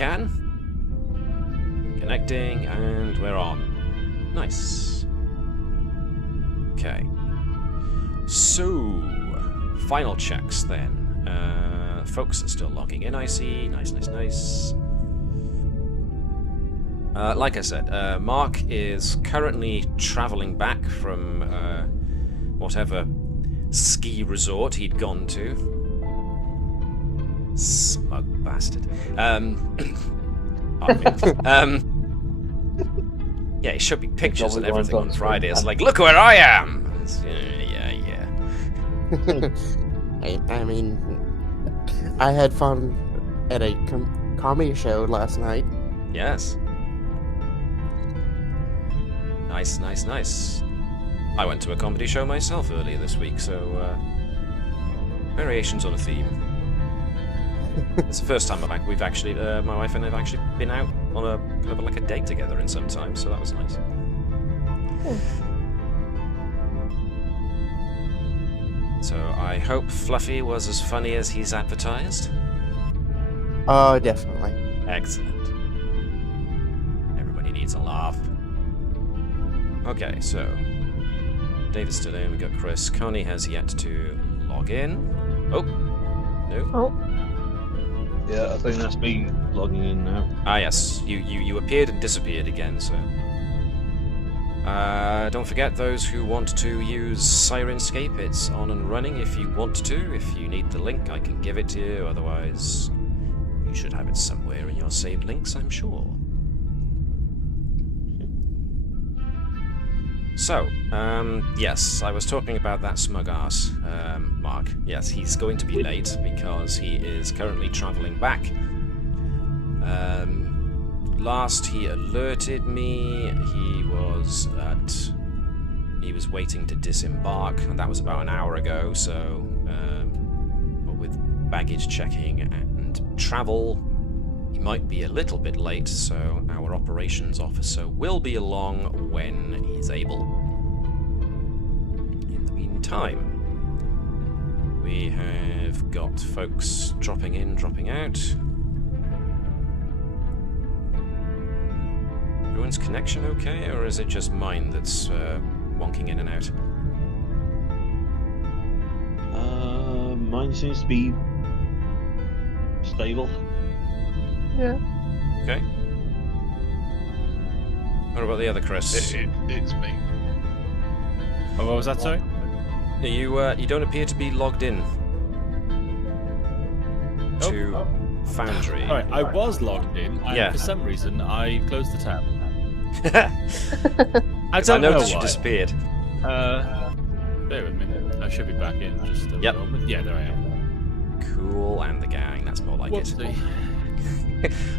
can. Connecting, and we're on. Nice. Okay. So, final checks then. Folks are still logging in, I see. Nice. Like I said, Mark is currently travelling back from whatever ski resort he'd gone to. Smug bastard. Yeah, he showed me pictures and everything on Friday. It's like, look where I am! Yeah. I mean, I had fun at a comedy show last night. Yes. Nice. I went to a comedy show myself earlier this week, so variations on a theme. It's the first time we've actually, my wife and I have actually been out on a kind of like a date together in some time, so that was nice. So I hope Fluffy was as funny as he's advertised. Oh, definitely. Excellent. Everybody needs a laugh. Okay, so David's still in. We got Chris. Connie has yet to log in. Oh, no. Oh. Yeah, I think that's me logging in now. Ah, yes. You appeared and disappeared again, so. Don't forget, those who want to use Sirenscape, it's on and running if you want to. If you need the link, I can give it to you. Otherwise, you should have it somewhere in your saved links, I'm sure. So, yes, I was talking about that smug ass, Mark. Yes, he's going to be late because he is currently travelling back. Last he alerted me, he was waiting to disembark, and that was about an hour ago, so, but with baggage checking and travel, he might be a little bit late, so our operations officer will be along when he's able. In the meantime, we have got folks dropping in, dropping out. Everyone's connection okay, or is it just mine that's wonking in and out? Mine seems to be stable. Yeah. Okay. What about the other Chris? It's me. Oh, what was that, sorry? You don't appear to be logged in to Foundry. Alright, I was logged in, and Yeah. for some reason I closed the tab. I I don't know noticed you why. disappeared. Bear with me. I should be back in just a Yep. moment. Yeah, there I am. Cool, and the gang. That's more like it. Whoopsie.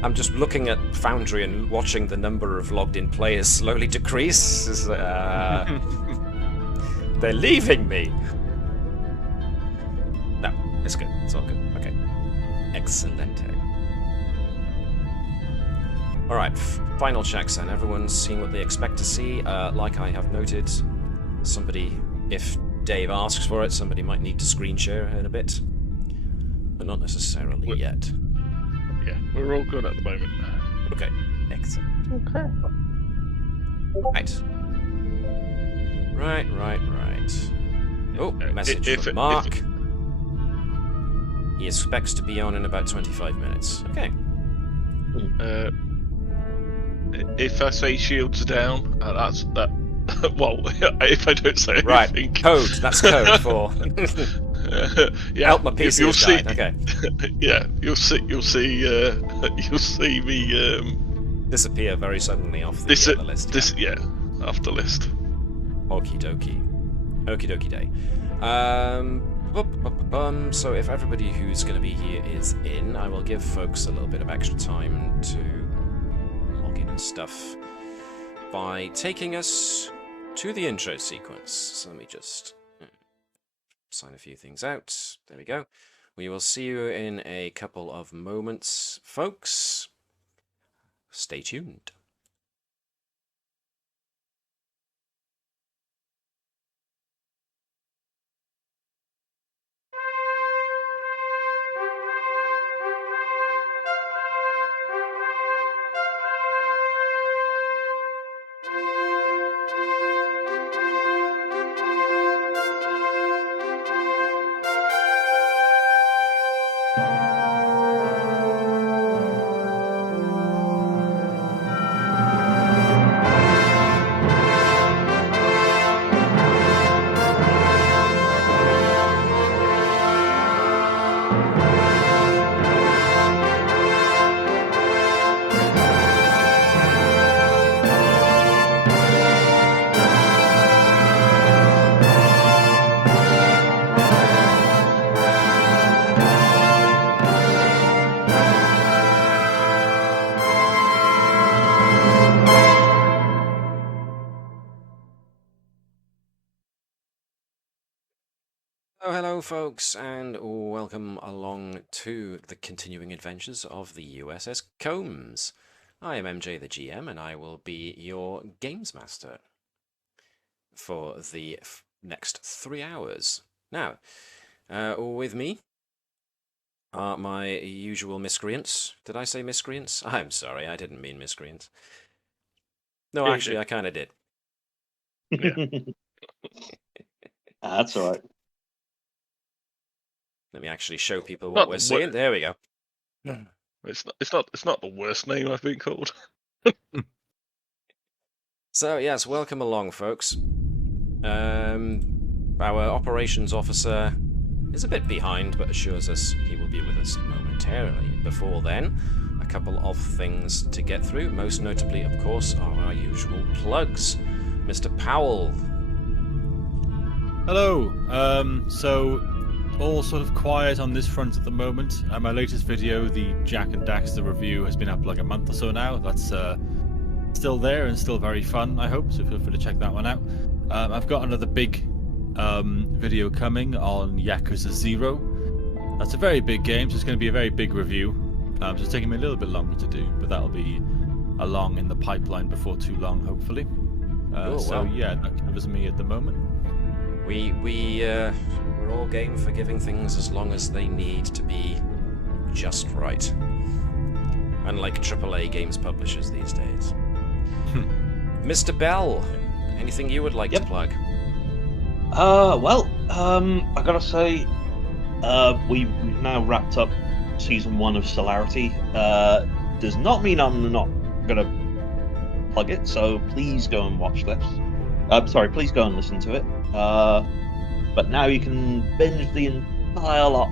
I'm just looking at Foundry and watching the number of logged-in players slowly decrease. They're leaving me. No, it's good. It's all good. Okay. Excellent. All right. Final checks, then. Everyone's seen what they expect to see. Like I have noted, somebody, if Dave asks for it, somebody might need to screen share in a bit, but not necessarily yet. Yeah, we're all good at the moment. Okay. Excellent. Okay. Right. Oh, message If- from Mark. He expects to be on in about 25 minutes. Okay. If I say shields are down, that's that. Well, if I don't say Right. anything, Code. That's code for yeah, help my PC you'll has see. died. Okay. Yeah, you'll see me Disappear very suddenly off the other list. off the list. Okie dokie. Okie dokie day. So if everybody who's going to be here is in, I will give folks a little bit of extra time to log in and stuff by taking us to the intro sequence. So let me just sign a few things out. There we go. We will see you in a couple of moments, folks. Stay tuned. Hello, folks, and welcome along to the continuing adventures of the USS Combs. I am MJ the GM, and I will be your games master for the next 3 hours. Now, with me are my usual miscreants. Did I say miscreants? I'm sorry, I didn't mean miscreants. No, Yeah, actually, I kind of did. That's all right. Let me actually show people what we're seeing. There we go. It's not the worst name I've been called. So, yes, welcome along, folks. Our operations officer is a bit behind, but assures us he will be with us momentarily. Before then, a couple of things to get through. Most notably, of course, are our usual plugs. Mr. Powell. Hello. So all sort of quiet on this front at the moment. My latest video, the Jack and Daxter review, has been up like a month or so now. That's still there and still very fun, I hope, so feel free to check that one out. I've got another big video coming on Yakuza 0. That's a very big game, so it's going to be a very big review. So it's taking me a little bit longer to do, but that'll be along in the pipeline before too long, hopefully. So yeah, that covers me at the moment. We're all game for giving things as long as they need to be just right. Unlike AAA games publishers these days. Mr. Bell, anything you would like to plug? I gotta say, we've now wrapped up season 1 of Solarity. Does not mean I'm not gonna plug it, so please go and watch this. Please go and listen to it. But now you can binge the entire lot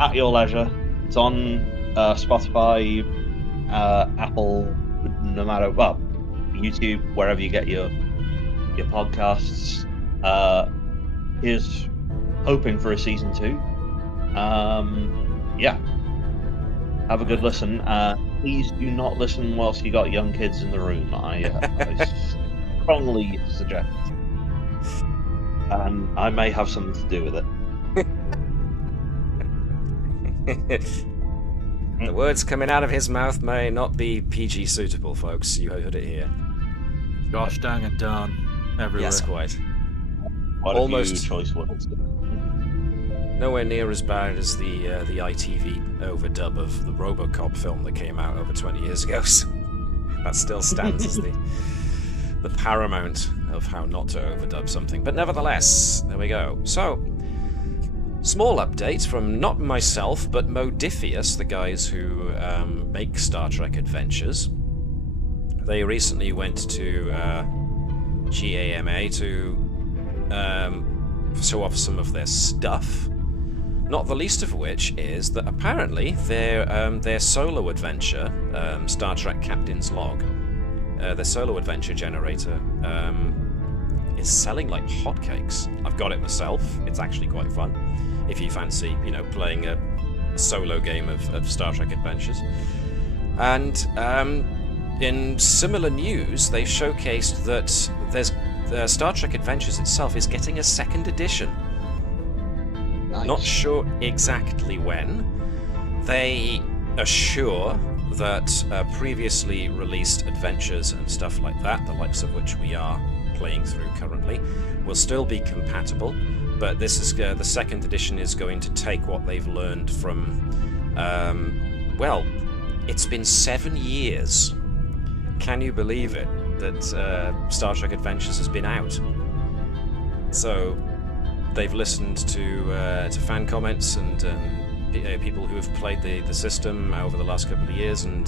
at your leisure. It's on Spotify, Apple, no matter what, YouTube, wherever you get your podcasts. Here's hoping for a season 2. Yeah, have a good listen. Please do not listen whilst you got young kids in the room. I strongly suggest. And I may have something to do with it. The words coming out of his mouth may not be PG suitable, folks. You heard it here. Gosh dang it, darn. Everywhere. Yes, quite. Quite Almost a few choice words. Nowhere near as bad as the ITV overdub of the RoboCop film that came out over 20 years ago. That still stands as the paramount of how not to overdub something. But nevertheless, there we go. So, small update from not myself, but Modiphius, the guys who make Star Trek Adventures. They recently went to GAMA to show off some of their stuff. Not the least of which is that apparently their solo adventure, Star Trek Captain's Log, their solo adventure generator, is selling like hotcakes. I've got it myself. It's actually quite fun if you fancy, playing a solo game of Star Trek Adventures. And in similar news, they showcased that Star Trek Adventures itself is getting a 2nd edition. Nice. Not sure exactly when. They assure that previously released adventures and stuff like that, the likes of which we are playing through currently, will still be compatible, but this is the 2nd edition is going to take what they've learned from it's been 7 years. Can you believe it that Star Trek Adventures has been out? So they've listened to fan comments and people who have played the system over the last couple of years and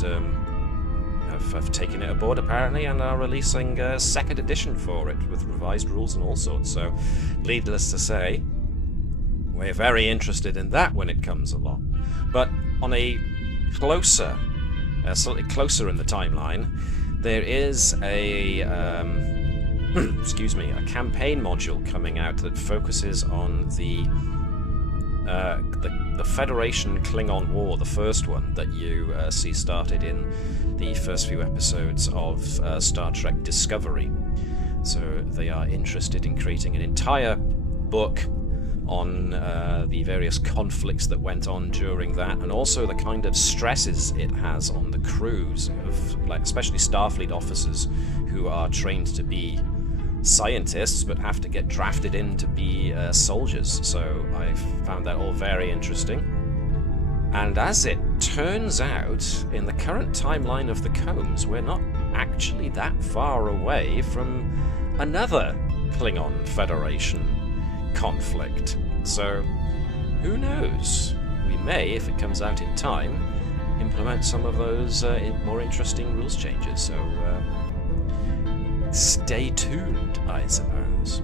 have taken it aboard apparently and are releasing a 2nd edition for it with revised rules and all sorts. So, needless to say, we're very interested in that when it comes along. But on a slightly closer in the timeline, there is a a campaign module coming out that focuses on the Federation Klingon War, the first one that you see started in the first few episodes of Star Trek Discovery. So they are interested in creating an entire book on the various conflicts that went on during that, and also the kind of stresses it has on the crews of, like, especially Starfleet officers who are trained to be scientists but have to get drafted in to be soldiers. So I found that all very interesting. And as it turns out, in the current timeline of the Combs, we're not actually that far away from another Klingon Federation conflict. So, who knows? We may, if it comes out in time, implement some of those more interesting rules changes. So, stay tuned, I suppose.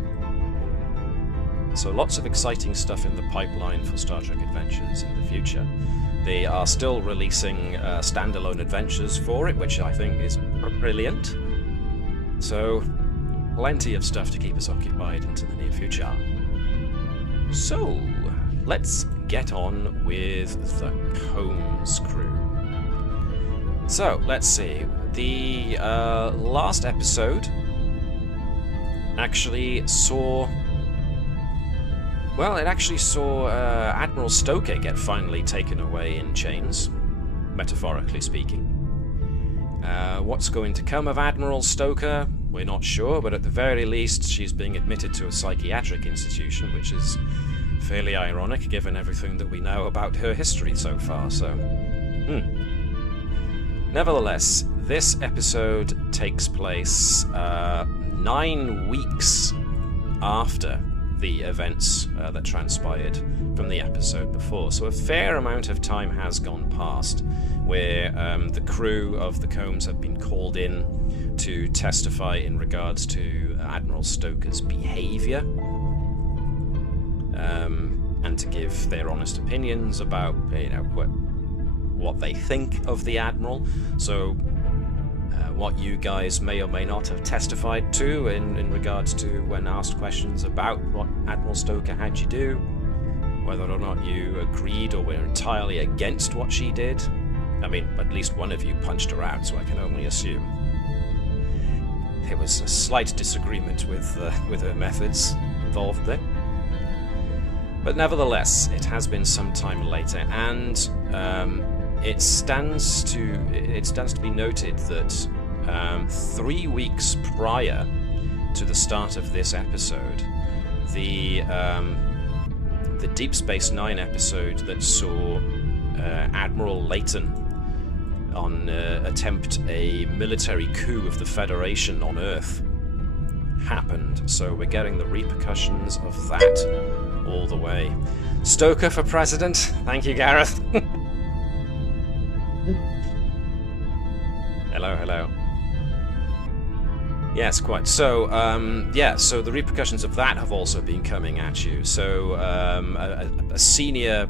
So, lots of exciting stuff in the pipeline for Star Trek Adventures in the future. They are still releasing standalone adventures for it, which I think is brilliant. So, plenty of stuff to keep us occupied into the near future. So, let's get on with the Combs crew. So, let's see. The last episode actually saw... Well, it actually saw Admiral Stoker get finally taken away in chains, metaphorically speaking. What's going to come of Admiral Stoker? We're not sure, but at the very least, she's being admitted to a psychiatric institution, which is fairly ironic given everything that we know about her history so far, so... Nevertheless, this episode takes place 9 weeks after the events that transpired from the episode before, so a fair amount of time has gone past where the crew of the Combs have been called in to testify in regards to Admiral Stoker's behaviour, and to give their honest opinions about, you know, what they think of the Admiral. So what you guys may or may not have testified to in regards to when asked questions about what Admiral Stoker had you do, whether or not you agreed or were entirely against what she did. I mean, at least one of you punched her out, so I can only assume there was a slight disagreement with her methods involved there. But nevertheless, it has been some time later, and it stands to be noted that 3 weeks prior to the start of this episode, the Deep Space Nine episode that saw Admiral Layton attempt a military coup of the Federation on Earth happened. So we're getting the repercussions of that all the way. Stoker for president. Thank you, Gareth. Hello. Yes, quite. So, so the repercussions of that have also been coming at you. So, a senior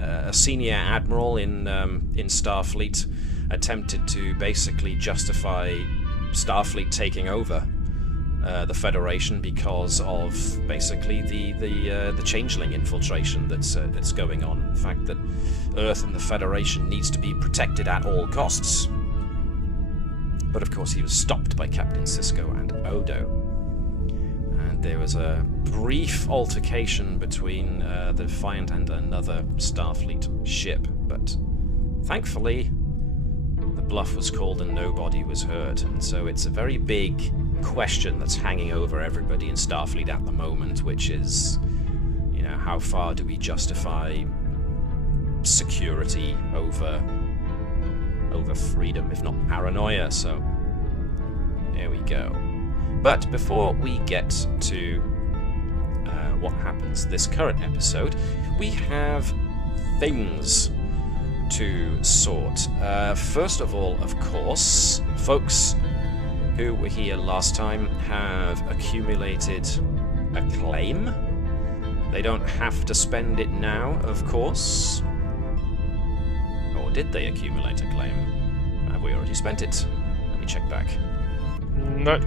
admiral in Starfleet attempted to basically justify Starfleet taking over the Federation because of basically the changeling infiltration that's going on. The fact that Earth and the Federation needs to be protected at all costs. But of course he was stopped by Captain Sisko and Odo. And there was a brief altercation between the Defiant and another Starfleet ship, but thankfully the bluff was called and nobody was hurt. And so it's a very big question that's hanging over everybody in Starfleet at the moment, which is, you know, how far do we justify security over freedom, if not paranoia? So there we go. But before we get to what happens this current episode, we have things to sort. First of all, of course, folks who were here last time have accumulated a claim. They don't have to spend it now, of course. Or did they accumulate a claim? Have we already spent it? Let me check back. No,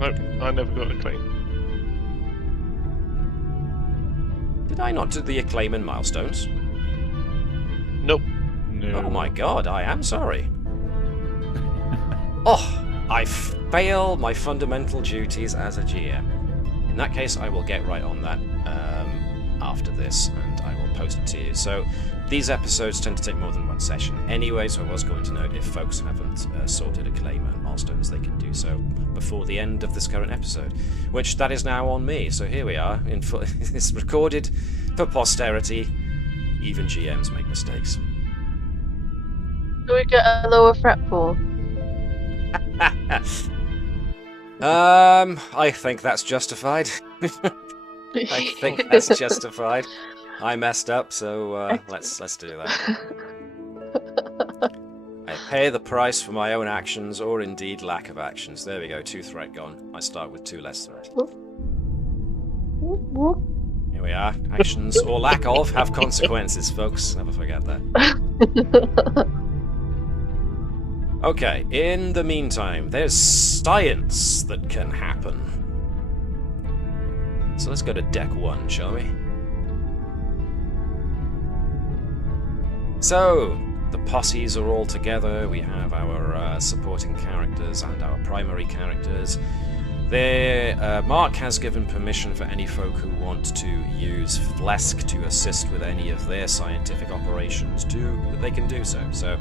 I never got a claim. Did I not do the acclaim and milestones? Nope. No. Oh my god, I am sorry. I fail my fundamental duties as a GM. In that case, I will get right on that. after this, and I will post it to you. So these episodes tend to take more than one session anyway, so I was going to note if folks haven't sorted a claim and milestones, they can do so before the end of this current episode, which that is now on me. So here we are. It's recorded for posterity. Even GMs make mistakes. Do we get a lower fretboard? I think that's justified. I think that's justified. I messed up, so let's do that. I pay the price for my own actions, or indeed lack of actions. There we go, 2 threat gone. I start with 2 less threat. Here we are. Actions or lack of have consequences, folks. Never forget that. Okay, in the meantime, there's science that can happen. So let's go to deck 1, shall we? So, the posses are all together. We have our supporting characters and our primary characters. Mark has given permission for any folk who want to use Flesk to assist with any of their scientific operations that they can do so. So,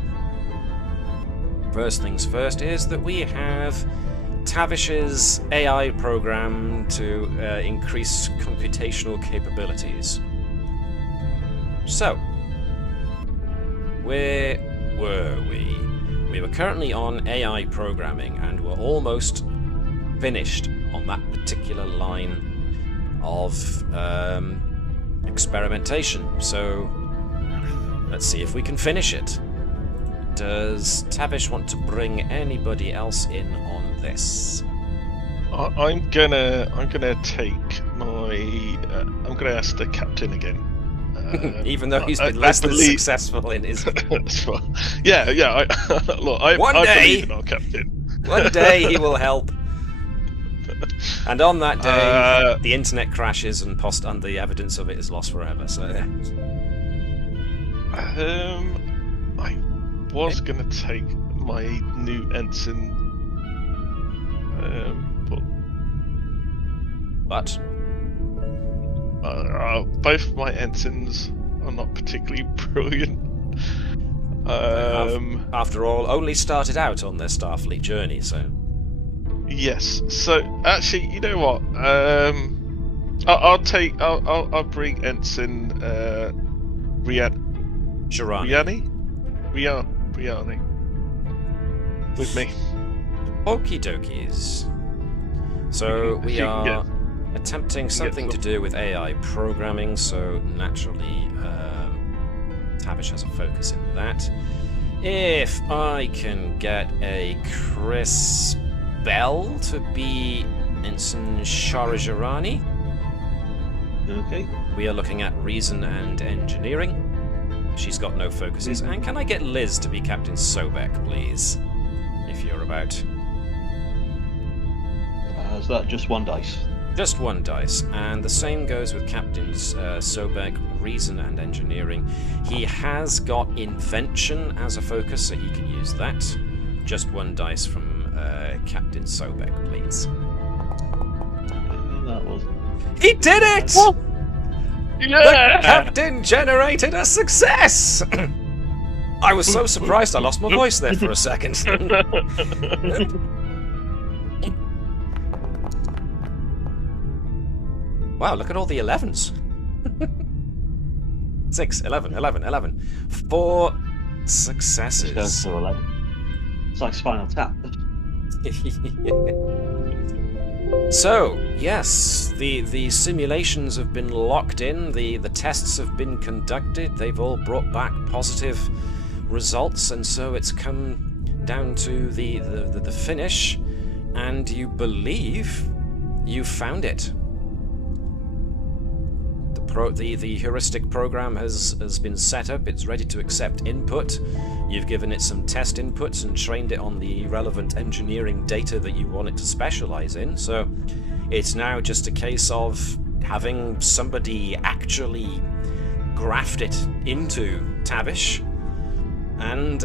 first things first is that we have Tavish's AI program to increase computational capabilities. So, where were we? We were currently on AI programming, and we're almost finished on that particular line of experimentation. So, let's see if we can finish it. Does Tavish want to bring anybody else in on this? I'm gonna take my. I'm gonna ask the captain again. Even though he's been less than successful in his. Yeah. Look, I believe in our captain. One day he will help. And on that day, the internet crashes and the evidence of it is lost forever. So. I was gonna take my new ensign, but both of my ensigns are not particularly brilliant. After all, only started out on their Starfleet journey, so. Yes. So actually, you know what? I'll bring ensign Riani with me. Okie dokies. So we are attempting something to do with AI programming, so naturally Tavish has a focus in that. If I can get a Chris Bell to be Ensign Sharajarani. Okay. We are looking at reason and engineering. She's got no focuses. And can I get Liz to be Captain Sobek, please? If you're about. Is that just 1 dice? Just 1 dice. And the same goes with Captains Sobek, reason and engineering. He has got invention as a focus, so he can use that. Just 1 dice from Captain Sobek, please. That wasn't. He did it! Yeah! The captain generated a success! I was so surprised I lost my voice there for a second. Wow, look at all the 11s. 6, 11. 4 successes. It goes to 11. It's like Spinal Tap. So, yes, the simulations have been locked in, the tests have been conducted, they've all brought back positive results, and so it's come down to the finish, and you believe you found it. The heuristic program has been set up, it's ready to accept input. You've given it some test inputs and trained it on the relevant engineering data that you want it to specialize in, so it's now just a case of having somebody actually graft it into Tavish, and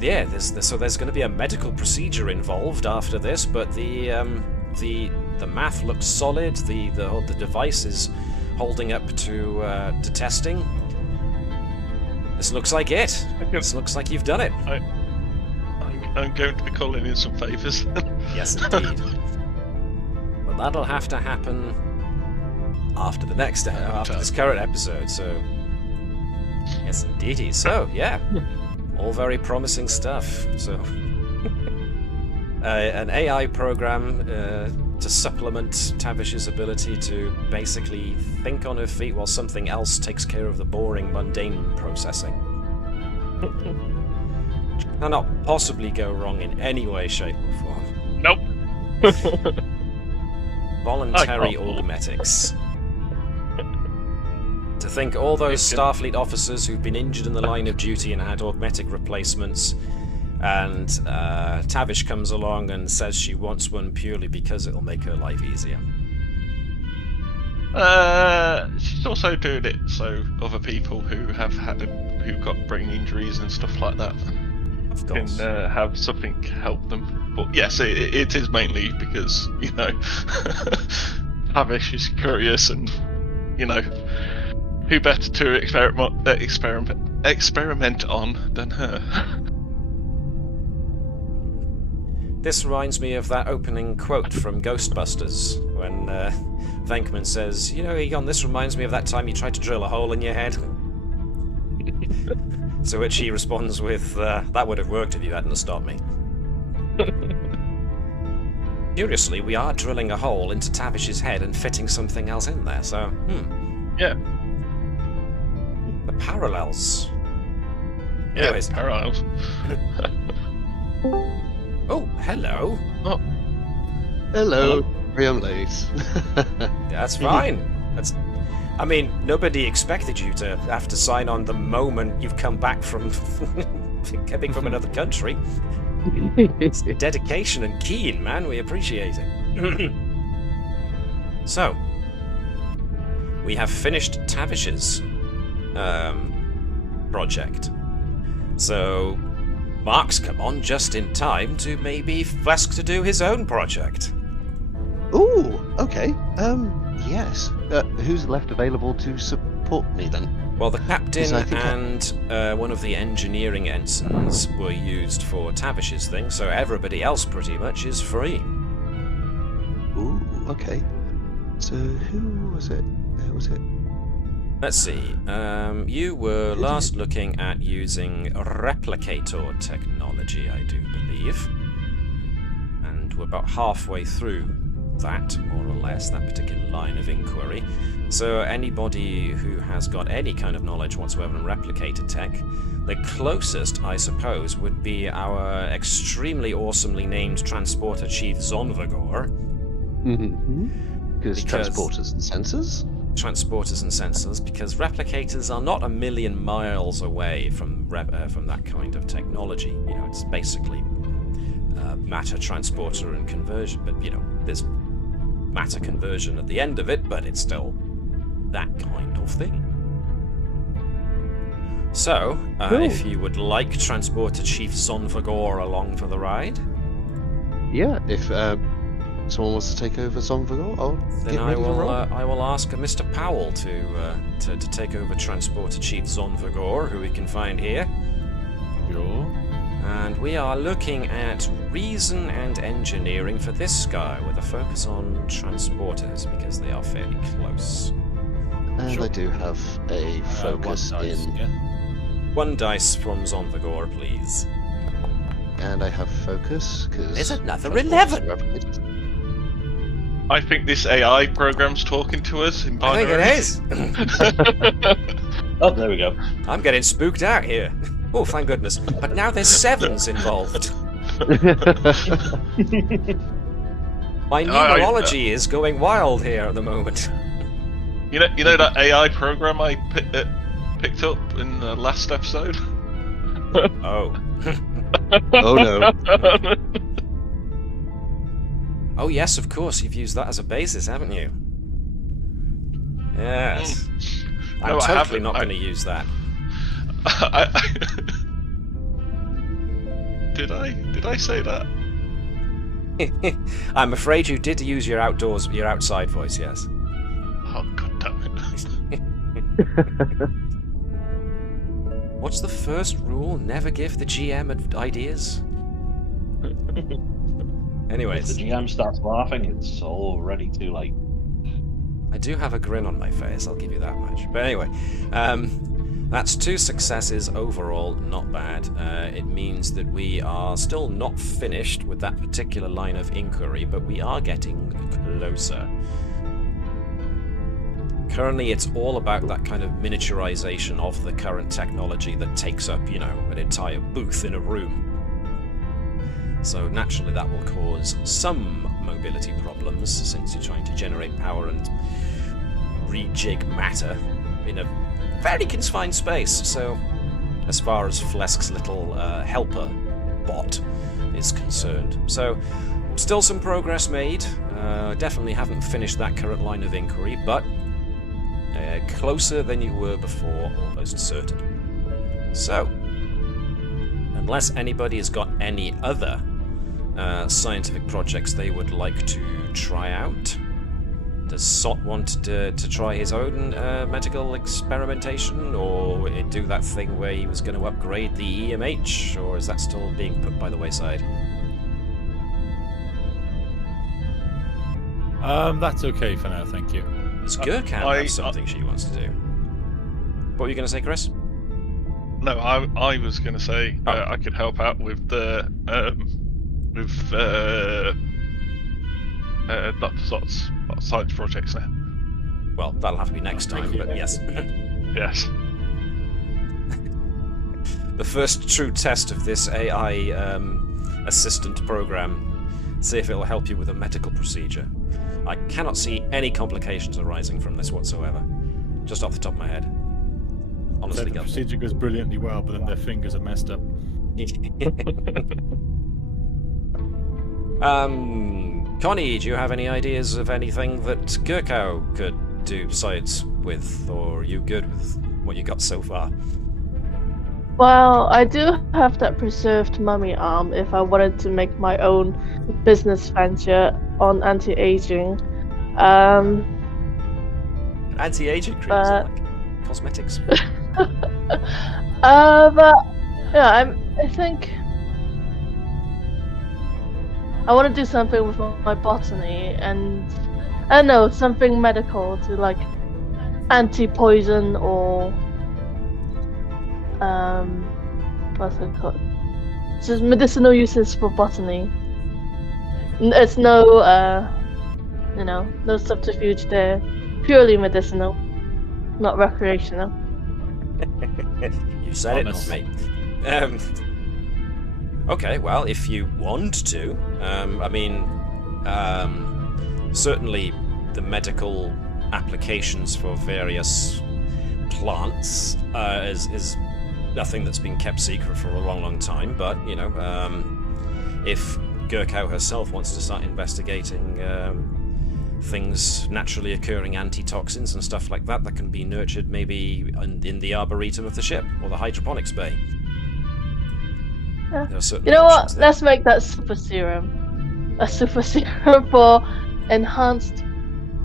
yeah, there's going to be a medical procedure involved after this, but the The math looks solid. The device is holding up to testing. This looks like it. This looks like you've done it. I'm going to be calling in some favours. Yes, indeed. But that'll have to happen after the next after this current episode. So, yes, indeedy. So, yeah, all very promising stuff. So, an AI program to supplement Tavish's ability to basically think on her feet while something else takes care of the boring, mundane processing. Cannot possibly go wrong in any way, shape, or form. Nope. Voluntary augmetics. To think all those Starfleet officers who've been injured in the line of duty and had augmetic replacements, and Tavish comes along and says she wants one purely because it'll make her life easier. She's also doing it so other people who got brain injuries and stuff like that can have something help them. But yes, it is mainly because, you know, Tavish is curious, and, you know, who better to experiment on than her? This reminds me of that opening quote from Ghostbusters, when Venkman says, "You know, Egon, this reminds me of that time you tried to drill a hole in your head." To which he responds with, "That would have worked if you hadn't stopped me." Curiously, we are drilling a hole into Tavish's head and fitting something else in there, so, Yeah. The parallels. Yeah, Anyways. parallels. Oh, hello. Oh. Hello, young ladies. That's fine. I mean, nobody expected you to have to sign on the moment you've come back from coming from another country. It's dedication and keen, man. We appreciate it. So, we have finished Tavish's project. So, Mark's come on just in time to maybe Flesk to do his own project. Ooh, okay. Yes. Who's left available to support me then? Well, the captain I think and one of the engineering ensigns were used for Tavish's thing, so everybody else pretty much is free. Ooh, okay. So who was it? Let's see. You were last looking at using replicator technology, I do believe. And we're about halfway through that, more or less, that particular line of inquiry. So anybody who has got any kind of knowledge whatsoever on replicator tech, the closest, I suppose, would be our extremely awesomely named transporter chief Zonvagor. Mm-hmm. Because transporters and sensors? Transporters and sensors, because replicators are not a million miles away from that kind of technology. You know, it's basically matter transporter and conversion, but you know, there's matter conversion at the end of it, but it's still that kind of thing. So, if you would like Transporter Chief Zonvagor along for the ride, yeah, if someone wants to take over Zonvagor, I'll then get I ready to roll. will ask Mr. Powell to take over Transporter Chief Zonvagor, who we can find here. Sure. And we are looking at reason and engineering for this guy, with a focus on transporters, because they are fairly close. And Sure. I do have a focus one dice, in... yeah. 1 dice from Zonvagor, please. And I have focus, because... There's another 11! I think this AI program's talking to us in I binary. think it is! Oh, there we go. I'm getting spooked out here. Oh, thank goodness. But now there's 7s involved. My numerology is going wild here at the moment. You know that AI program I picked up in the last episode? Oh. Oh no. Oh yes, of course, you've used that as a basis, haven't you? Yes. I'm No, I totally haven't. not going to use that. Did I say that? I'm afraid you did use your outside voice, yes. Oh, god damn it. What's the first rule? Never give the GM ideas? Anyways. If the GM starts laughing, it's already too late. I do have a grin on my face, I'll give you that much. But anyway, that's 2 successes overall, not bad. It means that we are still not finished with that particular line of inquiry, but we are getting closer. Currently, it's all about that kind of miniaturization of the current technology that takes up, you know, an entire booth in a room. So naturally that will cause some mobility problems, since you're trying to generate power and rejig matter in a fairly confined space. So as far as Flesk's little helper bot is concerned. So still some progress made. Definitely haven't finished that current line of inquiry, but closer than you were before, almost certain. So, unless anybody has got any other scientific projects they would like to try out, does Sot want to try his own medical experimentation, or do that thing where he was going to upgrade the EMH, or is that still being put by the wayside? That's okay for now, thank you. Does Gurkhan have something she wants to do? What were you going to say, Chris? No, I was going to say I could help out with the Dr. Sot's science projects now. Well, that'll have to be next time, but yes. Yes. The first true test of this AI assistant program. See if it'll help you with a medical procedure. I cannot see any complications arising from this whatsoever. Just off the top of my head. Honestly, the procedure goes brilliantly well, but then their fingers are messed up. Connie, do you have any ideas of anything that Gurkau could do science with, or are you good with what you got so far? Well, I do have that preserved mummy arm if I wanted to make my own business venture on anti-aging. Anti-aging creams are like cosmetics. But yeah, I think I want to do something with my botany, and I don't know, something medical to like anti-poison or what's it called? Just medicinal uses for botany. It's no, no subterfuge there. Purely medicinal, not recreational. You said Honest. it, not me. Okay, well, if you want to, certainly the medical applications for various plants is nothing that's been kept secret for a long, long time, but, if Gurkau herself wants to start investigating things naturally occurring antitoxins and stuff like that can be nurtured maybe in the arboretum of the ship or the hydroponics bay. Yeah. You know what? Let's make that super serum. A super serum for enhanced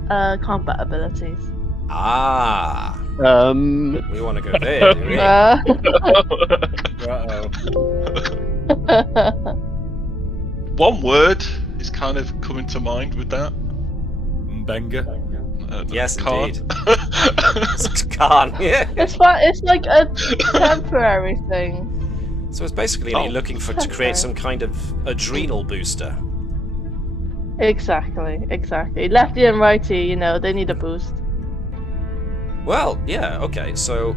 combat abilities. Ah. We want to go there, do we? One word is kind of coming to mind with that. Mbenga. Yes, Khan. indeed. Khan, yeah. It's fine. It's like a temporary thing. So it's basically you're looking to create some kind of adrenal booster. Exactly. Lefty and righty, they need a boost. Well, yeah, okay. So,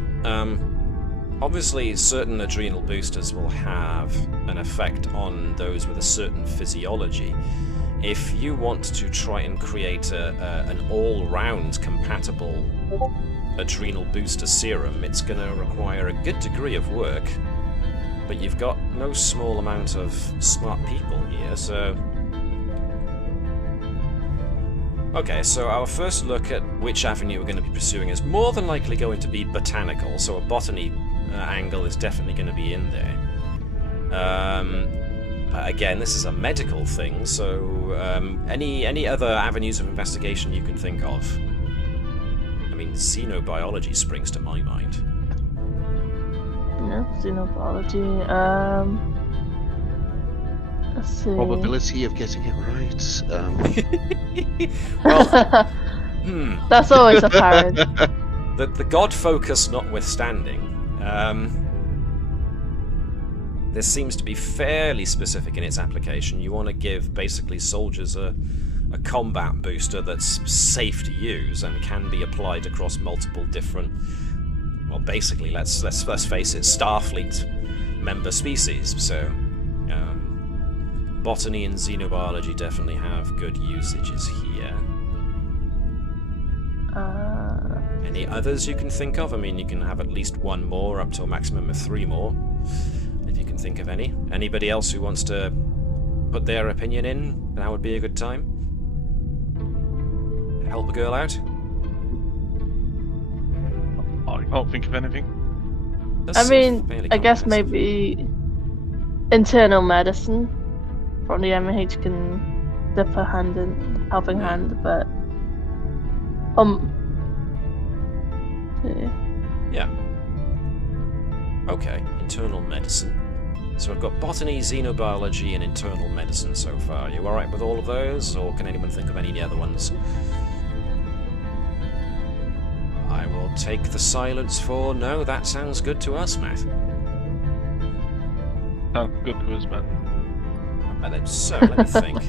obviously, certain adrenal boosters will have an effect on those with a certain physiology. If you want to try and create an all-round compatible adrenal booster serum, it's going to require a good degree of work. But you've got no small amount of smart people here, so... Okay, so our first look at which avenue we're going to be pursuing is more than likely going to be botanical, so a botany angle is definitely going to be in there. again, this is a medical thing, so any other avenues of investigation you can think of? I mean, xenobiology springs to my mind. Yeah, xenobiology. Let's see. Probability of getting it right. Well, That's always apparent. The god focus notwithstanding, this seems to be fairly specific in its application. You want to give basically soldiers a combat booster that's safe to use and can be applied across multiple different, well, basically, let's face it, Starfleet member species. So, botany and xenobiology definitely have good usages here. Any others you can think of? I mean, you can have at least one more, up to a maximum of 3 more, if you can think of any. Anybody else who wants to put their opinion in, now would be a good time. Help a girl out? I can't think of anything. I mean, I guess maybe internal medicine from the MH can dip a hand in, helping hand, but yeah. Okay, internal medicine. So I've got botany, xenobiology, and internal medicine so far. You alright with all of those, or can anyone think of any other ones? I will take the silence for no, that sounds good to us, Matt. Sounds good to us, Matt. So, let me think.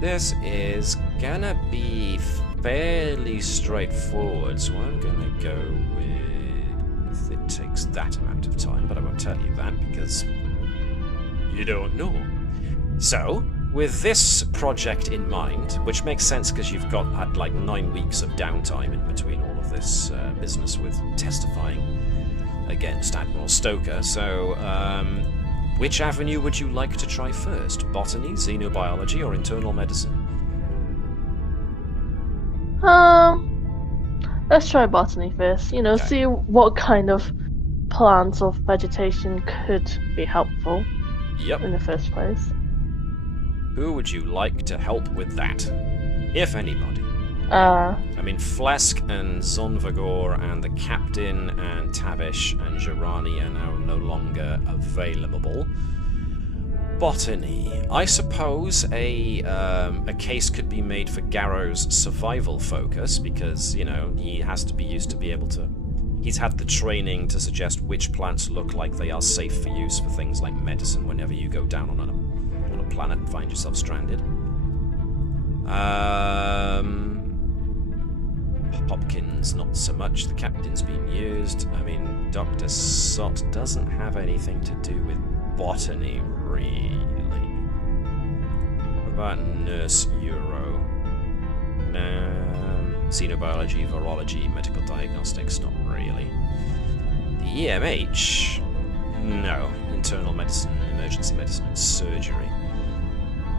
This is gonna be fairly straightforward, so I'm gonna go with... It takes that amount of time, but I won't tell you that because you don't know. So, with this project in mind, which makes sense because you've got had like 9 weeks of downtime in between all of this business with testifying against Admiral Stoker, so which avenue would you like to try first? Botany, xenobiology, or internal medicine? Let's try botany first. You know, Okay. see what kind of plants or vegetation could be helpful Yep. in the first place. Who would you like to help with that? If anybody. Uh, I mean, Flesk and Zonvagor and the Captain and Tavish and Jirani are now no longer available. Botany. I suppose a case could be made for Garrow's survival focus because, you know, he has to be used to be able to... He's had the training to suggest which plants look like they are safe for use for things like medicine whenever you go down on a planet and find yourself stranded. Hopkins, not so much. The Captain's been used. I mean, Dr. Sott doesn't have anything to do with botany, really. What about Nurse Euro? Xenobiology, virology, medical diagnostics, not really. The EMH? No. Internal medicine, emergency medicine, and surgery.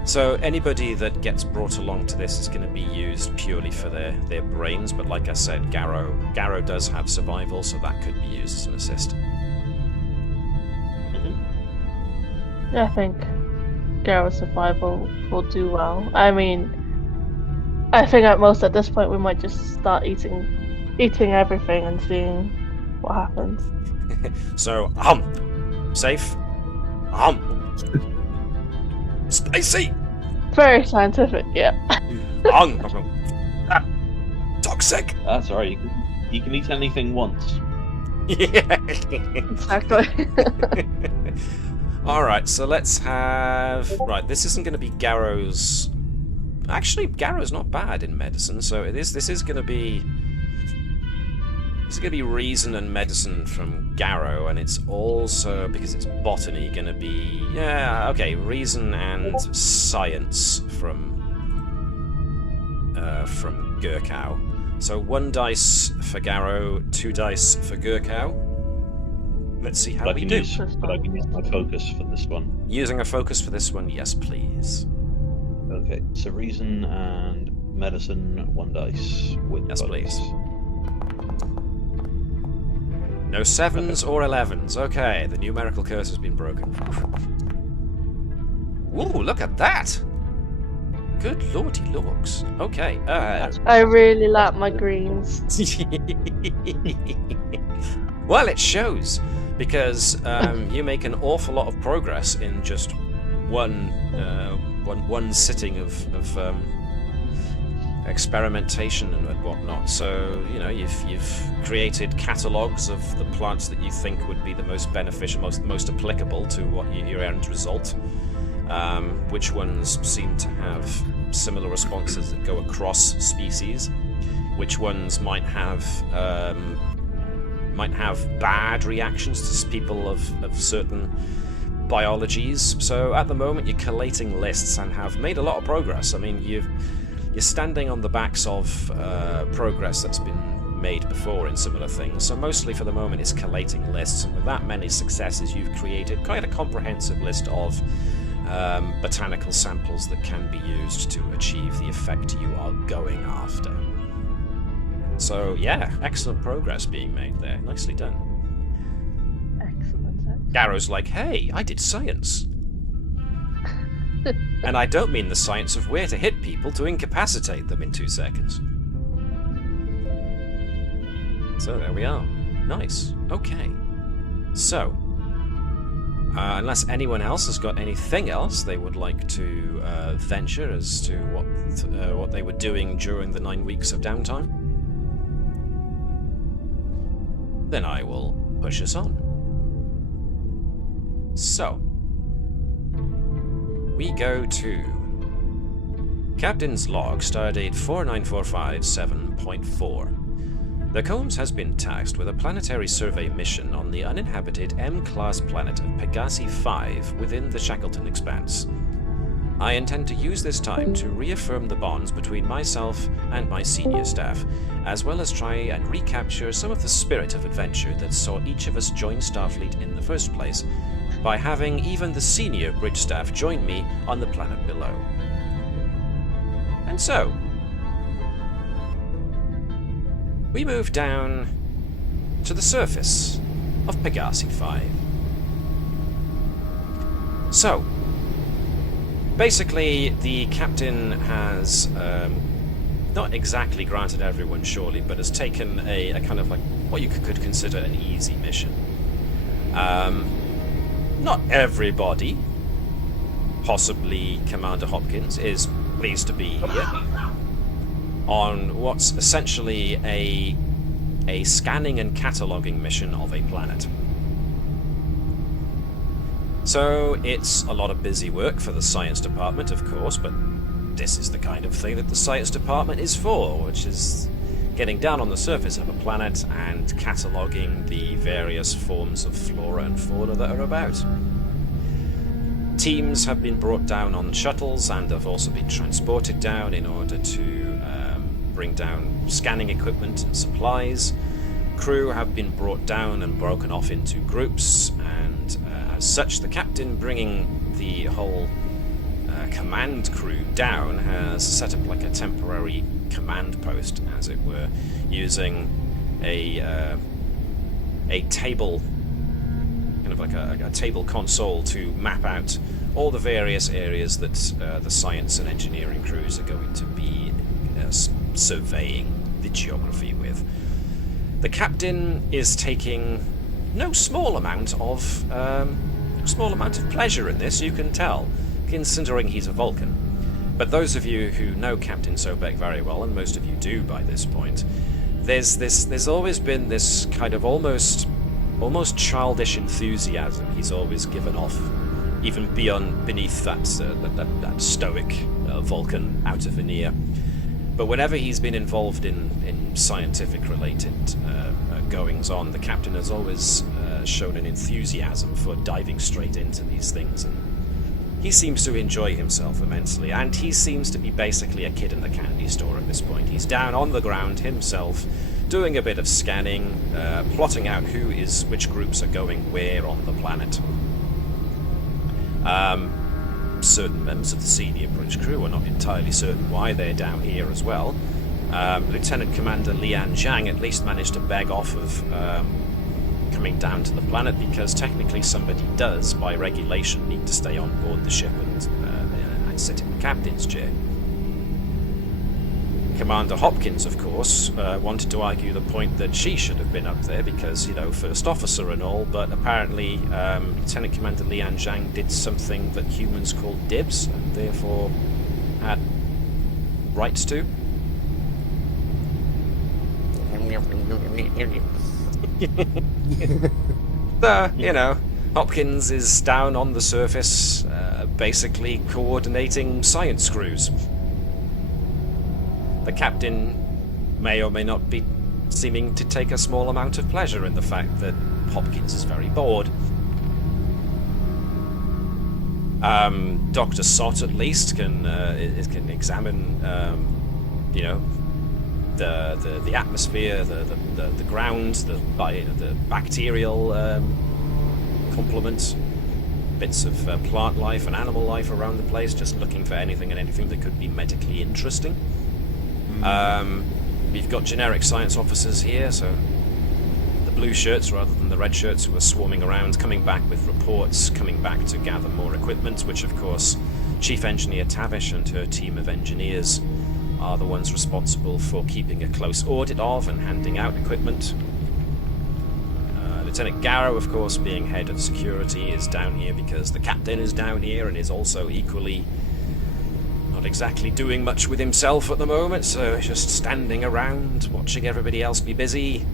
So anybody that gets brought along to this is going to be used purely for their brains, but like I said, Garrow does have survival, so that could be used as an assist. yeah, I think Garrow's survival will do well. I mean, I think at most at this point we might just start eating everything and seeing what happens. So, safe, spicy, Very scientific, yeah. toxic. That's alright. You can eat anything once. Yeah. Exactly. Alright, so let's have... Right, this isn't going to be Garrow's... Actually, Garrow's not bad in medicine, so this is going to be... This is going to be reason and medicine from Garrow, and it's also, because it's botany, going to be... Yeah, okay, reason and science from Gurkow. So 1 dice for Garrow, 2 dice for Gurkow. Let's see how we do. But I can use my focus for this one. Using a focus for this one, yes, please. Okay, so reason and medicine, 1 dice with Yes, focus. please. No 7s or 11s. Okay, the numerical curse has been broken. Ooh, look at that! Good lordy lorks. Okay, I really like my greens. Well, it shows, because you make an awful lot of progress in just one sitting of experimentation and whatnot. So, you know, you've created catalogues of the plants that you think would be the most beneficial, most applicable to what your end result. Which ones seem to have similar responses that go across species? Which ones might have bad reactions to people of certain biologies? So at the moment you're collating lists and have made a lot of progress. I mean, you're standing on the backs of progress that's been made before in similar things. So mostly for the moment it's collating lists, and with that many successes you've created quite a comprehensive list of botanical samples that can be used to achieve the effect you are going after. So yeah, excellent progress being made there. Nicely done. Excellent. Garrow's like, hey, I did science. And I don't mean the science of where to hit people to incapacitate them in 2 seconds. So there we are. Nice. Okay. So, unless anyone else has got anything else they would like to venture as to what they were doing during the 9 weeks of downtime, then I will push us on. So, we go to Captain's Log, Stardate 49457.4. The Combs has been tasked with a planetary survey mission on the uninhabited M-class planet of Pegasi V within the Shackleton Expanse. I intend to use this time to reaffirm the bonds between myself and my senior staff, as well as try and recapture some of the spirit of adventure that saw each of us join Starfleet in the first place, by having even the senior bridge staff join me on the planet below. And so, we move down to the surface of Pegasi V. So, basically, the captain has not exactly granted everyone, surely, but has taken a kind of like what you could consider an easy mission. Not everybody, possibly Commander Hopkins, is pleased to be here on what's essentially a scanning and cataloguing mission of a planet. So it's a lot of busy work for the science department, of course, but this is the kind of thing that the science department is for, which is getting down on the surface of a planet and cataloguing the various forms of flora and fauna that are about. Teams have been brought down on shuttles and have also been transported down in order to bring down scanning equipment and supplies. Crew have been brought down and broken off into groups, and as such the captain, bringing the whole command crew down, has set up like a temporary command post, as it were, using a table, kind of like a table console, to map out all the various areas that the science and engineering crews are going to be surveying the geography with. The captain is taking no small amount of pleasure in this, you can tell, considering he's a Vulcan. But those of you who know Captain Sobek very well, and most of you do by this point, there's always been this kind of almost childish enthusiasm he's always given off, even beneath that stoic Vulcan outer veneer. But whenever he's been involved in scientific-related goings-on, the captain has always shown an enthusiasm for diving straight into these things, and he seems to enjoy himself immensely, and he seems to be basically a kid in the candy store at this point. He's down on the ground himself, doing a bit of scanning, plotting out which groups are going where on the planet. Certain members of the senior bridge crew are not entirely certain why they're down here as well. Lieutenant Commander Lian Zhang at least managed to beg off of coming down to the planet, because technically somebody does, by regulation, need to stay on board the ship and sit in the captain's chair. Commander Hopkins, of course, wanted to argue the point that she should have been up there because, you know, first officer and all, but apparently Lieutenant Commander Lian Zhang did something that humans call dibs, and therefore had rights to. You know, Hopkins is down on the surface, basically coordinating science crews. The captain may or may not be seeming to take a small amount of pleasure in the fact that Hopkins is very bored. Dr. Sott, at least, can examine, you know, the atmosphere, the ground, the bacterial complements, bits of plant life and animal life around the place, just looking for anything that could be medically interesting. We've got generic science officers here, so the blue shirts rather than the red shirts, who are swarming around, coming back with reports, coming back to gather more equipment, which of course Chief Engineer Tavish and her team of engineers are the ones responsible for keeping a close audit of and handing out equipment. Lieutenant Garrow, of course, being head of security, is down here because the captain is down here and is also equally not exactly doing much with himself at the moment, so just standing around, watching everybody else be busy.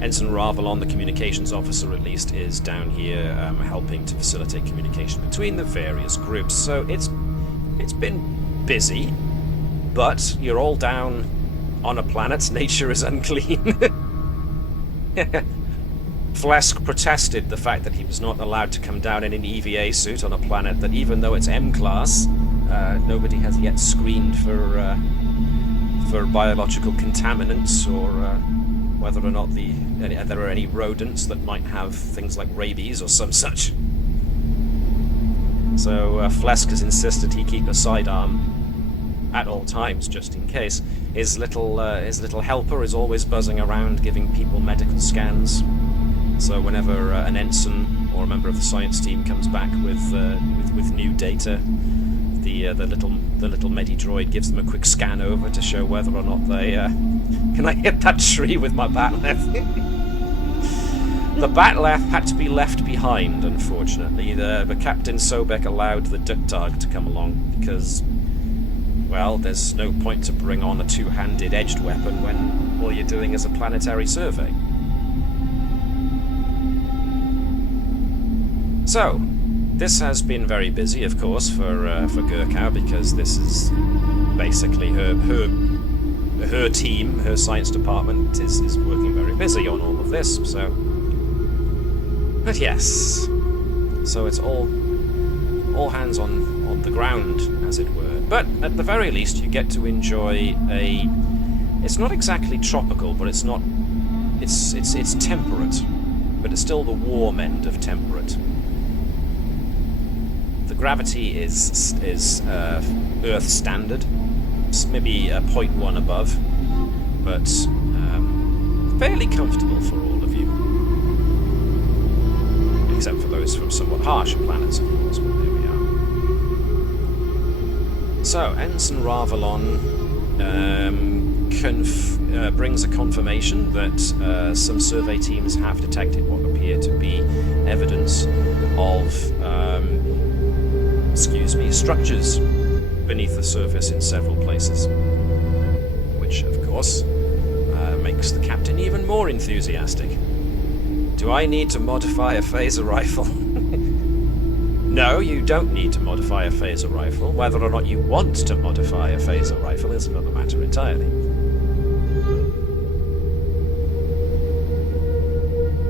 Ensign Ravelon, the communications officer at least, is down here helping to facilitate communication between the various groups. So it's been busy, but you're all down on a planet. Nature is unclean. Flesk protested the fact that he was not allowed to come down in an EVA suit on a planet that, even though it's M-class, nobody has yet screened for biological contaminants, or whether or not there are any rodents that might have things like rabies or some such. So Flesk has insisted he keep a sidearm at all times, just in case. His little helper is always buzzing around, giving people medical scans. So whenever an ensign or a member of the science team comes back with new data, the little medi-droid gives them a quick scan over to show whether or not they can I hit that tree with my bat'leth? The bat'leth had to be left behind, unfortunately. The Captain Sobek allowed the Duktag to come along because, well, there's no point to bring on a two-handed edged weapon when all you're doing is a planetary survey. So, this has been very busy, of course, for Gurkha, because this is basically her team, her science department is working very busy on all of this. So, but yes, so it's all hands on the ground, as it were. But at the very least, you get to enjoy it's not exactly tropical, but it's temperate, but it's still the warm end of temperate. The gravity is Earth standard, maybe 0.1 above, but fairly comfortable for all of you, except for those from somewhat harsher planets, of course. But there we are. So Ensign Ravelon brings a confirmation that some survey teams have detected what appear to be evidence of structures beneath the surface in several places, which of course makes the captain even more enthusiastic. Do I need to modify a phaser rifle? No, you don't need to modify a phaser rifle. Whether or not you want to modify a phaser rifle is another matter entirely.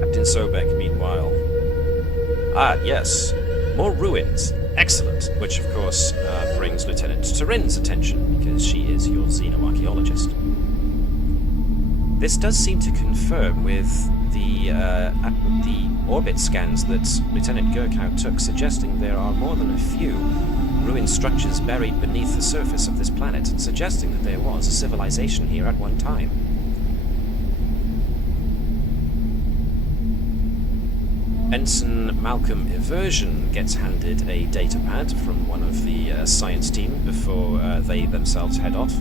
Captain Sobek, meanwhile. Ah, yes, more ruins. Excellent, which of course brings Lieutenant Turin's attention, because she is your xenoarchaeologist. This does seem to confirm with the orbit scans that Lieutenant Gurkha took, suggesting there are more than a few ruined structures buried beneath the surface of this planet, suggesting that there was a civilization here at one time. Ensign Malcolm Eversion gets handed a datapad from one of the science team before they themselves head off.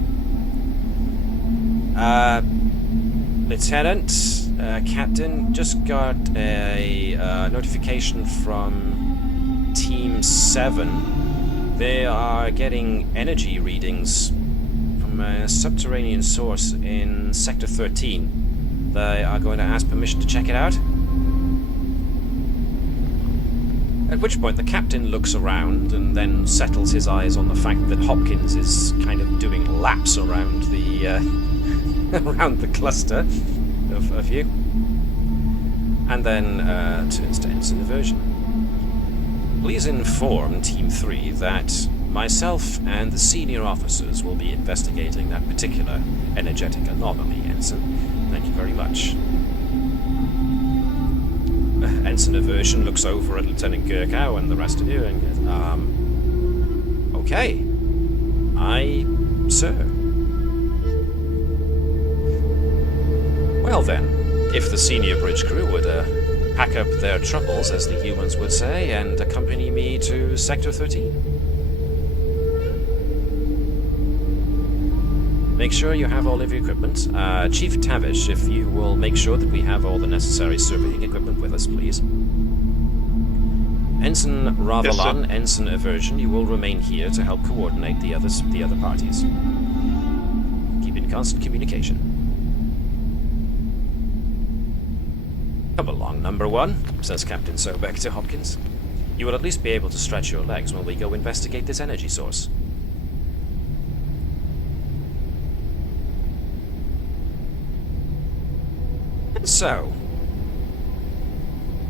Lieutenant, Captain, just got a notification from Team 7. They are getting energy readings from a subterranean source in Sector 13. They are going to ask permission to check it out. At which point the captain looks around and then settles his eyes on the fact that Hopkins is kind of doing laps around the around the cluster of you, and then turns to Ensign Eversion. Please inform Team 3 that myself and the senior officers will be investigating that particular energetic anomaly, Ensign. Thank you very much. Ensign Eversion looks over at Lieutenant Gurkow and the rest of you and goes, okay. Aye, sir. Well then, if the senior bridge crew would pack up their troubles, as the humans would say, and accompany me to Sector 13. Make sure you have all of your equipment. Chief Tavish, if you will make sure that we have all the necessary surveying equipment with us, please. Ensign Ravalon, yes, Ensign Eversion, you will remain here to help coordinate the other parties. Keep in constant communication. Come along, number 1, says Captain Sobek to Hopkins. You will at least be able to stretch your legs when we go investigate this energy source. And so,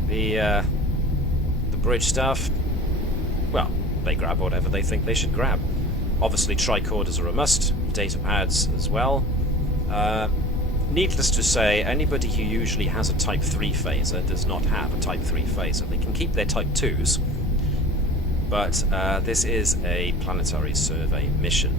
the bridge staff, well, they grab whatever they think they should grab. Obviously, tricorders are a must, data pads as well. Needless to say, anybody who usually has a Type 3 phaser does not have a Type 3 phaser. They can keep their Type 2s, but this is a planetary survey mission.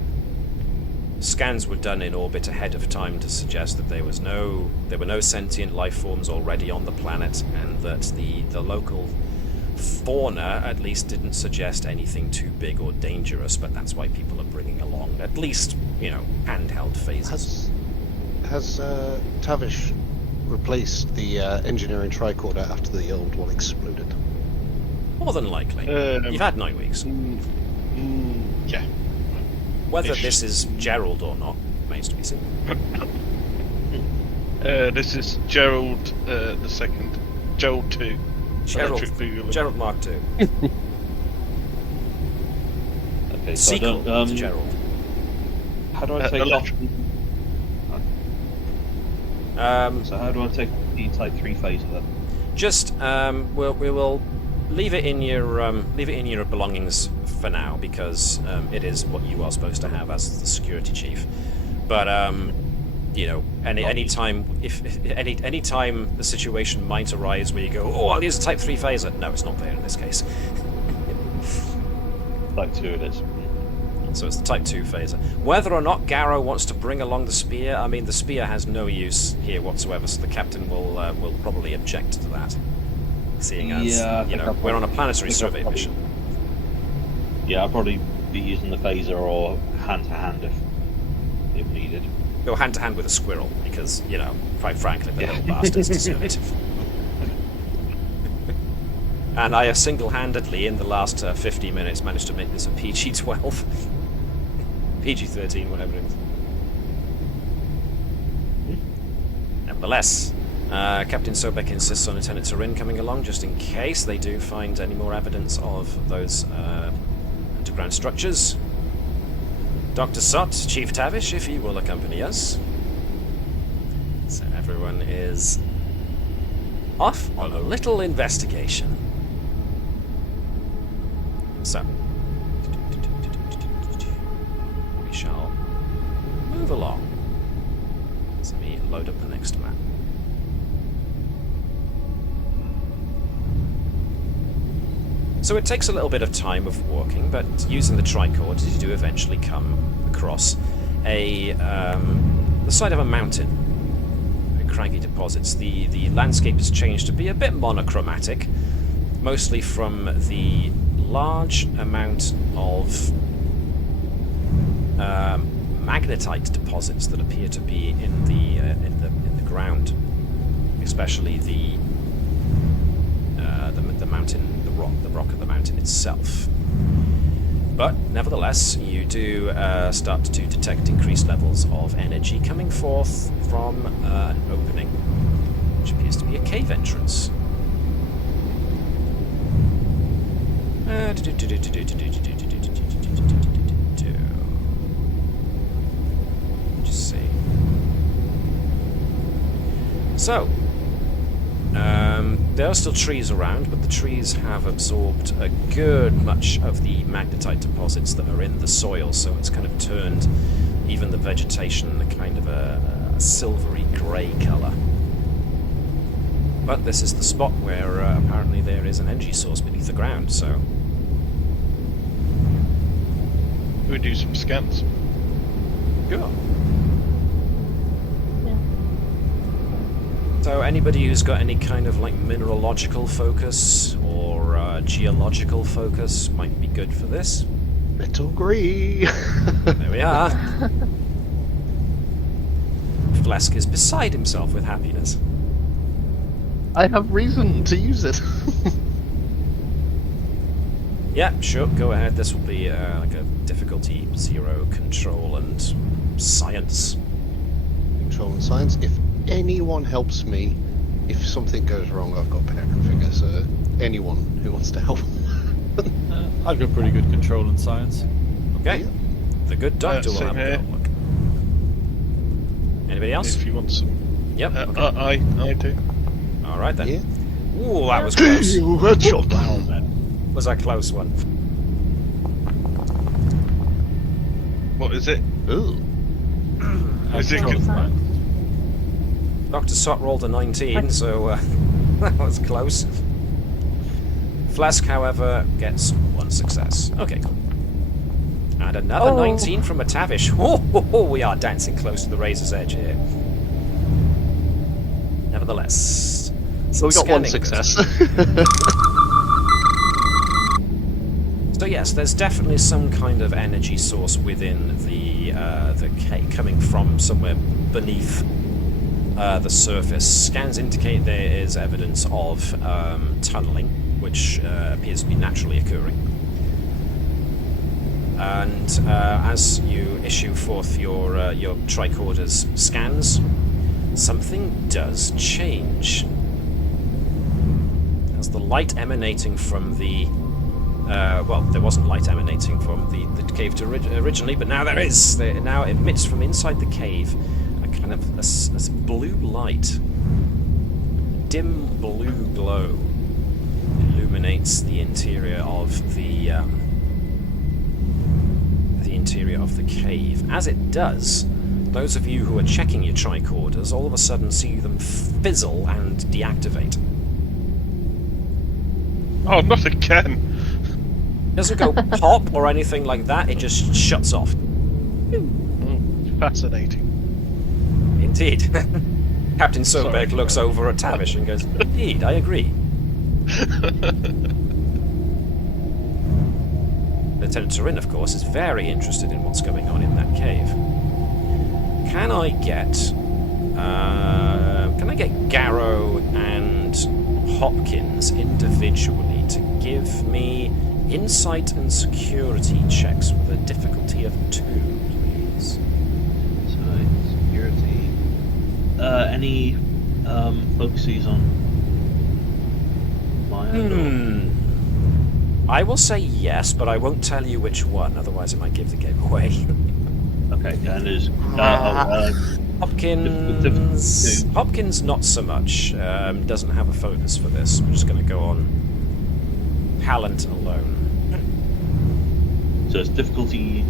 Scans were done in orbit ahead of time to suggest that there were no sentient life forms already on the planet, and that the local fauna at least didn't suggest anything too big or dangerous, but that's why people are bringing along at least, handheld phasers. Has Tavish replaced the engineering tricorder after the old one exploded? More than likely. You've had 9 weeks. Yeah. Whether this is Gerald or not remains to be seen. This is Gerald the second. Gerald 2. Gerald Mark II. Okay, so sequel to Gerald. How do I take off? So how do I take the Type 3 phaser then? Just we will leave it in your belongings for now, because it is what you are supposed to have as the security chief. But any time the situation might arise where you go, oh, I'll use a Type 3 phaser. No, it's not there in this case. Type 2 it is. So it's the Type 2 phaser. Whether or not Garrow wants to bring along the spear, I mean, the spear has no use here whatsoever, so the captain will probably object to that. Seeing as, we're on a planetary survey mission. Yeah, I'll probably be using the phaser or hand-to-hand if needed. Go hand-to-hand with a squirrel, because, quite frankly, the little bastards deserve it. And I have single-handedly, in the last 50 minutes, managed to make this a PG-12. PG-13, whatever it is. Nevertheless, Captain Sobek insists on Lieutenant Turin coming along, just in case they do find any more evidence of those underground structures. Dr. Sott, Chief Tavish, if you will accompany us. So everyone is off on a little investigation. So, we shall move along. Let me load up the next map. So it takes a little bit of time of walking, but using the tricorder, you do eventually come across the side of a mountain. Very craggy deposits. The landscape has changed to be a bit monochromatic. mostly from the large amount of magnetite deposits that appear to be in the ground, especially the mountain, the rock of the mountain itself. But nevertheless, you do start to detect increased levels of energy coming forth from an opening, which appears to be a cave entrance. Just see. So, there are still trees around, but the trees have absorbed a good much of the magnetite deposits that are in the soil, so it's kind of turned even the vegetation a kind of a silvery grey colour. But this is the spot where apparently there is an energy source beneath the ground, so... We do some scans. Sure. So anybody who's got any kind of like mineralogical focus or geological focus might be good for this. Let's agree. There we are. Flesk is beside himself with happiness. I have reason to use it. Yeah, sure, go ahead. This will be like a difficulty 0 control and science. Control and science. If anyone helps me, if something goes wrong, I've got power and finger, so anyone who wants to help. I've got pretty good control in science. Okay. Yeah. The good doctor will have a go. Look. Anybody else? If you want some. Yep. Okay. I do. Alright then. Yeah. Ooh, that was close. Headshot down then. Was a close one. What is it? Ooh. Is it Science. Dr. Sot rolled a 19, so that was close. Flesk, however, gets 1 success. Okay, cool. And another 19 from a Tavish. Oh, we are dancing close to the razor's edge here. Nevertheless, So we got 1 scanning success. So yes, there's definitely some kind of energy source within the cave, coming from somewhere beneath the surface. Scans indicate there is evidence of tunneling, which appears to be naturally occurring. And as you issue forth your tricorder's scans, something does change. As the light emanating from the well, there wasn't light emanating from the cave originally, but now there is. It now emits from inside the cave a kind of a blue light. Dim blue glow illuminates the interior of the interior of the cave. As it does, those of you who are checking your tricorders all of a sudden see them fizzle and deactivate. Oh, not again! It doesn't go pop or anything like that, it just shuts off. Fascinating. Indeed. Captain Sobek looks over at Tavish and goes, indeed, I agree. Lieutenant Turin, of course, is very interested in what's going on in that cave. Can I get Garrow and Hopkins individually to give me insight and security checks with a difficulty of 2, please? Security. Any focuses on my end? I will say yes, but I won't tell you which one, otherwise it might give the game away. Okay, and is Hopkins. Hopkins, not so much. Doesn't have a focus for this. We're just going to go on talent alone. So it's difficulty.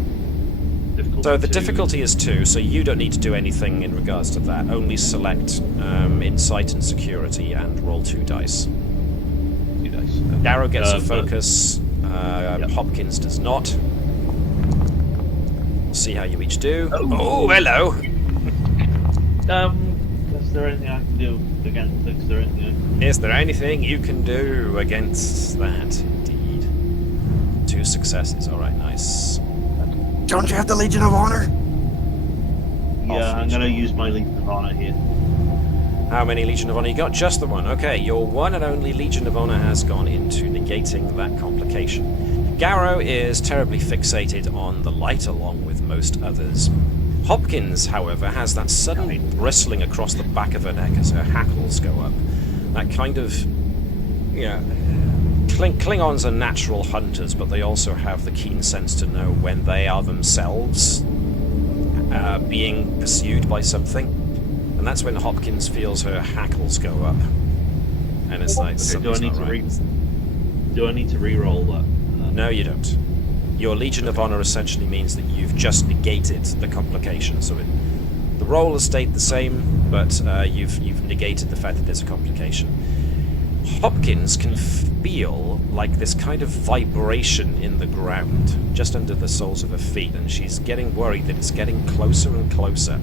So the difficulty is 2, so you don't need to do anything in regards to that. Only select insight and security and roll 2 dice. 2 dice. Okay. Darrow gets a focus. Hopkins does not. We'll see how you each do. Oh, hello. That's Is there anything I can do against this? Is there anything you can do against that? Indeed. 2 successes. Alright, nice. Don't you have the Legion of Honor? Yeah, I'm gonna use my Legion of Honor here. How many Legion of Honor you got? Just the one. Okay, your one and only Legion of Honor has gone into negating that complication. Garrow is terribly fixated on the light, along with most others. Hopkins, however, has that sudden bristling across the back of her neck as her hackles go up. That kind of, Klingons are natural hunters, but they also have the keen sense to know when they are themselves being pursued by something. And that's when Hopkins feels her hackles go up. And it's like, something's not right. Do I need to re-roll that? No, you don't. Your Legion of Honor essentially means that you've just negated the complication. So the roll has stayed the same, but you've negated the fact that there's a complication. Hopkins can feel like this kind of vibration in the ground, just under the soles of her feet, and she's getting worried that it's getting closer and closer.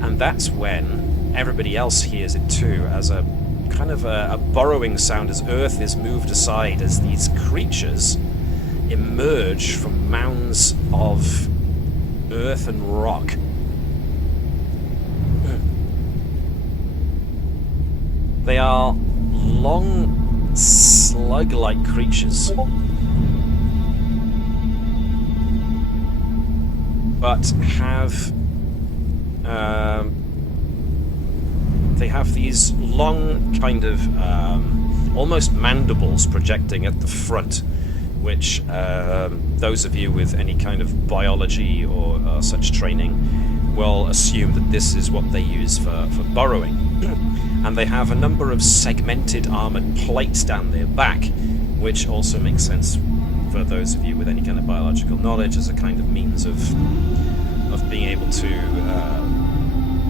And that's when everybody else hears it too, as a kind of a burrowing sound as Earth is moved aside, as these creatures emerge from mounds of earth and rock. They are long, slug-like creatures, but they have these long kind of almost mandibles projecting at the front, which those of you with any kind of biology or such training will assume that this is what they use for burrowing. And they have a number of segmented armoured plates down their back, which also makes sense for those of you with any kind of biological knowledge as a kind of means of being able to,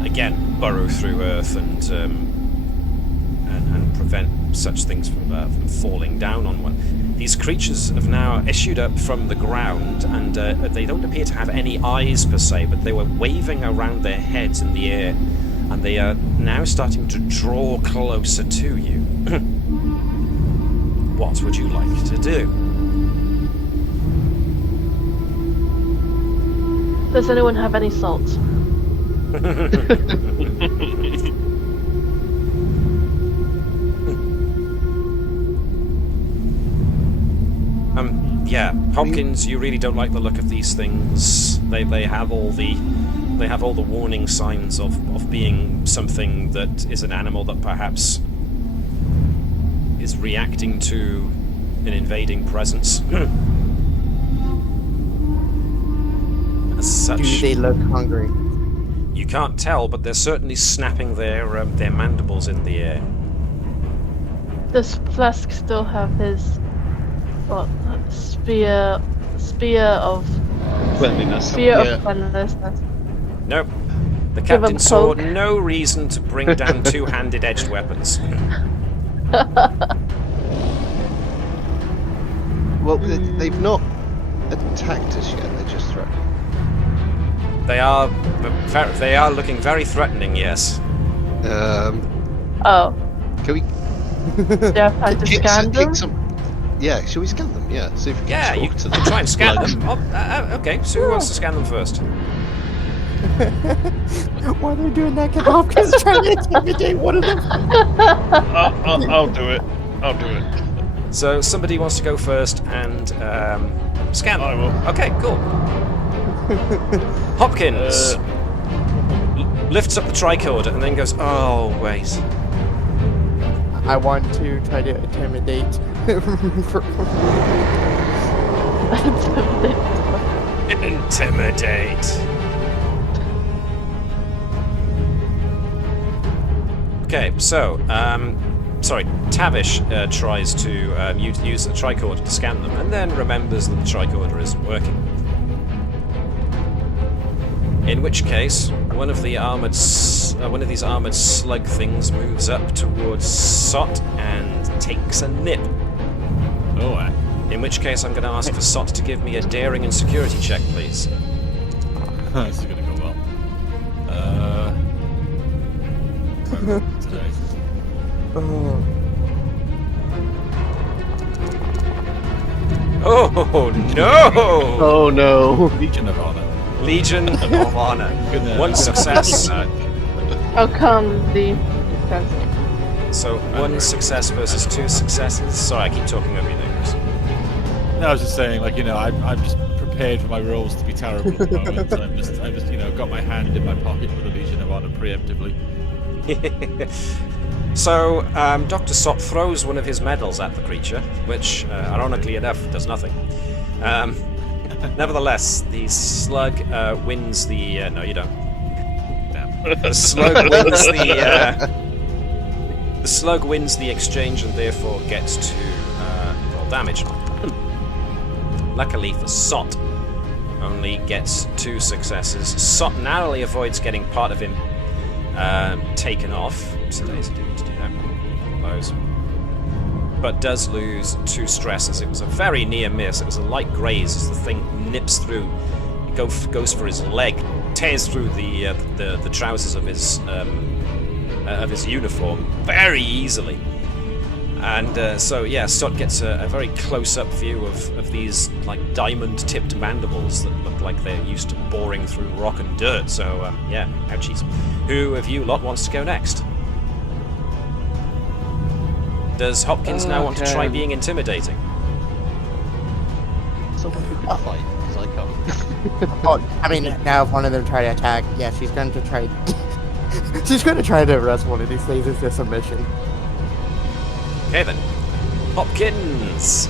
again, burrow through Earth and prevent such things from falling down on one. These creatures have now issued up from the ground, and they don't appear to have any eyes per se, but they were waving around their heads in the air, and they are now starting to draw closer to you. What would you like to do? Does anyone have any salt? Yeah, Hopkins, you really don't like the look of these things. They have all the warning signs of being something that is an animal that perhaps is reacting to an invading presence. As such, Do they look hungry? you can't tell, but they're certainly snapping their mandibles in the air. Does Flask still have his spear of Cleanliness. cleanliness? Nope. The Give 'em captain saw poke. no reason to bring down two-handed edged weapons. Well, they've not attacked us yet. They're just threatening. They are looking very threatening, yes. Oh, Can we? do you have time to scan them? Yeah, should we scan them? Yeah, see if we can Yeah, you talk to can them. try and scan them. Okay, so who wants to scan them first? Why are they doing that? Because Hopkins trying to intimidate one of them. I'll do it. I'll do it. So somebody wants to go first and scan them. I will. Okay, cool. Hopkins lifts up the tricorder and then goes, oh, wait. I want to try to intimidate. Intimidate. Okay, so, Tavish tries to use the tricorder to scan them, and then remembers that the tricorder isn't working. In which case, one of these armored slug things moves up towards Sot and takes a nip. Oh, In which case, I'm going to ask for Sot to give me a daring and security check, please. this is gonna go well. today. Oh no! Oh no! Legion of Honor. Legion of Honor. One success. How come the defense? So one success versus two successes. Sorry, I keep talking over you there, Chris. No, I was just saying, like, I'm just prepared for my rolls to be terrible at the moment. I'm just, got my hand in my pocket with the Legion of Honor preemptively. So, Dr. Sop throws one of his medals at the creature, which, ironically enough, does nothing. Nevertheless, the slug wins the... no, you don't. Damn. The slug wins the slug wins the exchange and therefore gets to roll damage. Luckily for Sot, only gets 2 successes. Sot narrowly avoids getting part of him taken off. So lazy didn't do that. Close. But does lose 2 stresses. It was a very near miss. It was a light graze as the thing nips through. It goes for his leg, tears through the trousers of his uniform very easily. And so yeah, Sot gets a very close-up view of these like diamond-tipped mandibles that look like they're used to boring through rock and dirt. So yeah, ouchies. Who of you lot wants to go next? Does Hopkins now want to try being intimidating? Someone who can fight, because I can't. Oh, I mean, now if one of them try to attack, yeah, she's going to try. She's going to try to arrest one of these things as a submission. Okay then, Hopkins.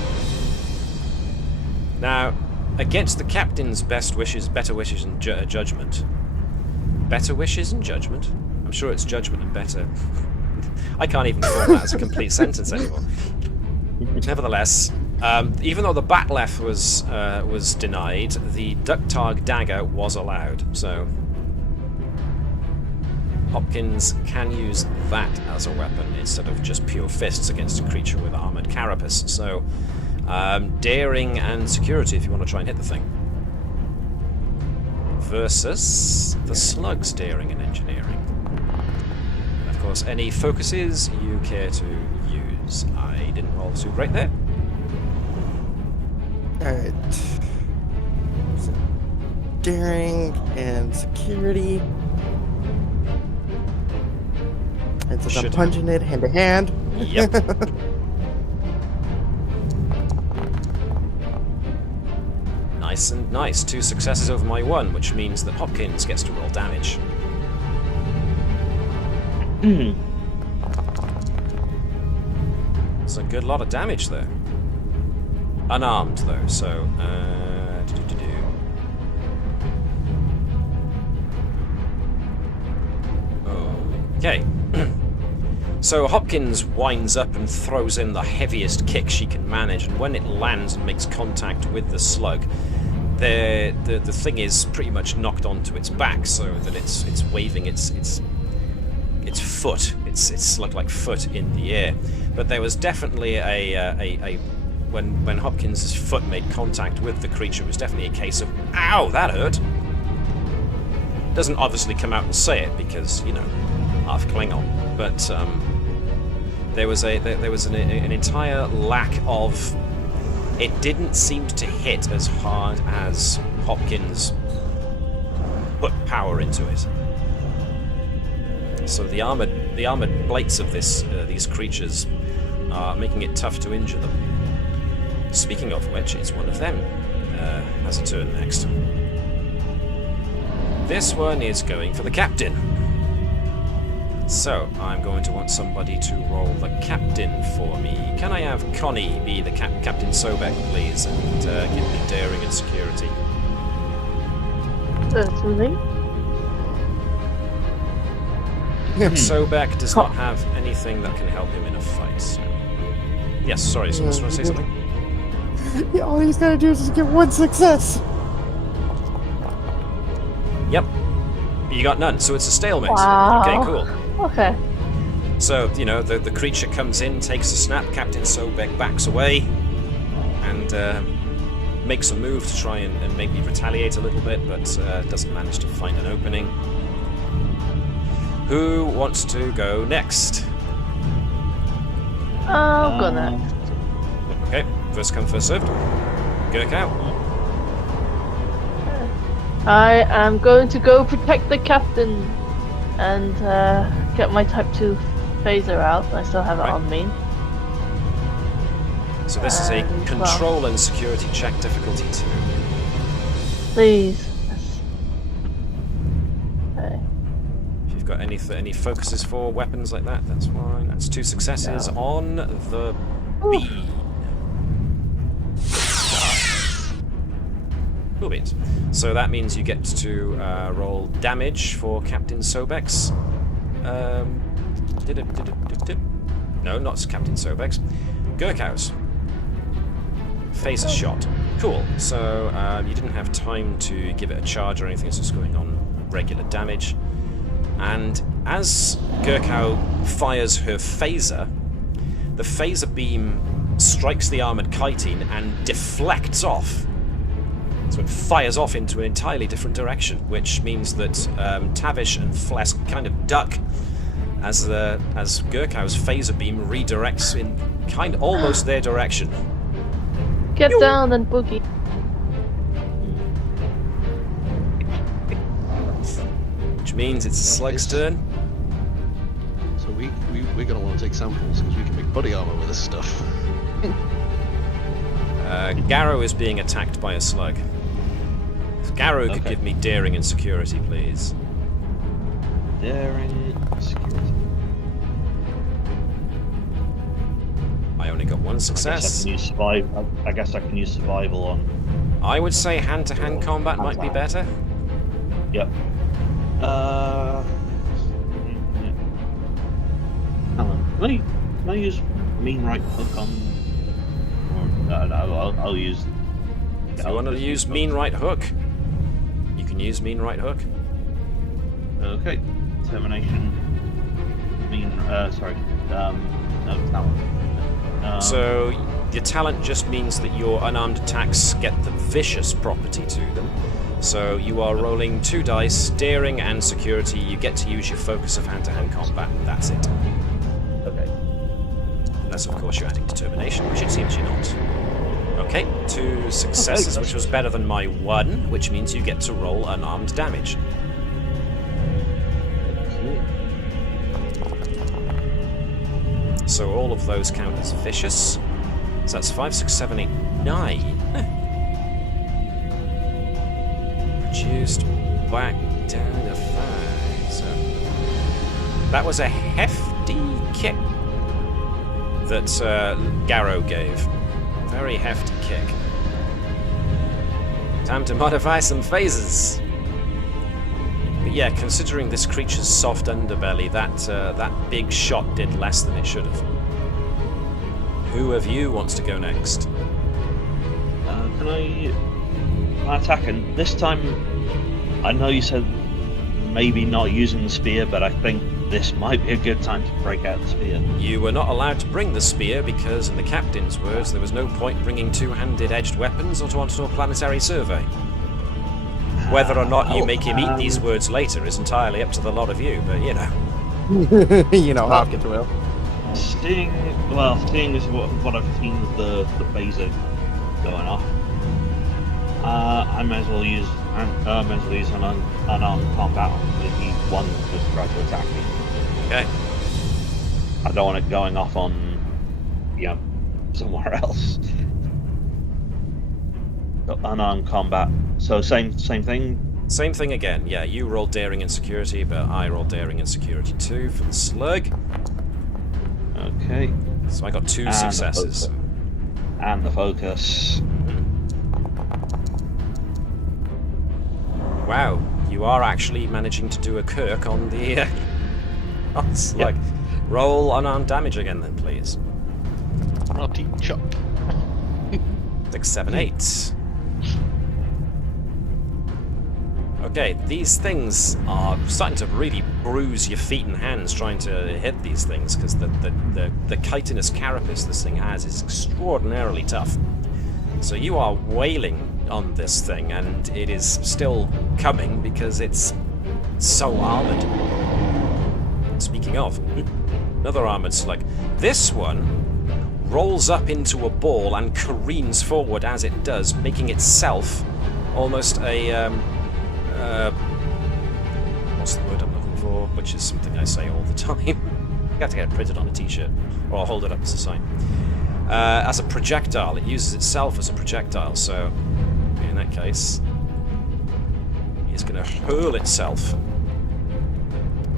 Now, against the captain's better wishes and judgment. Better wishes and judgment? I'm sure it's judgment and better. I can't even form that as a complete sentence anymore. Nevertheless, even though the Batleth was denied, the Ductarg dagger was allowed. So Hopkins can use that as a weapon instead of just pure fists against a creature with armored carapace. So daring and security if you want to try and hit the thing. Versus the slug's daring and engineering. And of course, any focuses you care to use. I didn't roll too great there. Alright. So, daring and security. And since I'm punching it hand to hand. Yep. Nice and nice. 2 successes over my 1, which means that Hopkins gets to roll damage. It's a good lot of damage there. Unarmed though, so okay. So Hopkins winds up and throws in the heaviest kick she can manage, and when it lands and makes contact with the slug, the thing is pretty much knocked onto its back, so that it's waving its foot, its slug-like foot in the air. But there was definitely when Hopkins' foot made contact with the creature, it was definitely a case of "ow, that hurt." Doesn't obviously come out and say it because, you know, half Klingon, but there was an entire lack of. It didn't seem to hit as hard as Hopkins put power into it. So the armored plates of these creatures are making it tough to injure them. Speaking of which, it's one of them has a turn next. This one is going for the captain. So, I'm going to want somebody to roll the captain for me. Can I have Connie be the Captain Sobek, please, and give me daring and security? Certainly. Sobek does not have anything that can help him in a fight. So. Yes, sorry, someone's trying to say something? Yeah, all he's got to do is just get 1 success. Yep. You got none, so it's a stalemate. Wow. Okay, cool. Okay. So, you know, the creature comes in, takes a snap, Captain Sobek backs away, and makes a move to try and maybe retaliate a little bit, but doesn't manage to find an opening. Who wants to go next? I'll go next. Okay, first come, first served. Gurk out. I am going to go protect the captain and get my Type 2 phaser out. I still have it on me. So this is a control and security check difficulty 2. Please. Yes. Okay. If you've got any focuses for weapons like that, that's fine. That's 2 successes on the beam. Cool beans. So that means you get to roll damage for Captain Sobek's. No, not Captain Sobek's. Gurkhaus. Phaser shot. Cool. So you didn't have time to give it a charge or anything. It's just going on regular damage. And as Gurkhau fires her phaser, the phaser beam strikes the armored chitin and deflects off. So it fires off into an entirely different direction, which means that Tavish and Flesk kind of duck as Gurkhau's phaser beam redirects in kind of almost their direction. Get down and boogie. Which means it's Slug's turn. So we're going to want to take samples because we can make body armor with this stuff. Garrow is being attacked by a slug. If Garrow could give me daring and security, please. Daring, security. I only got 1 success. I guess I can use survival on. I would say hand-to-hand combat might be better. Yep. Alan, can I use mean right hook on? No, I'll use. If you want to use mean right hook, you can use mean right hook. Okay. Termination. No, talent. So your talent just means that your unarmed attacks get the vicious property to them. So you are rolling 2 dice, daring and security. You get to use your focus of hand-to-hand combat, and that's it. Okay. Unless, of course, you're adding determination, which it seems you're not. Okay, 2 successes, which was better than my 1, which means you get to roll unarmed damage. So all of those count as vicious. So that's 5, 6, 7, 8, 9. Reduced back down to 5. So that was a hefty kick that Garrow gave. Very hefty kick. Time to modify some phases. But yeah, considering this creature's soft underbelly, that big shot did less than it should have. Who of you wants to go next? Can I attack? And this time, I know you said maybe not using the spear, but I think this might be a good time to break out the spear. You were not allowed to bring the spear because, in the captain's words, there was no point bringing 2-handed edged weapons or to onto a planetary survey. Whether or not you make him eat these words later is entirely up to the lot of you, but you know. Hopkins will. Seeing as what I've seen with the phaser going off, I may as well use an unarmed combat on the one that just tried to attack me. Okay. I don't want it going off on, somewhere else. So unarmed combat. So same thing. Same thing again. Yeah, you roll daring and security, but I roll daring and security 2 for the slug. Okay. So I got 2 successes. And the focus. Wow, you are actually managing to do a Kirk on the slug. Yep. Roll unarmed damage again then, please. Rotty chop. 6, 7, 8. Okay, these things are starting to really bruise your feet and hands trying to hit these things, because the chitinous carapace this thing has is extraordinarily tough. So you are wailing on this thing, and it is still coming because it's so armored. Speaking of, another armoured slug. This one rolls up into a ball and careens forward as it does, making itself almost a... what's the word I'm looking for? Which is something I say all the time. You have to get it printed on a t-shirt, or I'll hold it up as a sign. As a projectile, it uses itself as a projectile, so in that case, it's going to hurl itself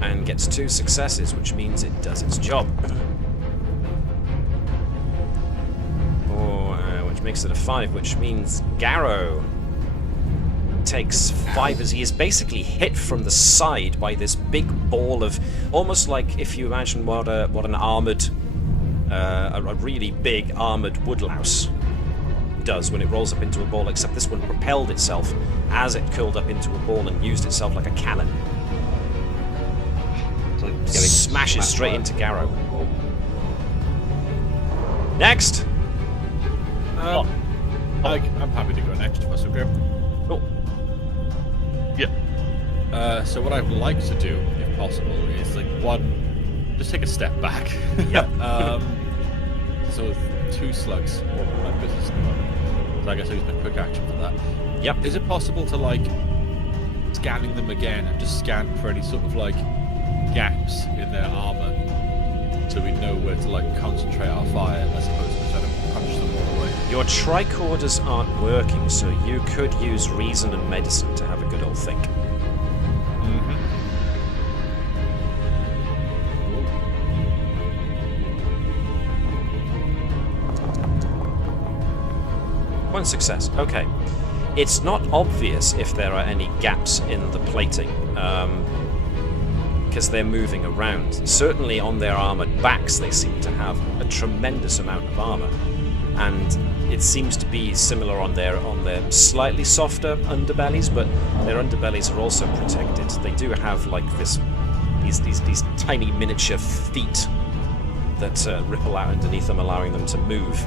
and gets 2 successes, which means it does its job. Which makes it a 5, which means Garrow takes 5 as he is basically hit from the side by this big ball of, almost like if you imagine what an armoured, a really big armoured woodlouse does when it rolls up into a ball, except this one propelled itself as it curled up into a ball and used itself like a cannon. Smashes straight into Garrow. Next! I'm happy to go next, if that's okay. Cool. Yeah. So what I'd like to do, if possible, is just take a step back. Yep. So 2 slugs, one of my business at the moment. So I guess I use my quick action for that. Yep. Is it possible to scanning them again and just scan for any sort of gaps in their armor, so we know where to concentrate our fire as opposed to trying to punch them all the way? Your tricorders aren't working, so you could use reason and medicine to have a good old think. Mm-hmm. 1 success. Okay. It's not obvious if there are any gaps in the plating, because they're moving around. Certainly on their armoured backs they seem to have a tremendous amount of armour, and it seems to be similar on their slightly softer underbellies, but their underbellies are also protected. They do have these tiny miniature feet that ripple out underneath them, allowing them to move.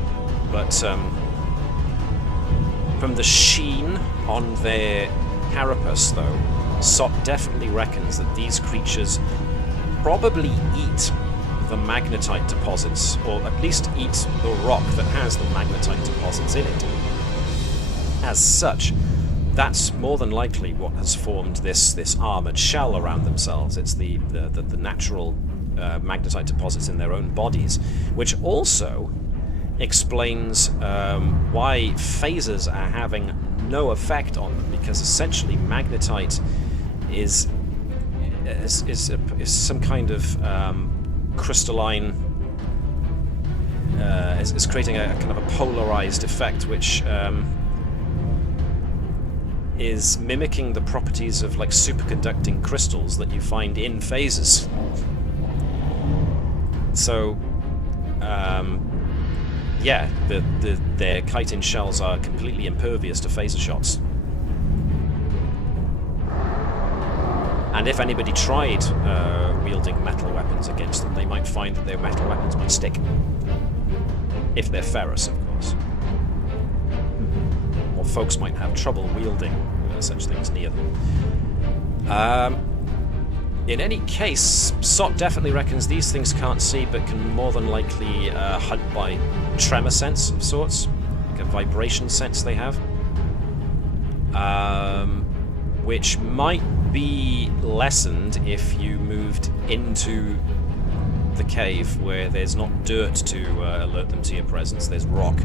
But from the sheen on their carapace, though, Sot definitely reckons that these creatures probably eat the magnetite deposits, or at least eat the rock that has the magnetite deposits in it. As such, that's more than likely what has formed this armoured shell around themselves. It's the natural magnetite deposits in their own bodies, which also explains why phasers are having no effect on them, because essentially magnetite is some kind of crystalline, is creating a kind of a polarized effect, which is mimicking the properties of superconducting crystals that you find in phasers. So yeah, their chitin shells are completely impervious to phaser shots. And if anybody tried wielding metal weapons against them, they might find that their metal weapons might stick. If they're ferrous, of course. Or folks might have trouble wielding such things near them. In any case, Sot definitely reckons these things can't see, but can more than likely hunt by tremor sense of sorts, like a vibration sense they have, which might be lessened if you moved into the cave where there's not dirt to alert them to your presence. There's rock.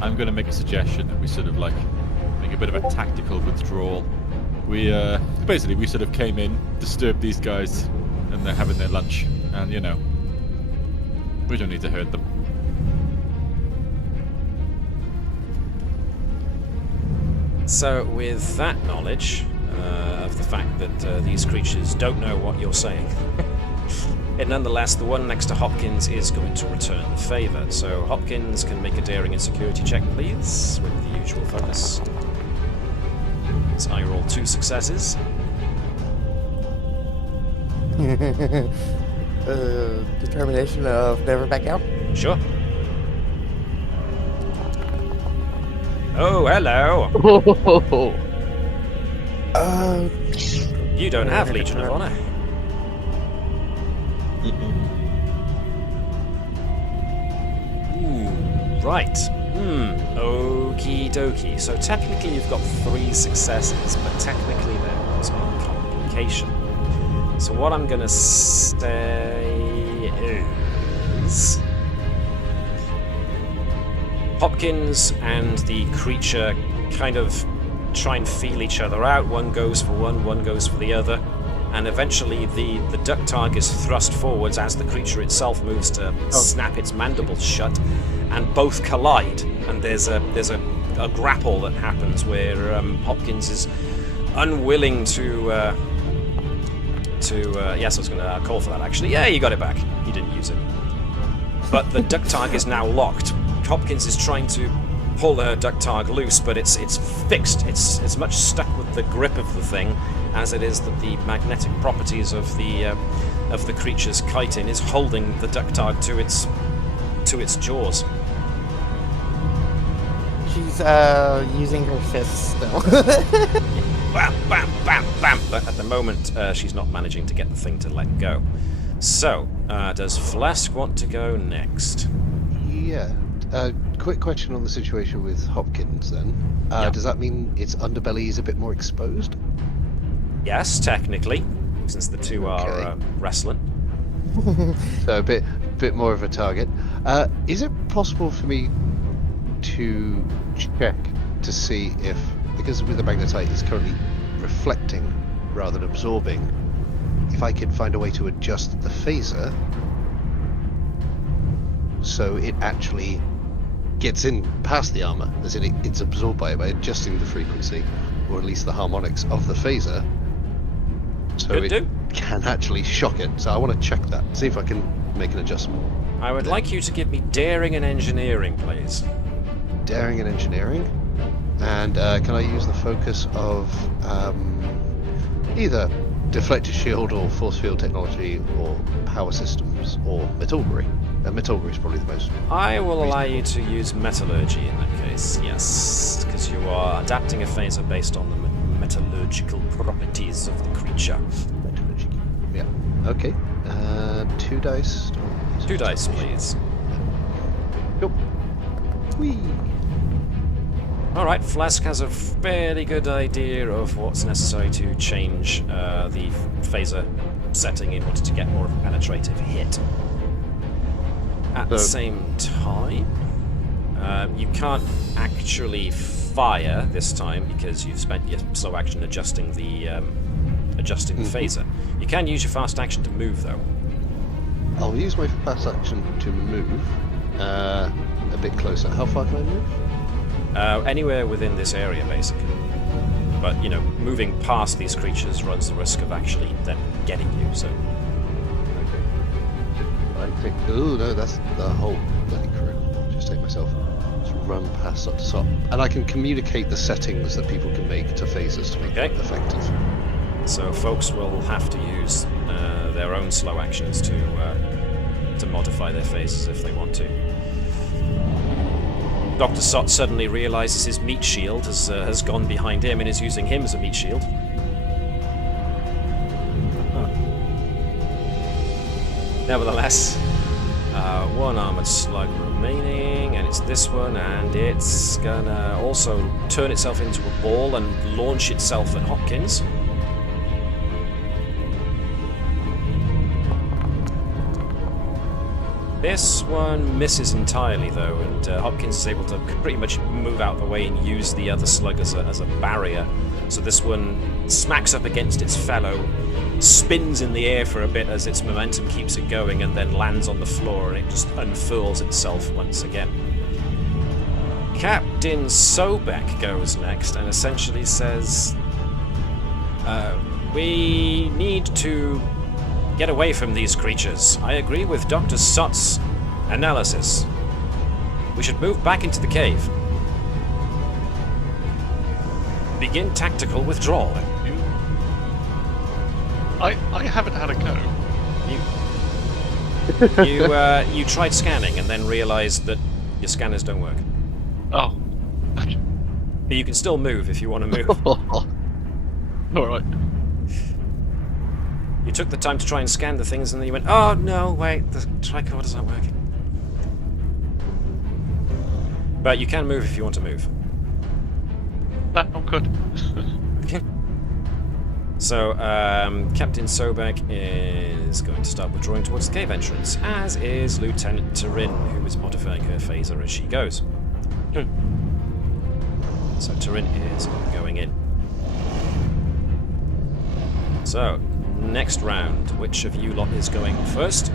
I'm going to make a suggestion that we sort of make a bit of a tactical withdrawal. We basically sort of came in, disturbed these guys, and they're having their lunch, and we don't need to hurt them. So with that knowledge of the fact that these creatures don't know what you're saying, and nonetheless the one next to Hopkins is going to return the favour. So Hopkins can make a daring and security check, please, with the usual focus. So I roll 2 successes. Determination of never back out? Sure. Oh, hello! You don't have Legion of Honor. Ooh, right. Okie dokie. So technically you've got 3 successes, but technically there was a complication. So what I'm gonna say is... Hopkins and the creature kind of try and feel each other out. One goes for one goes for the other. And eventually the duck target is thrust forwards as the creature itself moves to snap its mandibles shut, and both collide. And there's a grapple that happens where Hopkins is unwilling to yes, I was going to call for that actually. Yeah, you got it back. You didn't use it. But the duck target is now locked. Hopkins is trying to pull the duck target loose, but it's fixed. It's much stuck with the grip of the thing, as it is that the magnetic properties of the creature's chitin is holding the duck target to its jaws. She's using her fists still. Bam, bam, bam, bam. But at the moment, she's not managing to get the thing to let go. So, does Flask want to go next? Yeah. Quick question on the situation with Hopkins then. Yep. Does that mean its underbelly is a bit more exposed? Yes, technically, since the two are wrestling. So a bit more of a target. Is it possible for me to check to see if, because with the magnetite it's currently reflecting rather than absorbing, if I can find a way to adjust the phaser so it actually gets in past the armor, as in it's absorbed by it by adjusting the frequency, or at least the harmonics of the phaser, so it can actually shock it. So I want to check that, see if I can make an adjustment. I would like you to give me daring and engineering, please. Daring and engineering, and can I use the focus of either deflector shield or force field technology or power systems or metallurgy? Metallurgy is probably the most. I will allow you to use metallurgy in that case, yes, because you are adapting a phaser based on the metallurgical properties of the creature. Metallurgy. Yeah. Okay. 2 dice. 2 dice, please. Nope. Whee. Alright, Flask has a fairly good idea of what's necessary to change the phaser setting in order to get more of a penetrative hit. At the same time, you can't actually fire this time because you've spent your slow action adjusting the phaser. You can use your fast action to move, though. I'll use my fast action to move a bit closer. How far can I move? Anywhere within this area, basically. But, you know, moving past these creatures runs the risk of actually them getting you, so... I think... Oh, no, that's the whole bloody crew. Just take myself. Just run past up to top. And I can communicate the settings that people can make to phasers to make it effective. So folks will have to use their own slow actions to modify their phasers if they want to. Dr. Sot suddenly realizes his meat shield has gone behind him and is using him as a meat shield. Nevertheless, 1 armored slug remaining, and it's this one, and it's gonna also turn itself into a ball and launch itself at Hopkins. This one misses entirely, though, and Hopkins is able to pretty much move out of the way and use the other slug as a barrier. So this one smacks up against its fellow, spins in the air for a bit as its momentum keeps it going, and then lands on the floor, and it just unfurls itself once again. Captain Sobek goes next and essentially says, we need to get away from these creatures. I agree with Dr. Sot's analysis. We should move back into the cave. Begin tactical withdrawal. I haven't had a go. You tried scanning and then realised that your scanners don't work. Oh. But you can still move if you want to move. Alright. You took the time to try and scan the things, and then you went, oh no, wait, the tricorder's not working. But you can move if you want to move. No, I'm good. Okay. So, Captain Sobek is going to start withdrawing towards the cave entrance, as is Lieutenant Turin, who is modifying her phaser as she goes. So Turin is going in. So, next round, which of you lot is going first?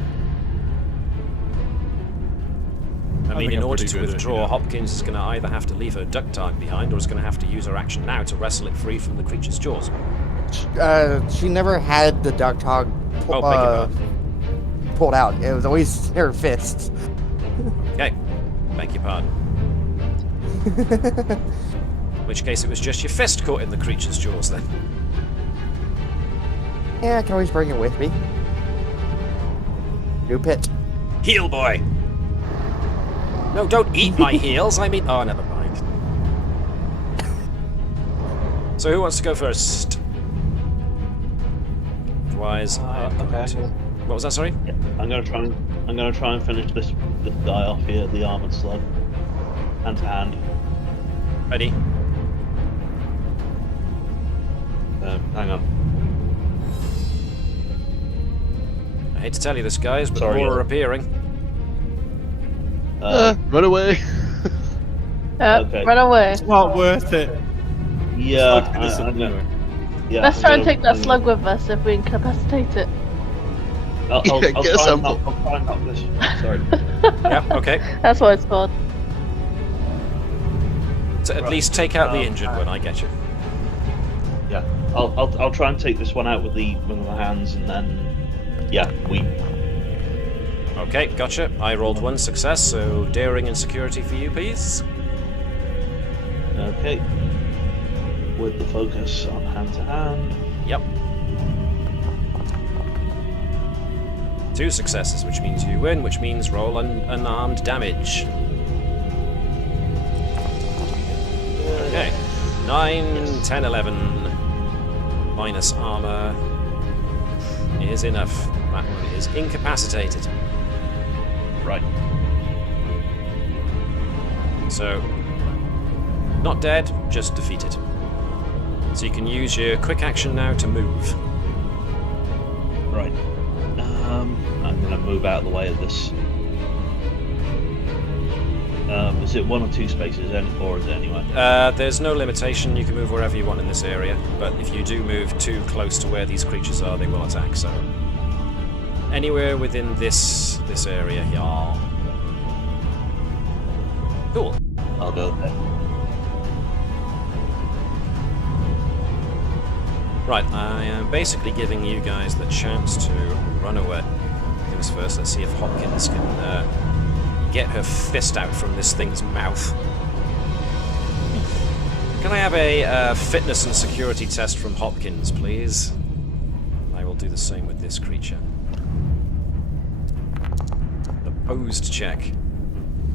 I mean, in order to withdraw, Hopkins is going to either have to leave her duck target behind, or is going to have to use her action now to wrestle it free from the creature's jaws. She never had the duck hog pulled out. It was always her fists. Okay, beg your pardon. In which case it was just your fist caught in the creature's jaws then. Yeah, I can always bring it with me. New pit. Heel boy! No, don't eat my heels, I mean... Oh, never mind. So who wants to go first? Otherwise, Okay. What was that, sorry? Yeah, I'm gonna try and finish this guy off here, the armored slug. Hand to hand. Ready? Hang on. I hate to tell you this, guys, but Sorry, more are yeah. appearing. Run away! Okay. Run away. It's not worth it. Yeah, Slug's gonna I'm gonna. subdue Yeah, Let's I'm try and gonna- take that I'm slug with us if we incapacitate it. I'll Yeah, get a try and sample. knock, I'll try and knock this. Sorry. Yep, okay. That's what it's called. So at Right. least take out the injured one, I get you. Yeah, I'll try and take this one out with my hands, and then we. Okay, gotcha. I rolled one success, so daring and security for you, please. Okay. With the focus on hand to hand. Yep. 2 successes, which means you win, which means roll unarmed damage. Okay. 9, 10, 11 minus armor is enough. That one is incapacitated. Right. So, not dead, just defeated. So you can use your quick action now to move. Right. I'm gonna move out of the way of this. Is it 1 or 2 spaces, or is it anywhere? There's no limitation, you can move wherever you want in this area, but if you do move too close to where these creatures are, they will attack, so... Anywhere within this area, y'all. Cool. I'll go there. Right, I am basically giving you guys the chance to run away. Things first, let's see if Hopkins can get her fist out from this thing's mouth. Can I have a fitness and security test from Hopkins, please? I will do the same with this creature. Opposed check.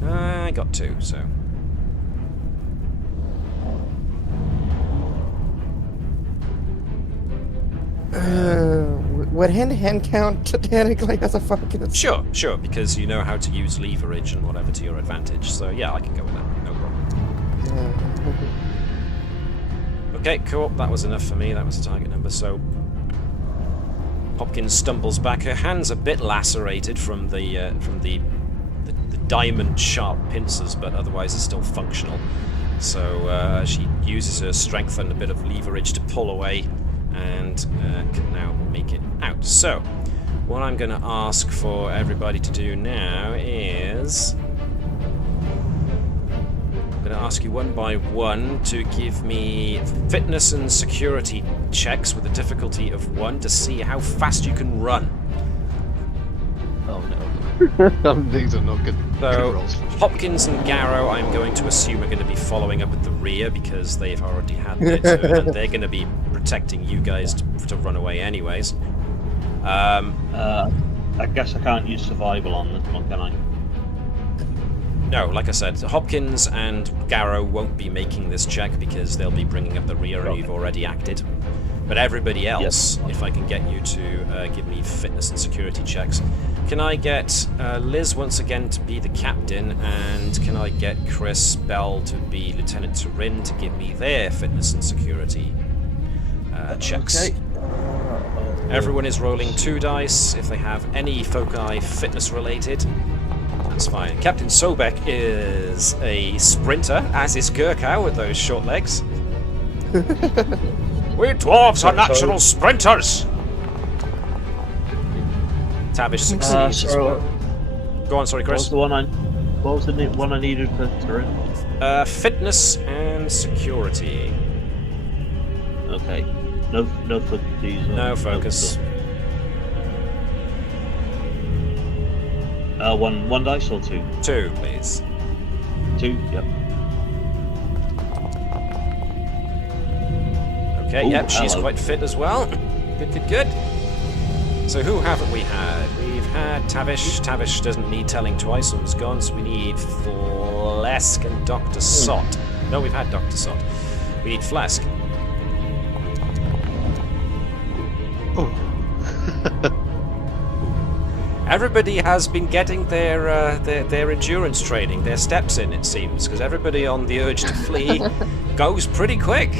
I got 2, so... Would hand-to-hand count technically as a fucking... Sure, because you know how to use leverage and whatever to your advantage, so yeah, I can go with that, no problem. Okay, cool, that was enough for me, that was the target number, so... Hopkins stumbles back, her hand's a bit lacerated from the diamond-sharp pincers, but otherwise it's still functional. So she uses her strength and a bit of leverage to pull away, and can now make it out. So, what I'm going to ask for everybody to do now is... I'm going to ask you one by one to give me fitness and security checks with a difficulty of 1 to see how fast you can run. Oh no. These are not good, good So, rolls. Hopkins and Garrow, I'm going to assume are going to be following up at the rear because they've already had their turn, and they're going to be protecting you guys to run away anyways. I guess I can't use survival on this one, can I? No, like I said, Hopkins and Garrow won't be making this check because they'll be bringing up the rear and Okay. you've already acted. But everybody else, if I can get you to give me fitness and security checks. Can I get Liz once again to be the captain, and can I get Chris Bell to be Lieutenant Turin to give me their fitness and security checks? Okay. Everyone is rolling 2 dice. If they have any foci fitness related, that's fine. Captain Sobek is a sprinter, as is Gurkow with those short legs. We dwarves are natural sprinters! Tavish succeeds as well. Go on, sorry, Chris. What was the one I needed for Turin? Fitness and security. Okay. No focus. No focus. One dice or 2? 2, please. 2, yep. Okay, Ooh, yep, she's hello. quite fit as well. Good. So who haven't we had? We've had Tavish. Tavish doesn't need telling twice, so was gone, so we need Flesk and Dr. Sott. No, we've had Dr. Sott. We need Flesk. Everybody has been getting their endurance training, their steps in, it seems, because everybody on the urge to flee goes pretty quick.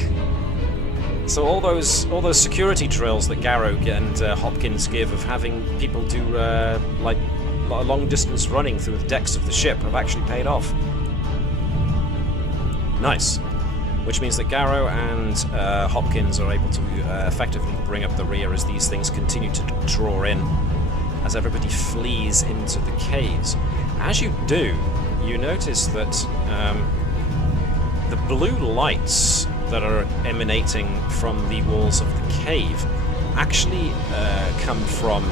So all those security drills that Garrow and Hopkins give of having people do like long distance running through the decks of the ship have actually paid off. Nice. Which means that Garrow and Hopkins are able to effectively bring up the rear as these things continue to draw in, as everybody flees into the caves. As you do, you notice that the blue lights that are emanating from the walls of the cave actually come from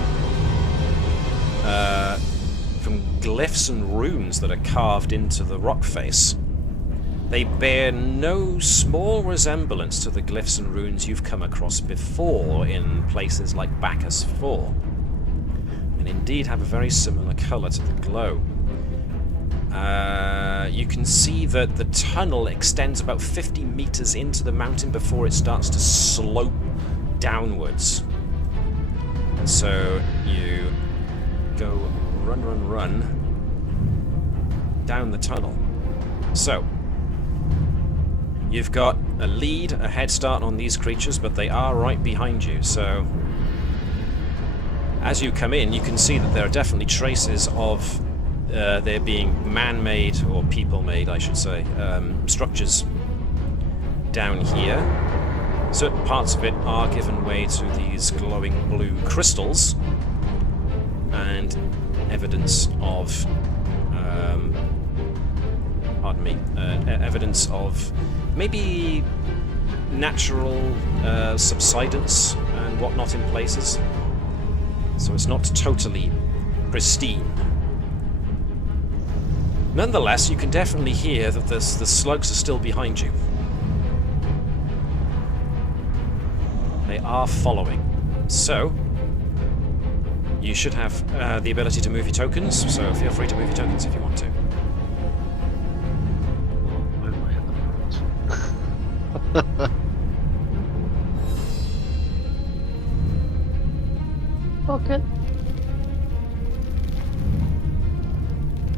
glyphs and runes that are carved into the rock face. They bear no small resemblance to the glyphs and runes you've come across before in places like Bacchus 4, and indeed have a very similar colour to the glow. You can see that the tunnel extends about 50 meters into the mountain before it starts to slope downwards. And so you go run down the tunnel. So you've got a lead, a head start on these creatures, but they are right behind you. So as you come in, you can see that there are definitely traces of there being man-made, or people-made, I should say, structures down here. Certain parts of it are given way to these glowing blue crystals, and evidence of, evidence of maybe natural subsidence and whatnot in places. So it's not totally pristine. Nonetheless, you can definitely hear that the slugs are still behind you. They are following. So, you should have the ability to move your tokens, so feel free to move your tokens if you want to. Okay.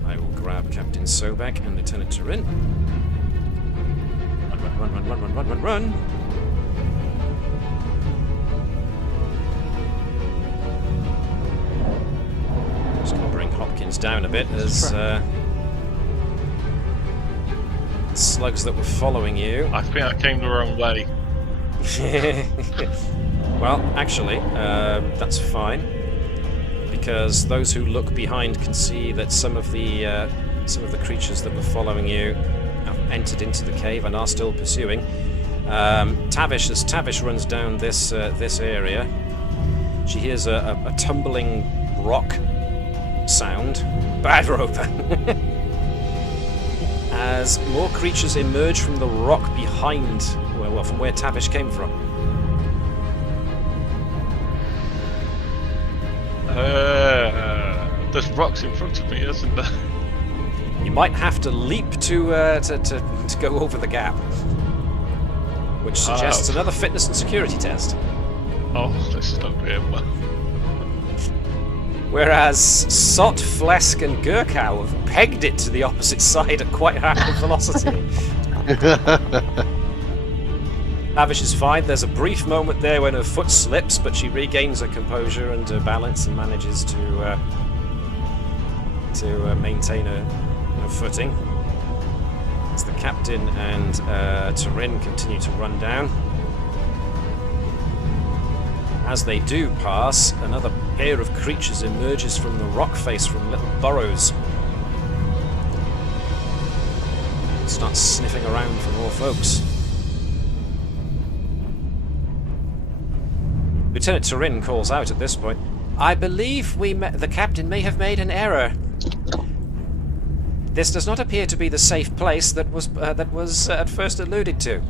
I will grab Captain Sobek and Lieutenant Turin. Run! Just going to bring Hopkins down a bit as the slugs that were following you. I think I came the wrong way. Well, actually, that's fine, because those who look behind can see that some of the creatures that were following you have entered into the cave and are still pursuing. Tavish, as Tavish runs down this area, she hears a tumbling rock sound. Bad roper. As more creatures emerge from the rock behind, well, from where Tavish came from. There's rocks in front of me, isn't there? You might have to leap to go over the gap. which suggests another fitness and security test. Oh, this is not going well. Whereas Sot, Flesk, and Gurkau have pegged it to the opposite side at quite rapid velocity. Lavish is fine. There's a brief moment there when her foot slips, but she regains her composure and her balance and manages to maintain her footing. As the captain and Turin continue to run down. As they do pass, another pair of creatures emerges from the rock face from little burrows. Starts sniffing around for more folks. Lieutenant Turin calls out at this point, "I believe the captain may have made an error. This does not appear to be the safe place that was at first alluded to.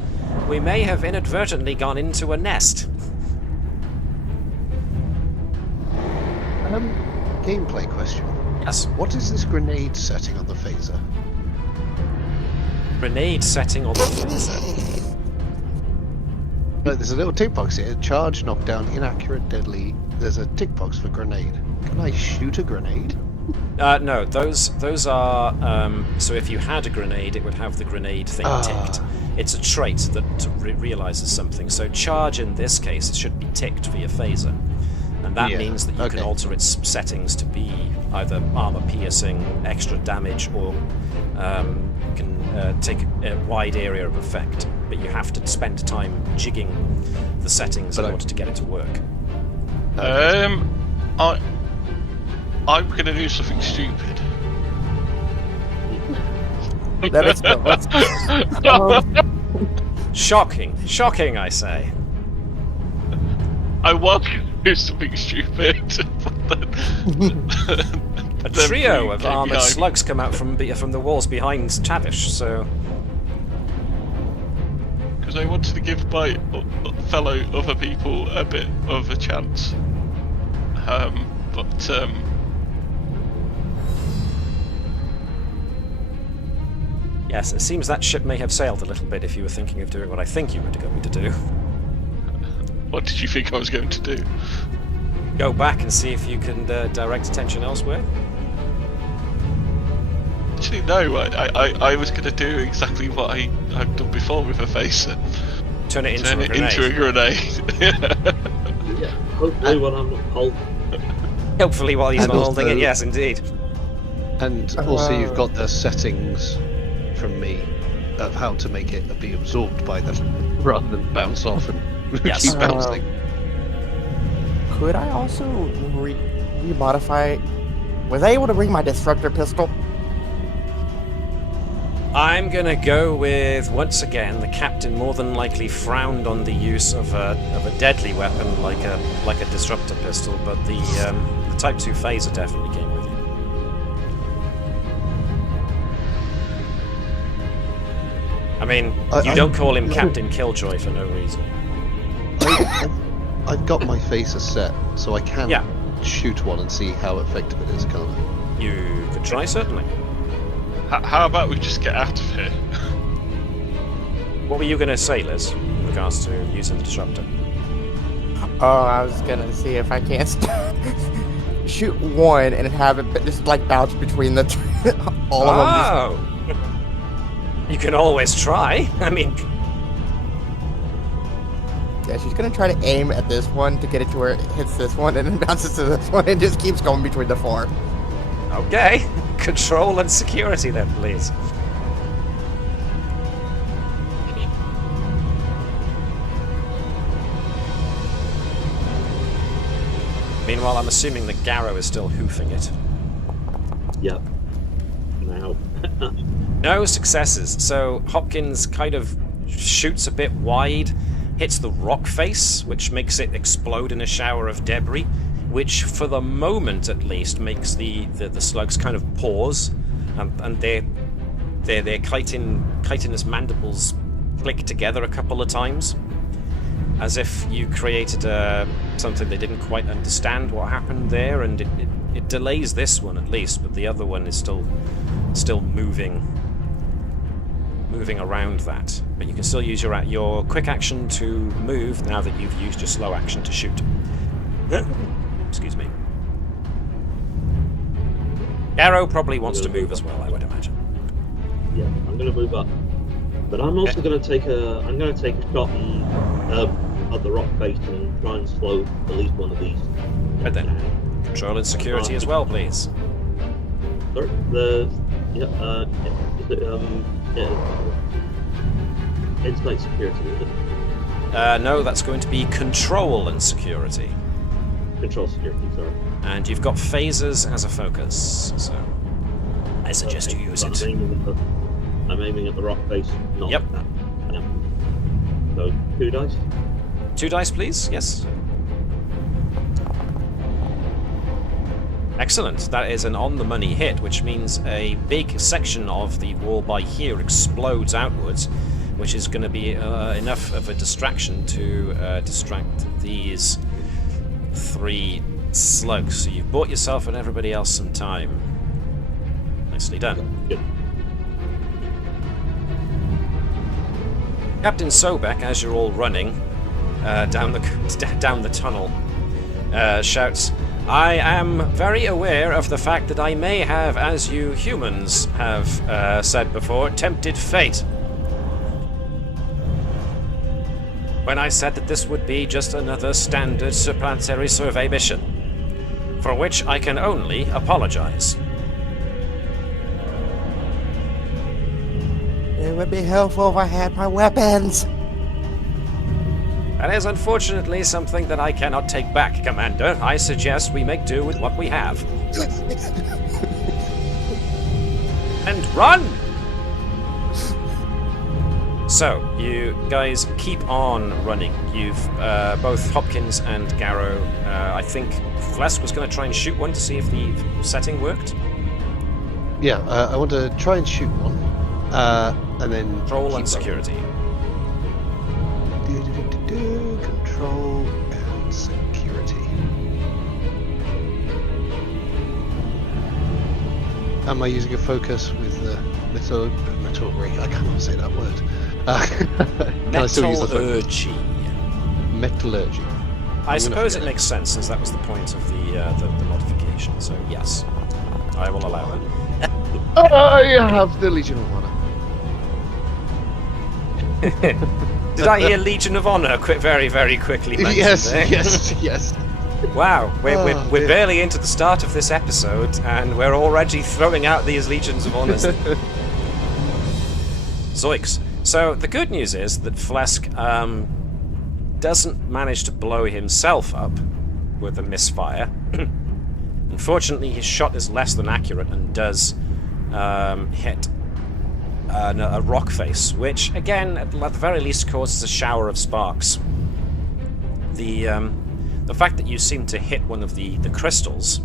We may have inadvertently gone into a nest." Gameplay question. Yes. What is this grenade setting on the phaser? Grenade setting on the phaser. No, there's a little tick box here. Charge, knockdown, inaccurate, deadly. There's a tick box for grenade. Can I shoot a grenade? No, those are. So if you had a grenade, it would have the grenade thing ticked. It's a trait that realizes something. So charge in this case it should be ticked for your phaser, and that means that you can alter its settings to be either armor piercing, extra damage, or can take a wide area of effect. But you have to spend time jigging the settings in order to get it to work. I'm going to do something stupid. Let's go. Shocking, I say. I was going to do something stupid. A trio of armoured slugs come out from the walls behind Tavish, so... Because I wanted to give my fellow other people a bit of a chance. Yes, it seems that ship may have sailed a little bit if you were thinking of doing what I think you were going to do. What did you think I was going to do? Go back and see if you can direct attention elsewhere? Actually, no. I was going to do exactly what I've done before with a phaser. Turn it into a grenade. Yeah, hopefully when I'm not holding. Hopefully while he's not holding it, yes, indeed. And also you've got the settings from me of how to make it be absorbed by them rather than bounce off and keep bouncing. Could I also remodify? Was I able to bring my destructor pistol? I'm gonna go with, once again, the captain more than likely frowned on the use of a deadly weapon like a disruptor pistol, but the Type 2 phaser definitely came with you. I mean, you don't call him Captain Killjoy for no reason. I've got my phaser set, so I can shoot one and see how effective it is, can't I? You could try, certainly. How about we just get out of here? What were you going to say, Liz, in regards to using the disruptor? Oh, I was going to see if I can't shoot one and have it just like bounce between the all of them. You can always try. I mean... Yeah, she's going to try to aim at this one to get it to where it hits this one and then bounces to this one and just keeps going between the four. Okay. Control and security then, please. Meanwhile, I'm assuming the Garrow is still hoofing it. Yep. Now. No successes. So Hopkins kind of shoots a bit wide, hits the rock face, which makes it explode in a shower of debris, which for the moment at least makes the slugs kind of pause, and their chitinous mandibles click together a couple of times, as if you created something they didn't quite understand what happened there, and it delays this one at least, but the other one is still moving moving around that, but you can still use your quick action to move now that you've used your slow action to shoot. Excuse me. Arrow probably wants to move as well, I would imagine. Yeah, I'm going to move up, but I'm also going to take a shot at the rock face and try and slow at least one of these. But then, control and security as well, please. Sorry, insight security, is it? No, that's going to be control and security. Control security, sorry. And you've got phasers as a focus, so I suggest you use it. I'm aiming at the rock face, not yep. that. So 2 dice. 2 dice, please. Yes. Excellent. That is an on-the-money hit, which means a big section of the wall by here explodes outwards, which is going to be enough of a distraction to distract these 3 slugs. So you've bought yourself and everybody else some time. Nicely done. Good. Captain Sobek, as you're all running down the tunnel, shouts, "I am very aware of the fact that I may have, as you humans have said before, tempted fate. When I said that this would be just another standard planetary survey mission, for which I can only apologize." It would be helpful if I had my weapons. That is unfortunately something that I cannot take back, Commander. I suggest we make do with what we have. And run! So, you guys keep on running. You've, both Hopkins and Garrow, I think Flesk was going to try and shoot one to see if the setting worked. Yeah, I want to try and shoot one, and then... Control and security. Control and security. Am I using a focus with the metallurgy? I cannot say that word. Can I still use the focus? Metallurgy. I suppose it makes sense, since that was the point of the modification. So yes, I will allow it. I have the Legion of Honor. Did I hear Legion of Honor very, very quickly mentioned there? Yes. Wow, we're barely into the start of this episode, and we're already throwing out these Legions of Honors. Zoiks. So the good news is that Flesk doesn't manage to blow himself up with a misfire. Unfortunately, his shot is less than accurate and does hit a rock face, which, again, at the very least causes a shower of sparks. The fact that you seem to hit one of the crystals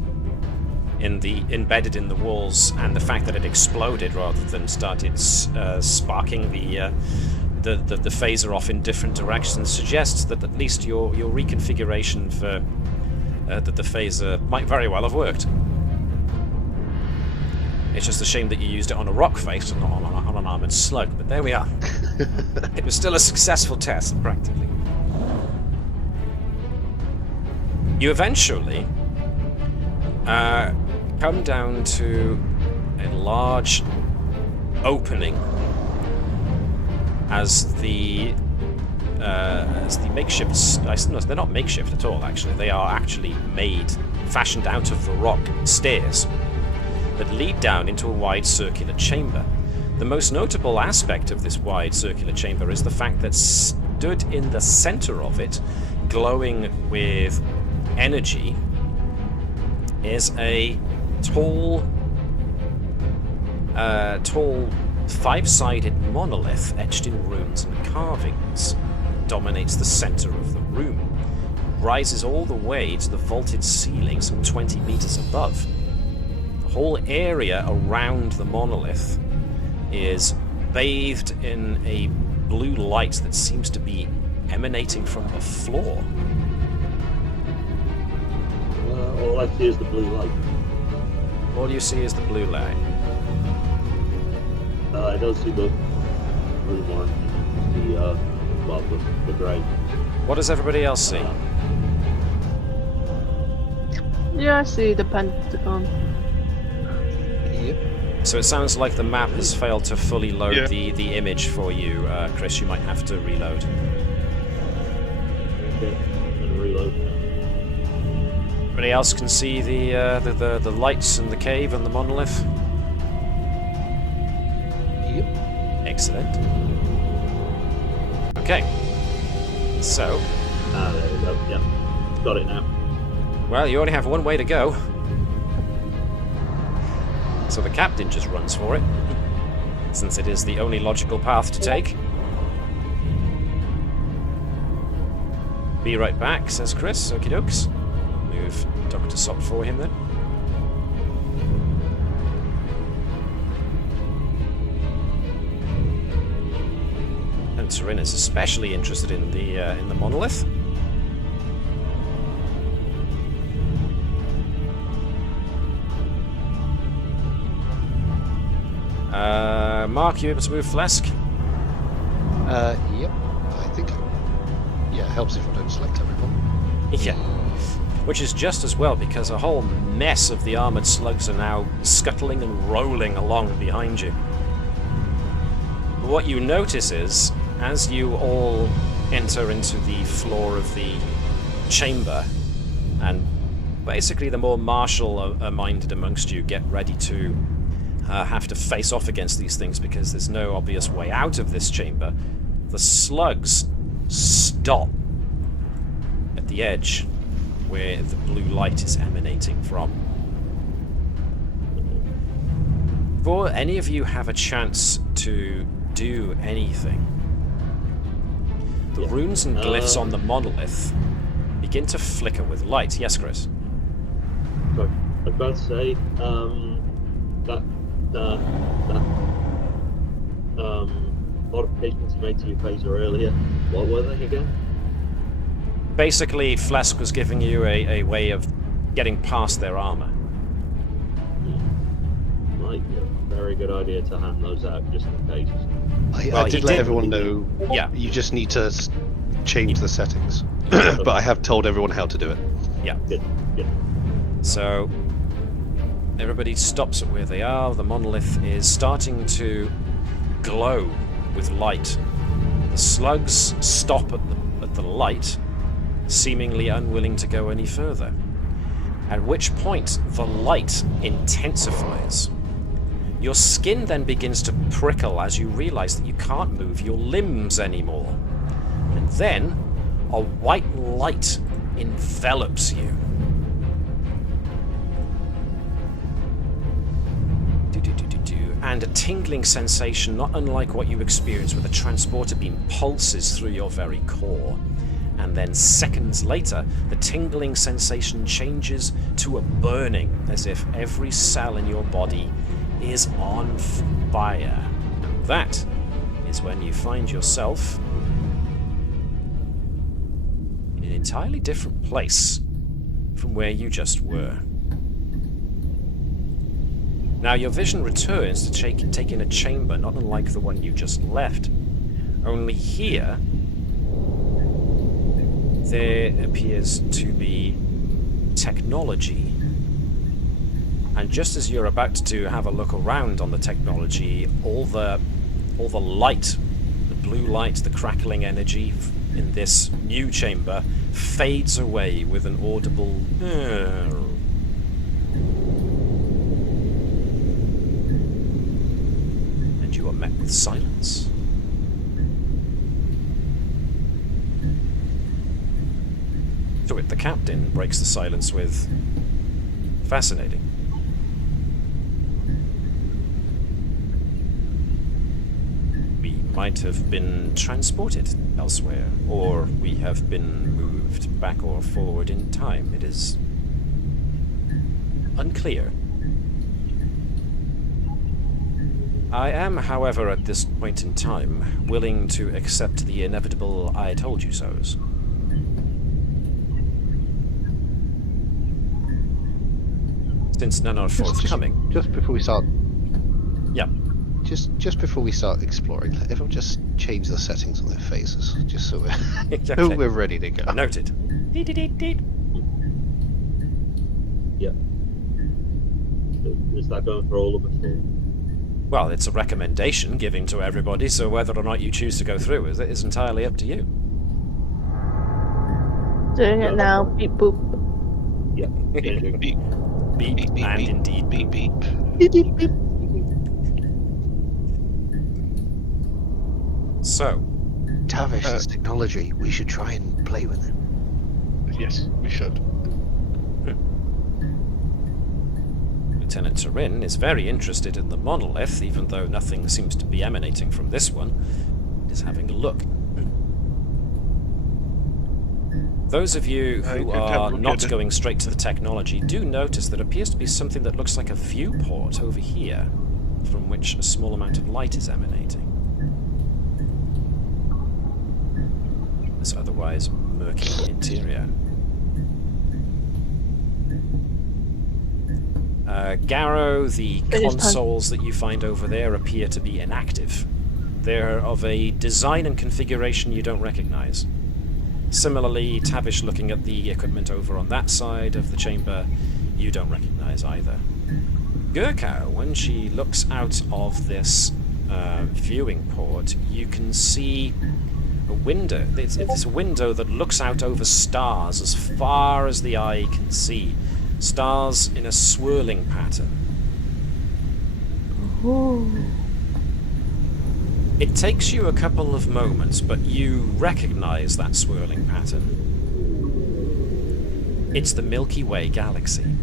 embedded in the walls, and the fact that it exploded rather than started sparking the phaser off in different directions suggests that at least your reconfiguration for the phaser might very well have worked. It's just a shame that you used it on a rock face and not on an armoured slug, but there we are. It was still a successful test, practically. You eventually come down to a large opening as the makeshifts... No, they're not makeshift at all, actually. They are actually fashioned out of the rock stairs that lead down into a wide circular chamber. The most notable aspect of this wide circular chamber is the fact that stood in the center of it, glowing with energy, is a tall 5-sided monolith etched in runes and carvings. Dominates the center of the room. Rises all the way to the vaulted ceiling some 20 meters above. The whole area around the monolith is bathed in a blue light that seems to be emanating from the floor. All I see is the blue light. All you see is the blue light. I don't see the room or the grave. What does everybody else see? Yeah, I see the Pentagon. Yep. So it sounds like the map has failed to fully load the image for you, Chris. You might have to reload. Okay, and reload. Everybody else can see the lights and the cave and the monolith? Yep. Excellent. Okay. So... there we go, yeah. Got it now. Well, you only have one way to go. So the captain just runs for it, since it is the only logical path to take. Be right back, says Chris. Okie dokes. Move Dr. Sop for him then. And Serin is especially interested in the monolith. Mark, you able to move Flesk? Yep. I think. Yeah, it helps if I don't select everyone. Yeah. Which is just as well, because a whole mess of the armoured slugs are now scuttling and rolling along behind you. What you notice is, as you all enter into the floor of the chamber, and basically the more martial-minded amongst you get ready to have to face off against these things because there's no obvious way out of this chamber, the slugs stop at the edge where the blue light is emanating from. Before any of you have a chance to do anything, the runes and glyphs on the monolith begin to flicker with light. Yes, Chris? Sorry, I was about to say, modifications you made to your phaser earlier, what were they again? Basically, Flesk was giving you a way of getting past their armor. Might be a very good idea to hand those out just in case. I did let everyone know. Yeah. You just need to change the settings, but I have told everyone how to do it. Yeah. Good. So everybody stops at where they are. The monolith is starting to glow with light. The slugs stop at the light, seemingly unwilling to go any further. At which point the light intensifies. Your skin then begins to prickle as you realize that you can't move your limbs anymore. And then a white light envelops you. And a tingling sensation not unlike what you experience with a transporter beam pulses through your very core. And then seconds later, the tingling sensation changes to a burning, as if every cell in your body is on fire. And that is when you find yourself in an entirely different place from where you just were. Now your vision returns to take in a chamber not unlike the one you just left. Only here, there appears to be technology. And just as you're about to have a look around on the technology, all the light, the blue light, the crackling energy in this new chamber fades away with an audible and you are met with silence. To it, the captain breaks the silence with, "Fascinating. We might have been transported elsewhere, or we have been moved back or forward in time. It is unclear. I am, however, at this point in time, willing to accept the inevitable I told you so's. Since none are forthcoming." Just before we start, Yeah. just before we start exploring, everyone just change the settings on their faces, just so Okay. we're ready to go. Noted. Yeah. So is that going for all of us? Or? Well, it's a recommendation given to everybody, so whether or not you choose to go through with it is entirely up to you. Doing it now. Beep boop. Yeah. Beep, beep, Beep, beep, and beep, indeed beep, beep. So, Tavish, this technology, we should try and play with it. Yes, we should. Lieutenant Turin is very interested in the monolith, even though nothing seems to be emanating from this one. Is having a look. Those of you who are not going straight to the technology do notice there appears to be something that looks like a viewport over here, from which a small amount of light is emanating. This otherwise murky interior. Garrow, the consoles that you find over there appear to be inactive. They're of a design and configuration you don't recognize. Similarly, Tavish, looking at the equipment over on that side of the chamber, you don't recognize either. Gurkha, when she looks out of this viewing port, you can see a window. It's a window that looks out over stars as far as the eye can see. Stars in a swirling pattern. Ooh. It takes you a couple of moments, but you recognize that swirling pattern. It's the Milky Way galaxy.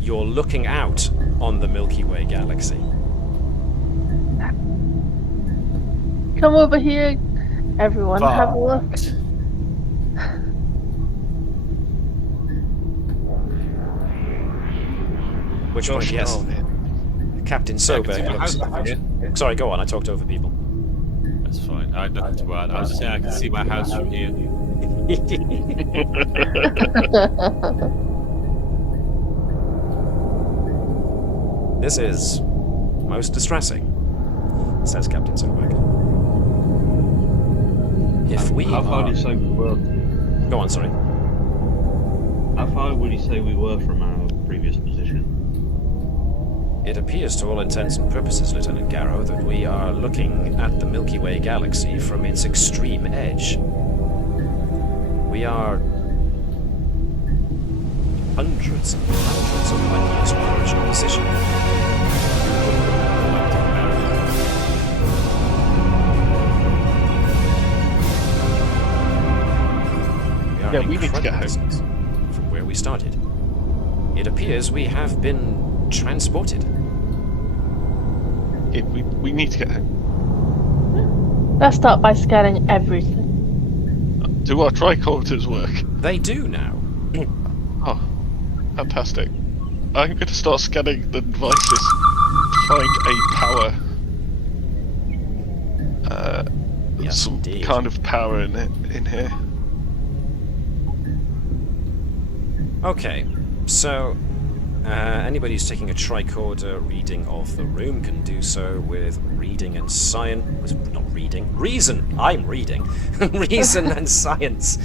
You're looking out on the Milky Way galaxy. Come over here, everyone. Have a look. Which one? Yes. Captain Sobek looks... Sorry, go on, I talked over people. That's fine. I had nothing to add. I was just saying I can see my house from here. This is most distressing, says Captain Sobek. If we How far are... did you say we were? Go on, sorry. How far would you say we were from our previous position? It appears to all intents and purposes, Lieutenant Garrow, that we are looking at the Milky Way galaxy from its extreme edge. We are hundreds of light years from our original position. We need to get home from where we started. It appears we have been transported. Yeah, we need to get home. Let's start by scanning everything. Do our tricorders work? They do now. Oh, fantastic. I'm going to start scanning the devices to find a power. Yes, some indeed. kind of power in here. Okay, so anybody who's taking a tricorder reading of the room can do so with reading and science. Not reading, reason. I'm reading. Reason and science.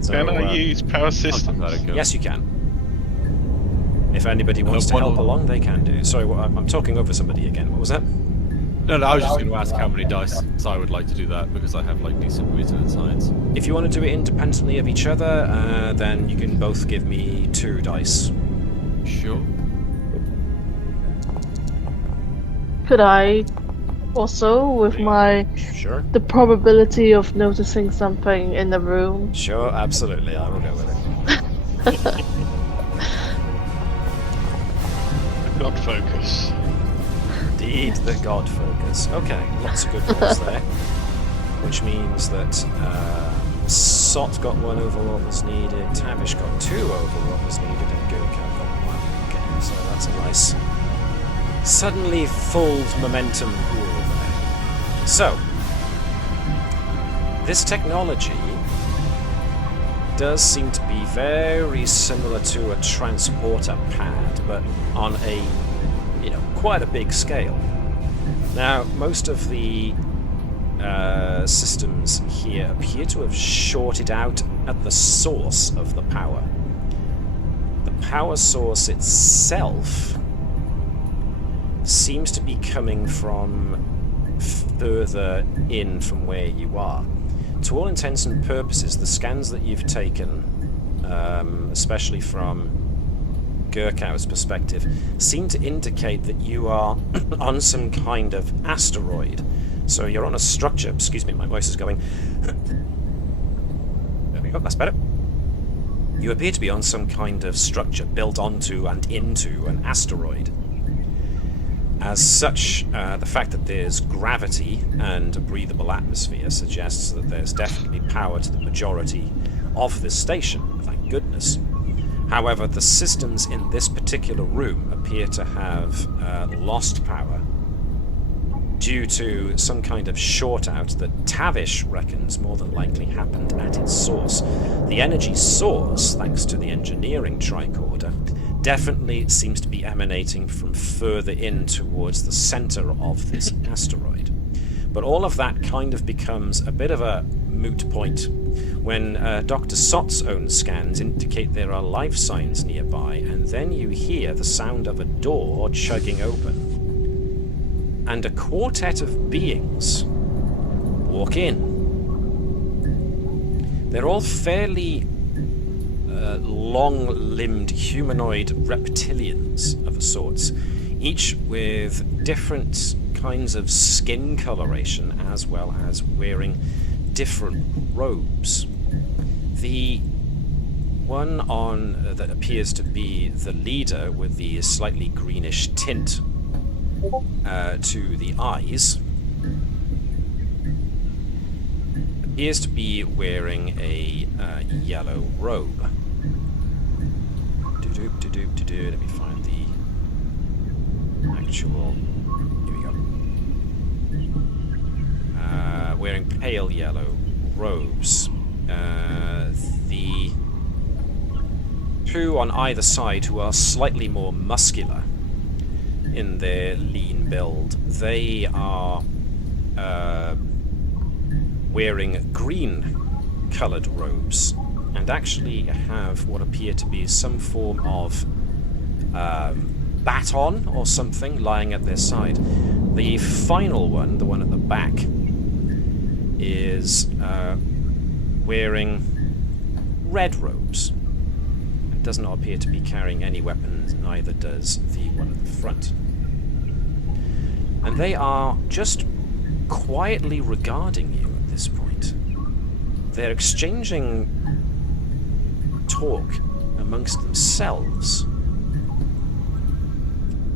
So, Can I use power system? Yes, you can. If anybody wants to help along, they can do. Sorry, I'm talking over somebody again. What was that? No, I was just going to ask how many dice, so I would like to do that because I have like decent reason in science. If you want to do it independently of each other, then you can both give me 2 dice. Sure. Could I also, with my Sure. the probability of noticing something in the room? Sure, absolutely. I will go with it. God focus. Indeed, the God focus. Okay, lots of good rolls there. Which means that Sot got 1 over what was needed, Tavish got 2 over what was needed, and Gurkha got 1. Okay, so that's a nice, suddenly full momentum pool there. So, this technology does seem to be very similar to a transporter pad, but on a, quite a big scale. Now, most of the systems here appear to have shorted out at the source of the power. The power source itself seems to be coming from further in from where you are. To all intents and purposes, the scans that you've taken, especially from Gurkow's perspective, seem to indicate that you are on some kind of asteroid. So you're on a structure. Excuse me, my voice is going. There we go, that's better. You appear to be on some kind of structure built onto and into an asteroid. As such, the fact that there's gravity and a breathable atmosphere suggests that there's definitely power to the majority of this station, thank goodness. However, the systems in this particular room appear to have lost power due to some kind of short-out that Tavish reckons more than likely happened at its source. The energy source, thanks to the engineering tricorder, definitely seems to be emanating from further in towards the center of this asteroid. But all of that kind of becomes a bit of a moot point when Dr. Sott's own scans indicate there are life signs nearby, and then you hear the sound of a door chugging open. And a quartet of beings walk in. They're all fairly long-limbed humanoid reptilians of a sort, each with different kinds of skin coloration as well as wearing different robes. The one on that appears to be the leader with the slightly greenish tint to the eyes appears to be wearing a yellow robe. Let me find the actual. Here we go. Wearing pale yellow robes. The two on either side, who are slightly more muscular in their lean build, they are wearing green-coloured robes, and actually have what appear to be some form of baton or something lying at their side. The final one, the one at the back, is wearing red robes. It does not appear to be carrying any weapons, neither does the one at the front. And they are just quietly regarding you at this point. They're exchanging talk amongst themselves,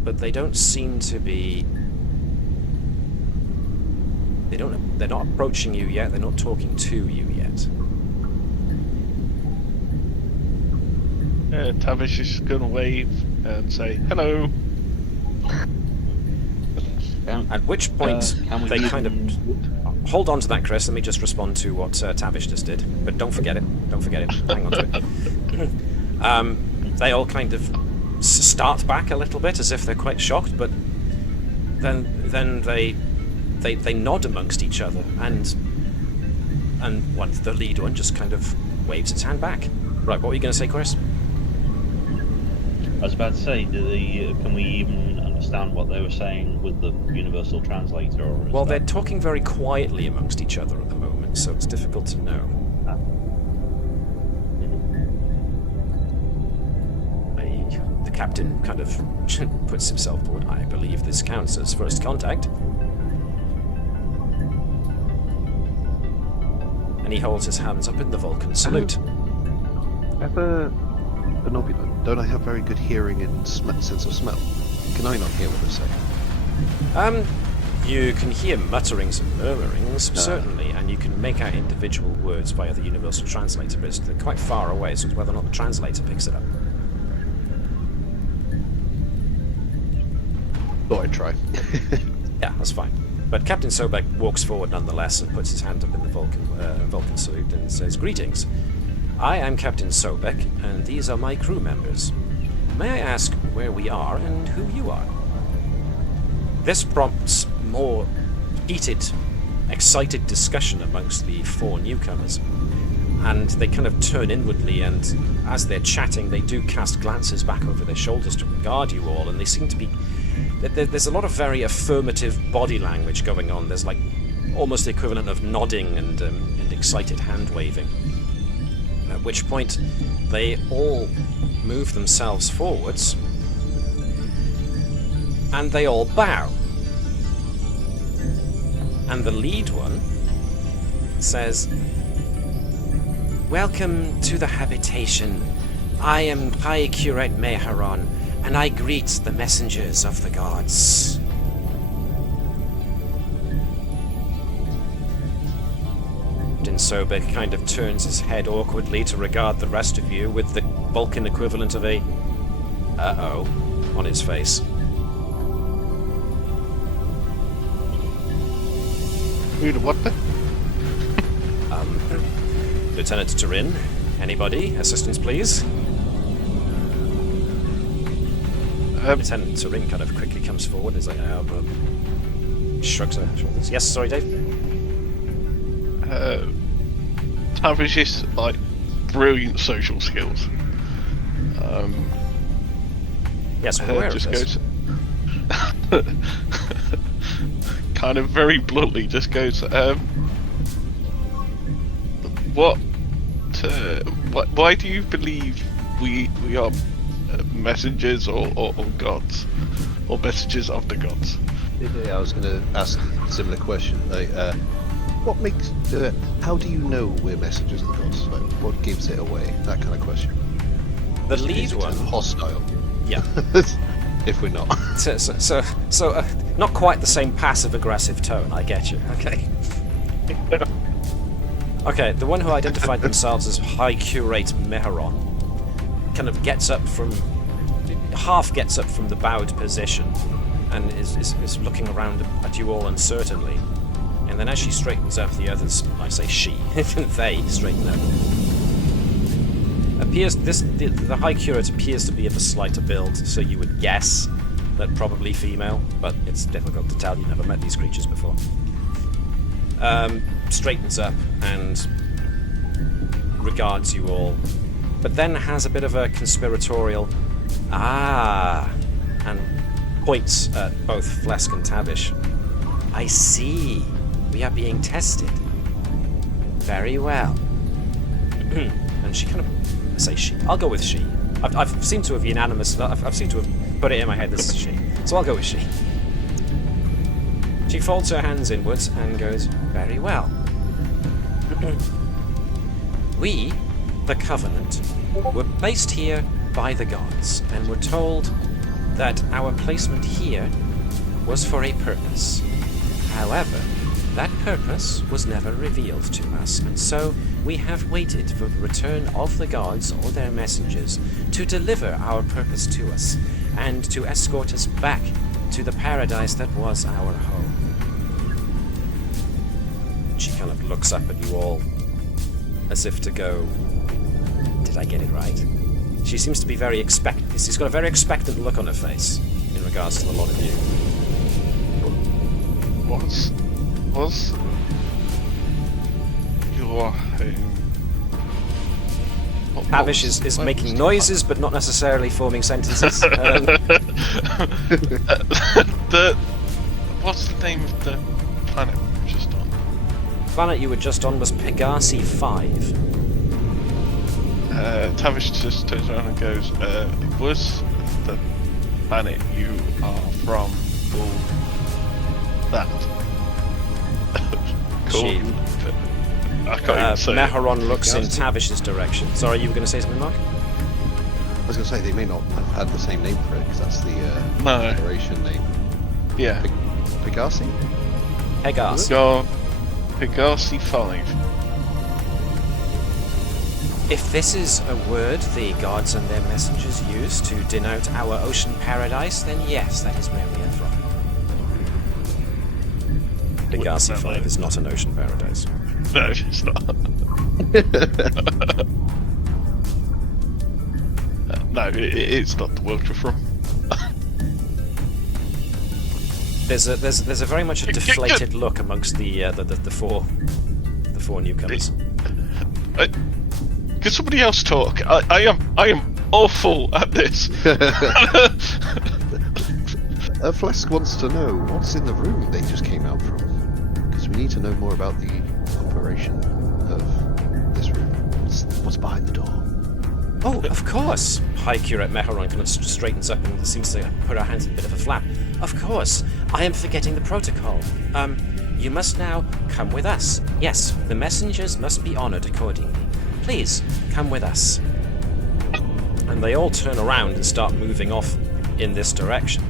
but they don't seem to be. They're not approaching you yet. They're not talking to you yet. Tavish is going to wave and say hello. At which point they kind of hold on to that, Chris. Let me just respond to what Tavish just did. But don't forget it. Don't forget it. Hang on to it. They all kind of start back a little bit, as if they're quite shocked. But then they nod amongst each other, and the lead one just kind of waves its hand back. Right, what were you going to say, Chris? I was about to say, can we even understand what they were saying with the universal translator? Or well, they're talking very quietly amongst each other at the moment, so it's difficult to know. The captain kind of puts himself forward. I believe this counts as first contact. And he holds his hands up in the Vulcan salute. Don't I have very good hearing and sense of smell? Can I not hear what they're saying? You can hear mutterings and murmurings, certainly, and you can make out individual words via the universal translator, but they're quite far away, so it's whether or not the translator picks it up. Thought I'd try. Yeah, that's fine. But Captain Sobek walks forward nonetheless and puts his hand up in the Vulcan salute and says, "Greetings. I am Captain Sobek, and these are my crew members. May I ask where we are and who you are? This prompts more heated, excited discussion amongst the 4 newcomers. And they kind of turn inwardly, and as they're chatting, they do cast glances back over their shoulders to regard you all, and they seem to be... There's a lot of very affirmative body language going on. There's like almost the equivalent of nodding and excited hand-waving. At which point, they all move themselves forwards, and they all bow. And the lead one says, "Welcome to the habitation. I am High Curate Meharon, and I greet the messengers of the gods." Captain Sobek kind of turns his head awkwardly to regard the rest of you with the Vulcan equivalent of a "uh-oh" on his face. What the? Lieutenant Turin, anybody? Assistance, please. Lieutenant Turin kind of quickly comes forward and is like, shrugs her shoulders. Yes, sorry, Dave? Tavish's, like, brilliant social skills. Yes, we're aware just of this. goes... kind of very bluntly just goes, why do you believe we are messengers or gods, or messengers of the gods? I was going to ask a similar question. Like, what makes? How do you know we're messengers of the gods? Like, what gives it away? That kind of question. The lead Is one, it hostile. yeah. If we're not. So, not quite the same passive-aggressive tone. I get you. Okay. Okay, the one who identified themselves as High Curate Meharon kind of half gets up from the bowed position and is looking around at you all uncertainly. And then as she straightens up, the others, I say she, they straighten up. The High Curate appears to be of a slighter build, so you would guess that probably female, but it's difficult to tell. You've never met these creatures before. Straightens up and regards you all, but then has a bit of a conspiratorial and points at both Flesk and Tavish. I see. We are being tested. Very well. And she kind of... I say she. I'll go with she. I've seemed to have unanimous... I've seemed to have put it in my head this is she. So I'll go with she. She folds her hands inwards and goes, very well. We, the Covenant, were placed here by the gods, and were told that our placement here was for a purpose. However, that purpose was never revealed to us, and so we have waited for the return of the gods or their messengers to deliver our purpose to us, and to escort us back to the paradise that was our home. She kind of looks up at you all, as if to go, did I get it right? She seems to be very expectant. She's got a very expectant look on her face in regards to a lot of you. Was your Tavish is making noises, but not necessarily forming sentences. What's the name of the planet we were just on? The planet you were just on was Pegasi V. Tavish just turns around and goes, was the planet you are from called that? Cool. I can't even say Meharon looks in Tavish's direction. Sorry, you were going to say something, Mark? I was going to say they may not have had the same name for it because that's the Federation name. Yeah. Pegasi? Pegasi. Pegasi 5. If this is a word the gods and their messengers use to denote our ocean paradise, then yes, that is where we are from. Pegasi 5 is not an ocean paradise. No, it's not. No, it's not the world you're from. There's a very much a deflated look amongst the four newcomers. Can somebody else talk? I am awful at this. Flesk wants to know what's in the room they just came out from, because we need to know more about the operation of this room. What's behind the door? Oh, of course. High Curate Meharon kind of straightens up and seems to put her hands in a bit of a flap. Of course. I am forgetting the protocol. You must now come with us. Yes, the messengers must be honoured accordingly. Please, come with us. And they all turn around and start moving off in this direction.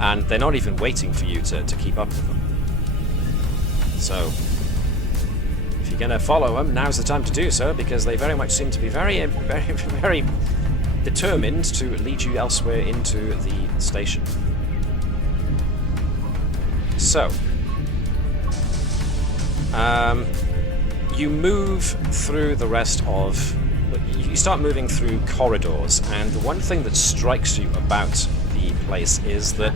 And they're not even waiting for you to keep up with them. So, if you're going to follow them, now's the time to do so, because they very much seem to be very, very, very determined to lead you elsewhere into the station. So, you move through the rest of... You start moving through corridors, and the one thing that strikes you about the place is that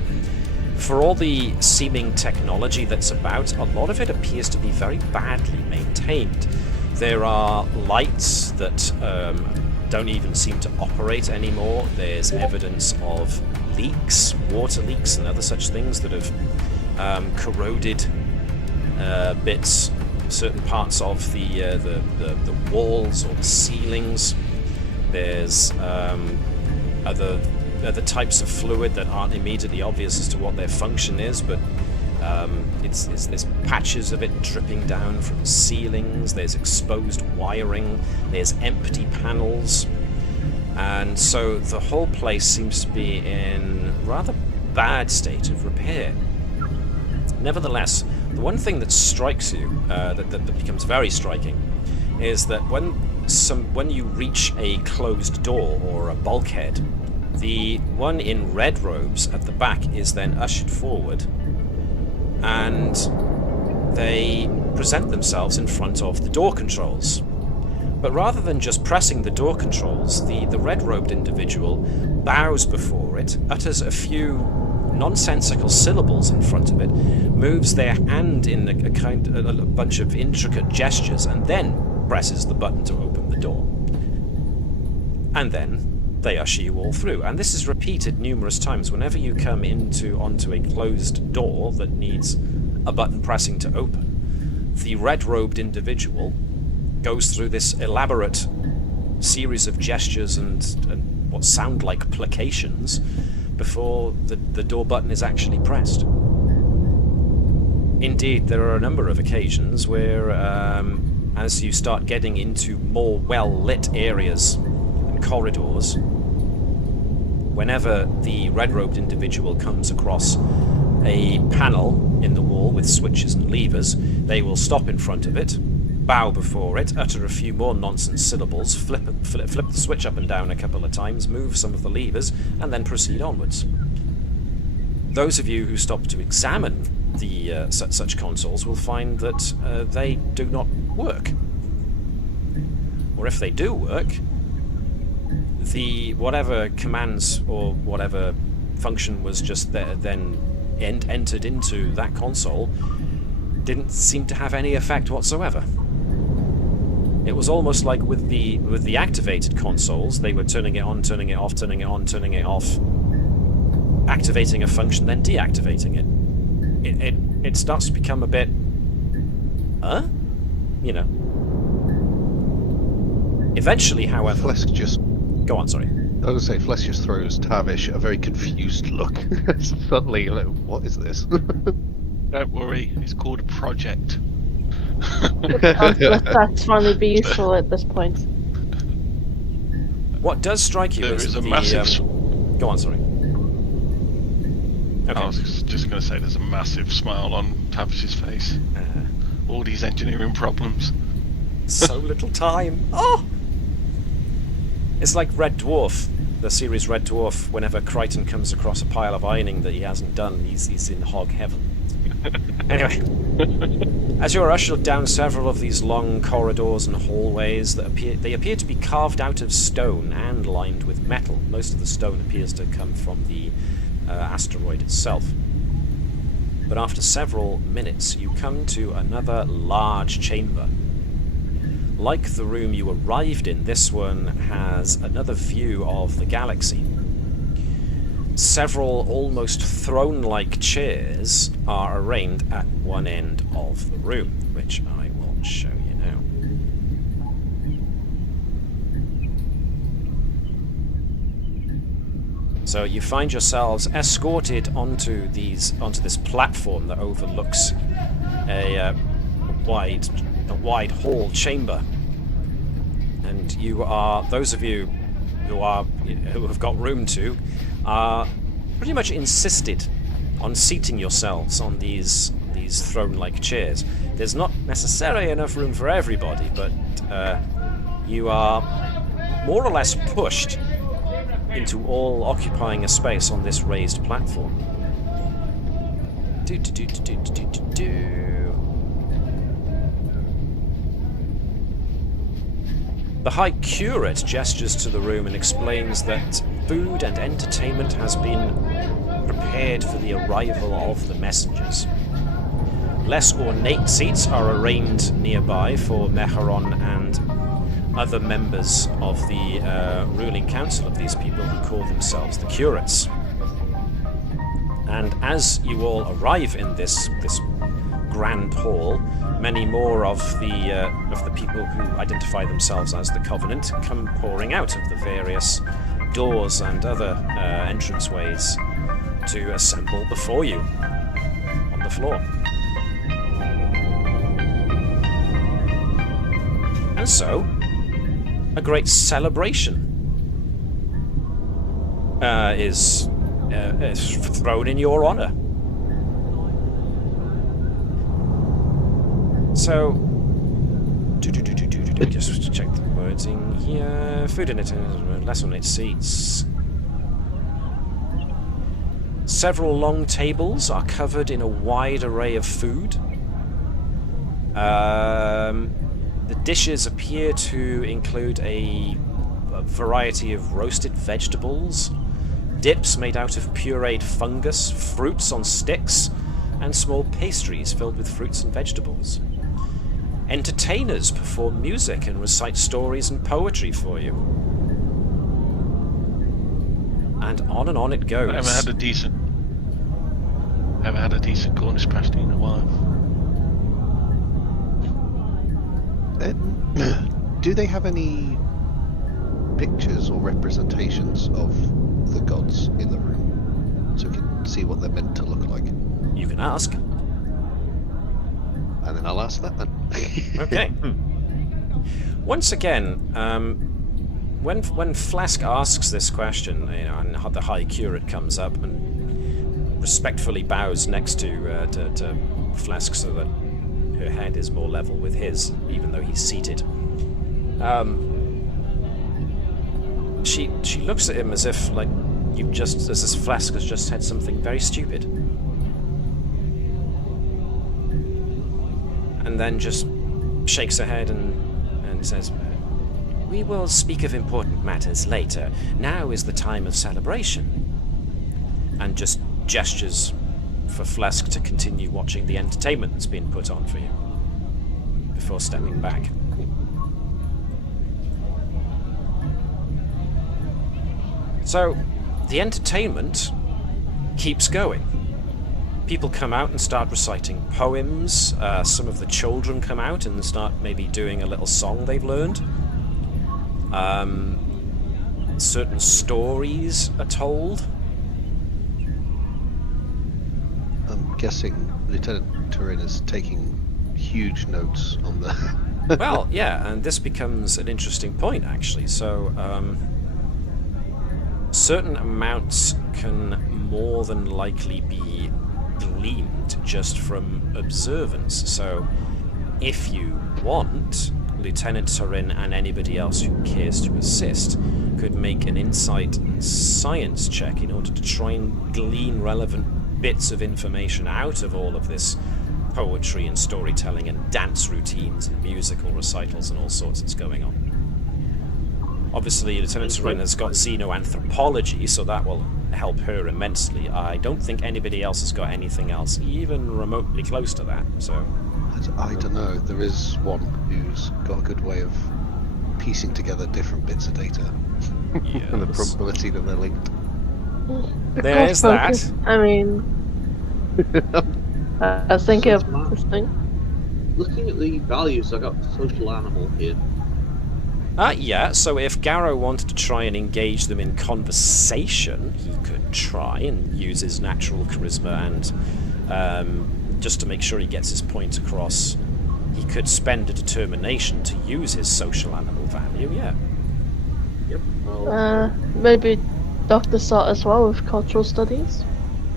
for all the seeming technology that's about, a lot of it appears to be very badly maintained. There are lights that don't even seem to operate anymore. There's evidence of leaks, water leaks and other such things that have corroded bits, certain parts of the walls or the ceilings. There's other types of fluid that aren't immediately obvious as to what their function is, but there's patches of it dripping down from ceilings. There's exposed wiring. There's empty panels, and so the whole place seems to be in rather bad state of repair. Nevertheless, the one thing that strikes you, that becomes very striking, is that when you reach a closed door or a bulkhead, the one in red robes at the back is then ushered forward, and they present themselves in front of the door controls. But rather than just pressing the door controls, the red-robed individual bows before it, utters a few nonsensical syllables in front of it, moves their hand in a bunch of intricate gestures, and then presses the button to open the door. And then they usher you all through. And this is repeated numerous times. Whenever you come onto a closed door that needs a button pressing to open, the red-robed individual goes through this elaborate series of gestures and what sound like placations before the door button is actually pressed. Indeed, there are a number of occasions where, as you start getting into more well-lit areas and corridors, whenever the red-robed individual comes across a panel in the wall with switches and levers, they will stop in front of it, bow before it, utter a few more nonsense syllables, flip the switch up and down a couple of times, move some of the levers, and then proceed onwards. Those of you who stop to examine the such consoles will find that they do not work. Or if they do work, the whatever commands or whatever function was just there, then entered into that console didn't seem to have any effect whatsoever. It was almost like with the activated consoles, they were turning it on, turning it off, turning it on, turning it off, activating a function, then deactivating it. It starts to become a bit, you know. Eventually, however, Flesk just go on. Sorry. I was going to say, Flesk just throws Tavish a very confused look. Suddenly, like, what is this? Don't worry, it's called a project. That's finally be useful at this point. What does strike you There is is a the massive. go on, sorry. Okay. I was just going to say, there's a massive smile on Tavish's face. All these engineering problems. So little time. Oh! It's like Red Dwarf, the series Red Dwarf. Whenever Crichton comes across a pile of ironing that he hasn't done, he's in hog heaven. Anyway. As you're ushered down several of these long corridors and hallways that appear to be carved out of stone and lined with metal. Most of the stone appears to come from the asteroid itself. But after several minutes, you come to another large chamber. Like the room you arrived in, this one has another view of the galaxy. Several almost throne-like chairs are arranged at one end of the room, which I will show you now. So you find yourselves escorted onto this platform that overlooks a wide hall chamber, and you are, those of you who have got room to, are pretty much insisted on seating yourselves on these throne-like chairs. There's not necessarily enough room for everybody, but you are more or less pushed into all occupying a space on this raised platform. The High Curate gestures to the room and explains that food and entertainment has been prepared for the arrival of the messengers. Less ornate seats are arranged nearby for Mecharon and other members of the ruling council of these people who call themselves the Curates. And as you all arrive in this grand hall, many more of the people who identify themselves as the Covenant come pouring out of the various doors and other entranceways to assemble before you on the floor. And so, a great celebration is thrown in your honor. So, just check the words in here. Food and attendance, less ornate seats. Several long tables are covered in a wide array of food. The dishes appear to include a variety of roasted vegetables, dips made out of pureed fungus, fruits on sticks, and small pastries filled with fruits and vegetables. Entertainers perform music and recite stories and poetry for you. And on it goes. I haven't had a decent Cornish pasty in a while. Do they have any pictures or representations of the gods in the room, so we can see what they're meant to look like? You can ask. And then I'll ask that then. Okay. Once again, when Flask asks this question, and the High Curate comes up and respectfully bows next to Flask so that her head is more level with his, even though he's seated. She looks at him as if as this Flask has just said something very stupid. And then just shakes her head and says, "We will speak of important matters later. Now is the time of celebration." And just gestures for Flask to continue watching the entertainment that's been put on for you before stepping back. So, the entertainment keeps going. People come out and start reciting poems. Some of the children come out and start maybe doing a little song they've learned. Certain stories are told. I'm guessing Lieutenant Turin is taking huge notes on the... Well, yeah, and this becomes an interesting point, actually. So, certain amounts can more than likely be gleaned just from observance. So, if you want, Lieutenant Turin and anybody else who cares to assist could make an insight and science check in order to try and glean relevant bits of information out of all of this poetry and storytelling and dance routines and musical recitals and all sorts that's going on. Obviously, Lieutenant Turin has got xenoanthropology, so that will help her immensely. I don't think anybody else has got anything else even remotely close to that, so... I don't know. There is one who's got a good way of piecing together different bits of data. Yes. And the probability that they're linked. There is that. I mean... I was thinking of this thing. Looking at the values, I got social animal here. Yeah, so if Garrow wanted to try and engage them in conversation, he could try and use his natural charisma and just to make sure he gets his point across, he could spend a determination to use his social animal value, yeah. Yep. Well, Maybe Dr. Sott as well with cultural studies.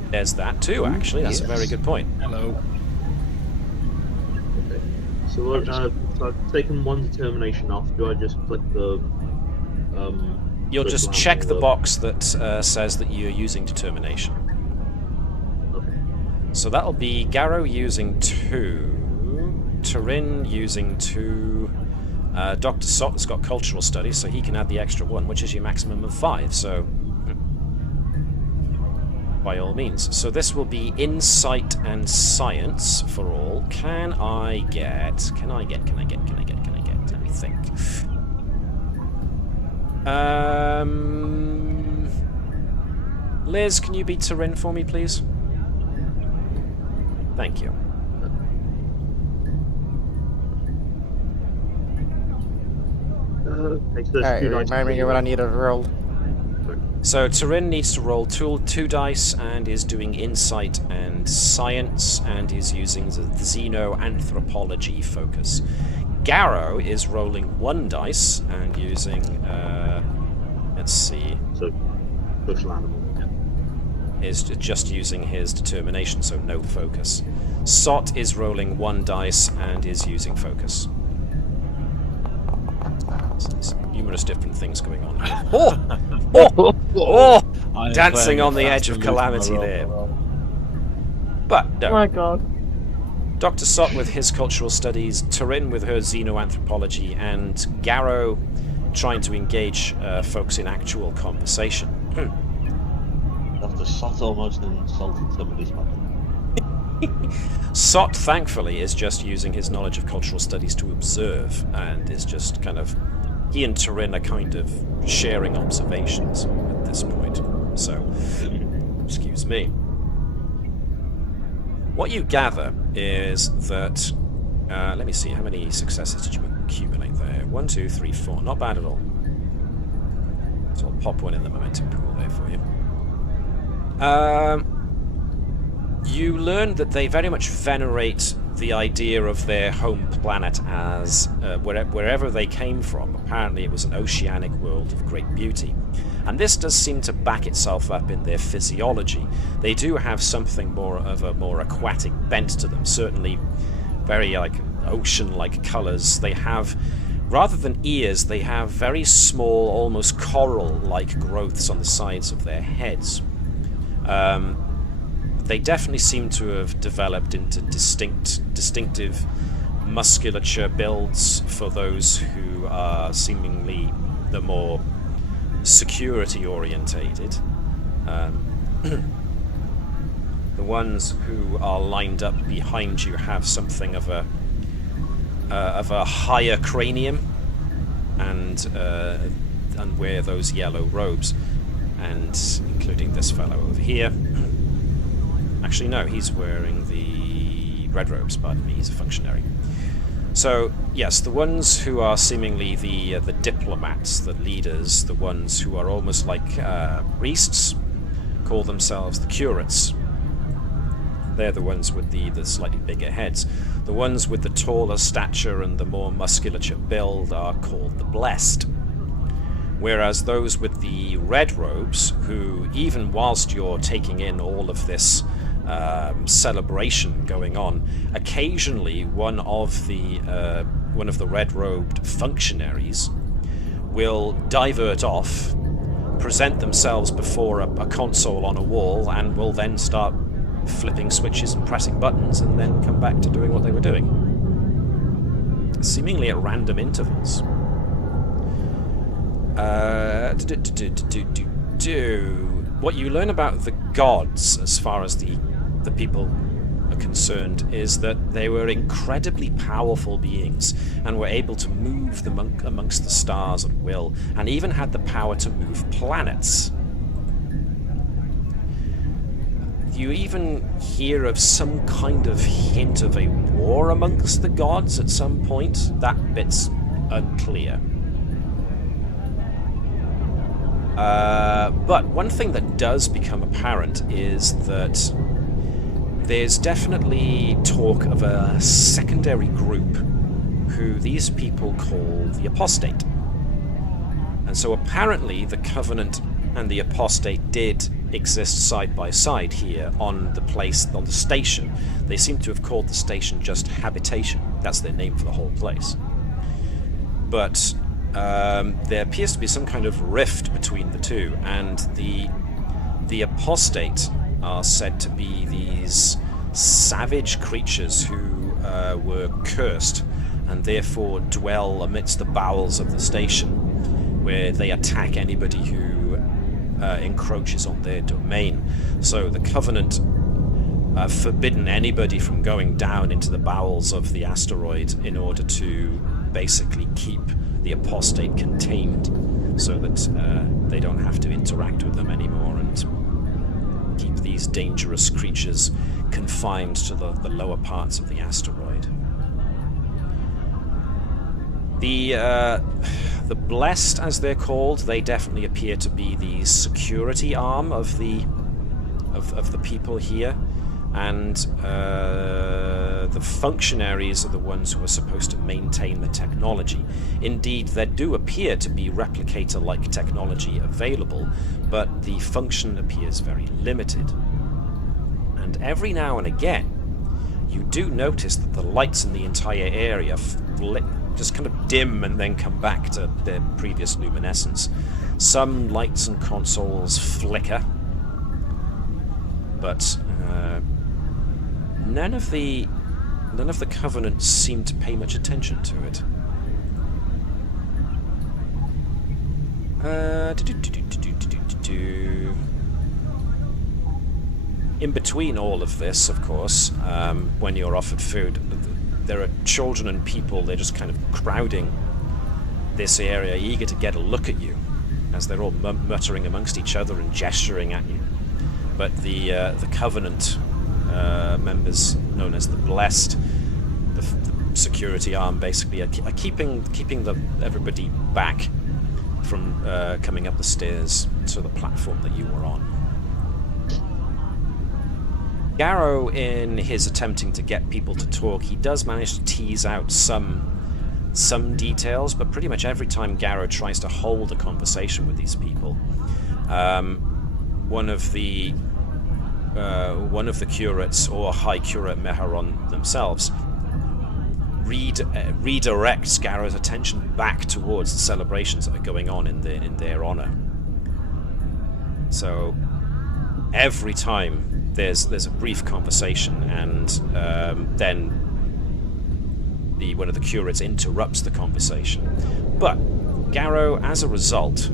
There's that too, actually. That's a very good point. Hello. okay. So, so I've taken one determination off. Do I just click the... You'll just check the box that says that you're using determination. Okay. So that'll be Garrow using 2, Turin using 2, Dr. Sott has got cultural studies, so he can add the extra 1, which is your maximum of 5, so... by all means. So this will be insight and science for all. Can I get... Let me think. Liz, can you beat Turin for me, please? Thank you. Alright, remind me what I need to roll. So Turin needs to roll 2 dice and is doing insight and science and is using the xenoanthropology focus. Garrow is rolling 1 dice and using, let's see... So, social animal, yeah. Is just using his determination, so no focus. Sott is rolling 1 dice and is using focus. So there's numerous different things going on here. Oh! Dancing on the edge of calamity there. But no. Oh my god. Dr. Sott with his cultural studies, Turin with her xenoanthropology, and Garrow trying to engage folks in actual conversation. Dr. Sott almost insulted somebody's mother. Sott, thankfully, is just using his knowledge of cultural studies to observe, and is just kind of... He and Turin are kind of sharing observations at this point. So, excuse me. What you gather is that... let me see, how many successes did you accumulate there? 1, 2, 3, 4. Not bad at all. So I'll pop 1 in the momentum pool there for you. You learn that they very much venerate the idea of their home planet as wherever they came from. Apparently it was an oceanic world of great beauty. And this does seem to back itself up in their physiology. They do have something more of a more aquatic bent to them, certainly very like ocean-like colours. They have, rather than ears, they have very small, almost coral-like growths on the sides of their heads. They definitely seem to have developed into distinctive musculature builds for those who are seemingly the more security-orientated. The ones who are lined up behind you have something of a higher cranium and wear those yellow robes, and including this fellow over here. Actually, no, he's wearing the red robes, pardon me, he's a functionary. So, yes, the ones who are seemingly the diplomats, the leaders, the ones who are almost like priests, call themselves the curates. They're the ones with the slightly bigger heads. The ones with the taller stature and the more musculature build are called the blessed. Whereas those with the red robes, who, even whilst you're taking in all of this celebration going on, occasionally one of the red-robed functionaries will divert off, present themselves before a console on a wall, and will then start flipping switches and pressing buttons, and then come back to doing what they were doing, seemingly at random intervals. What you learn about the gods, as far as the people are concerned, is that they were incredibly powerful beings and were able to move amongst the stars at will, and even had the power to move planets. You even hear of some kind of hint of a war amongst the gods at some point. That bit's unclear. But one thing that does become apparent is that there's definitely talk of a secondary group who these people call the Apostate. And so apparently the Covenant and the Apostate did exist side by side here on the station. They seem to have called the station just Habitation. That's their name for the whole place. But there appears to be some kind of rift between the two, and the Apostate are said to be these savage creatures who were cursed and therefore dwell amidst the bowels of the station, where they attack anybody who encroaches on their domain. So the Covenant have forbidden anybody from going down into the bowels of the asteroid in order to basically keep the Apostate contained, so that they don't have to interact with them anymore and keep these dangerous creatures confined to the lower parts of the asteroid. The Blessed, as they're called, they definitely appear to be the security arm of the people here, and the functionaries are the ones who are supposed to maintain the technology. Indeed, there do appear to be replicator-like technology available, but the function appears very limited. And every now and again, you do notice that the lights in the entire area just kind of dim and then come back to their previous luminescence. Some lights and consoles flicker, but none of the Covenant seem to pay much attention to it. In between all of this, of course, when you're offered food, there are children and people. They're just kind of crowding this area, eager to get a look at you, as they're all muttering amongst each other and gesturing at you. But the Covenant members, known as the Blessed, the security arm, basically, are keeping everybody back from coming up the stairs to the platform that you were on. Garrow, in his attempting to get people to talk, he does manage to tease out some details, but pretty much every time Garrow tries to hold a conversation with these people, one of the curates, or High Curate Meharon themselves, redirects Garrow's attention back towards the celebrations that are going on in their honor. So every time there's a brief conversation, and then one of the curates interrupts the conversation. But Garrow, as a result,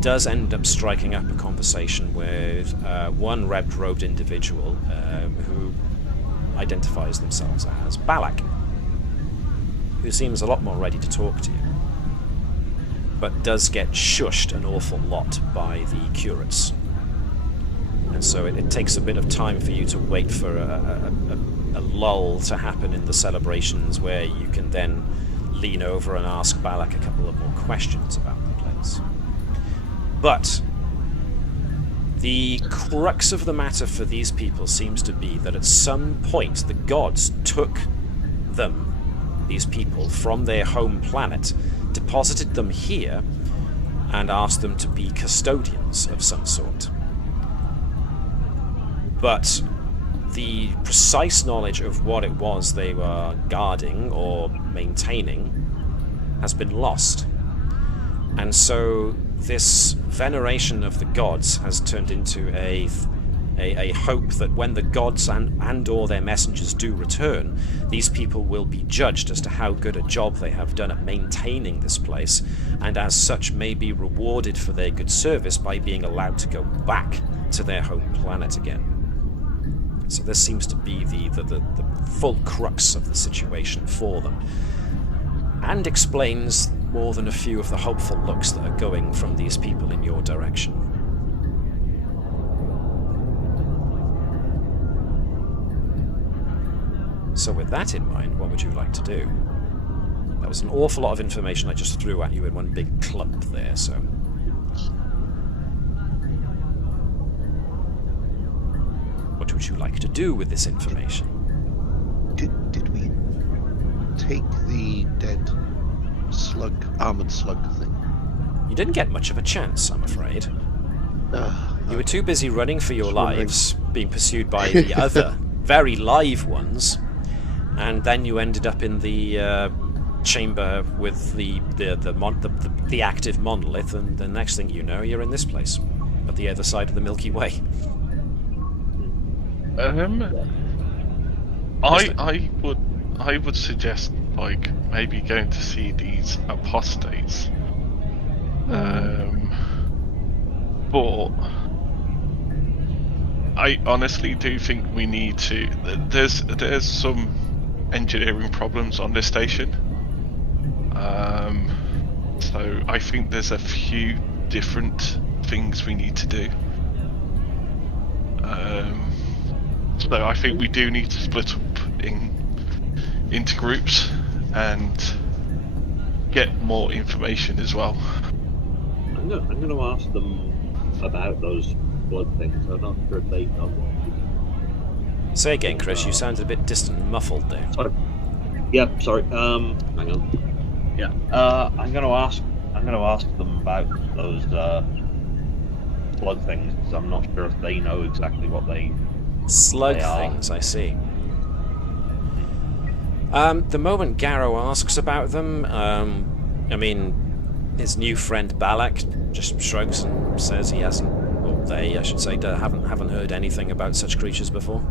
does end up striking up a conversation with one red-robed individual who identifies themselves as Balak, who seems a lot more ready to talk to you, but does get shushed an awful lot by the curates. And so it takes a bit of time for you to wait for a lull to happen in the celebrations, where you can then lean over and ask Balak a couple of more questions about the place. But the crux of the matter for these people seems to be that at some point the gods took these people, from their home planet, deposited them here, and asked them to be custodians of some sort. But the precise knowledge of what it was they were guarding or maintaining has been lost. And so this veneration of the gods has turned into a a hope that when the gods and or their messengers do return, these people will be judged as to how good a job they have done at maintaining this place, and as such may be rewarded for their good service by being allowed to go back to their home planet again. So this seems to be the full crux of the situation for them, and explains more than a few of the hopeful looks that are going from these people in your direction. So with that in mind, what would you like to do? That was an awful lot of information I just threw at you in one big clump there, so... What would you like to do with this information? Did we take the dead armoured slug thing? You didn't get much of a chance, I'm afraid. You were too busy running for your lives, being pursued by the other, very live ones, and then you ended up in the chamber with the active monolith, and the next thing you know, you're in this place, at the other side of the Milky Way. I would suggest like maybe going to see these apostates. But I honestly do think we need to. There's some engineering problems on this station. So I think there's a few different things we need to do. So I think we do need to split up into groups and get more information as well. I'm going to ask them about those blood things. I'm not sure if they know. Say again, Chris. You sounded a bit distant and muffled there. Sorry. Yep. Sorry. Hang on. Yeah. I'm going to ask them about those blood things, because I'm not sure if they know exactly what they. Slug things, I see. The moment Garrow asks about them, I mean, his new friend Balak just shrugs and says he hasn't, or they, I should say, haven't heard anything about such creatures before.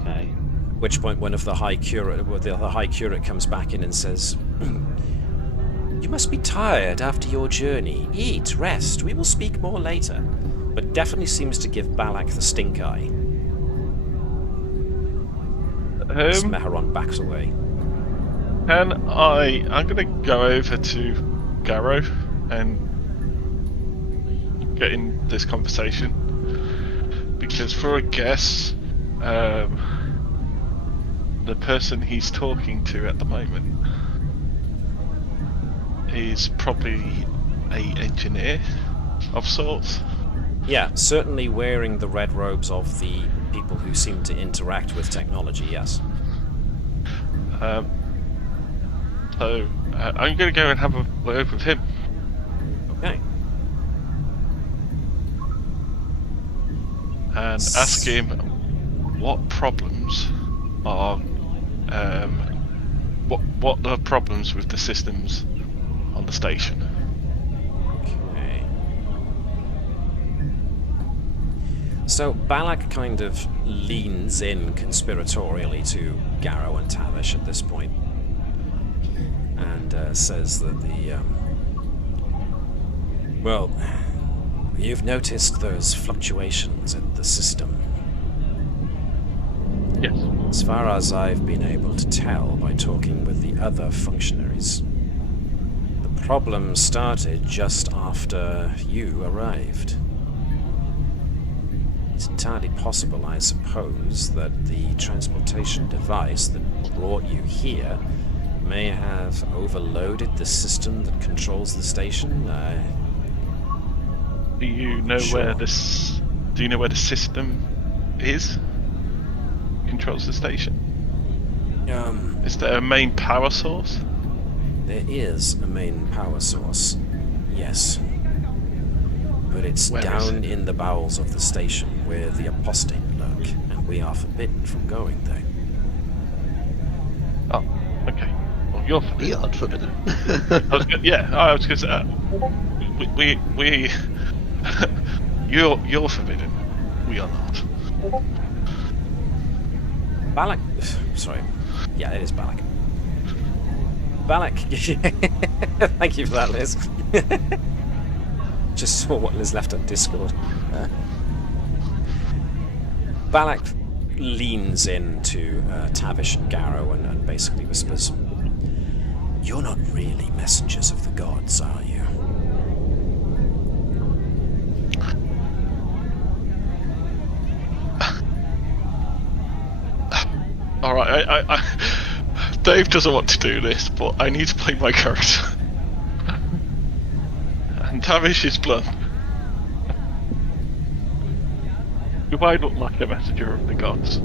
Okay. At which point, one of the High Curate comes back in and says, "You must be tired after your journey. Eat, rest. We will speak more later." But definitely seems to give Balak the stink eye. As Meharon backs away. I'm going to go over to Garrow and get in this conversation, because for a guess, the person he's talking to at the moment is probably an engineer of sorts. Yeah, certainly wearing the red robes of the people who seem to interact with technology, yes. So I'm going to go and have a word with him. Okay. And ask him what problems are, what the problems with the systems on the station. So Balak kind of leans in conspiratorially to Garrow and Tavish at this point, and says that well, you've noticed those fluctuations in the system. Yes. As far as I've been able to tell by talking with the other functionaries, the problem started just after you arrived. It's entirely possible, I suppose, that the transportation device that brought you here may have overloaded the system that controls the station. Do you know where this? Do you know where the system is? Controls the station. Is there a main power source? There is a main power source. Yes. But it's down in the bowels of the station where the apostate lurk, and we are forbidden from going there. Oh, okay. Well, you're forbidden. We aren't forbidden. I was going to say, we You're forbidden. We are not. Balak. Sorry. Yeah, it is Balak. Balak. Thank you for that, Liz. Just saw what Liz left on Discord. Balak leans into Tavish and Garrow and basically whispers, "You're not really messengers of the gods, are you?" Alright, I Dave doesn't want to do this, but I need to play my character. And Tavish is blunt. Do I look like a messenger of the gods?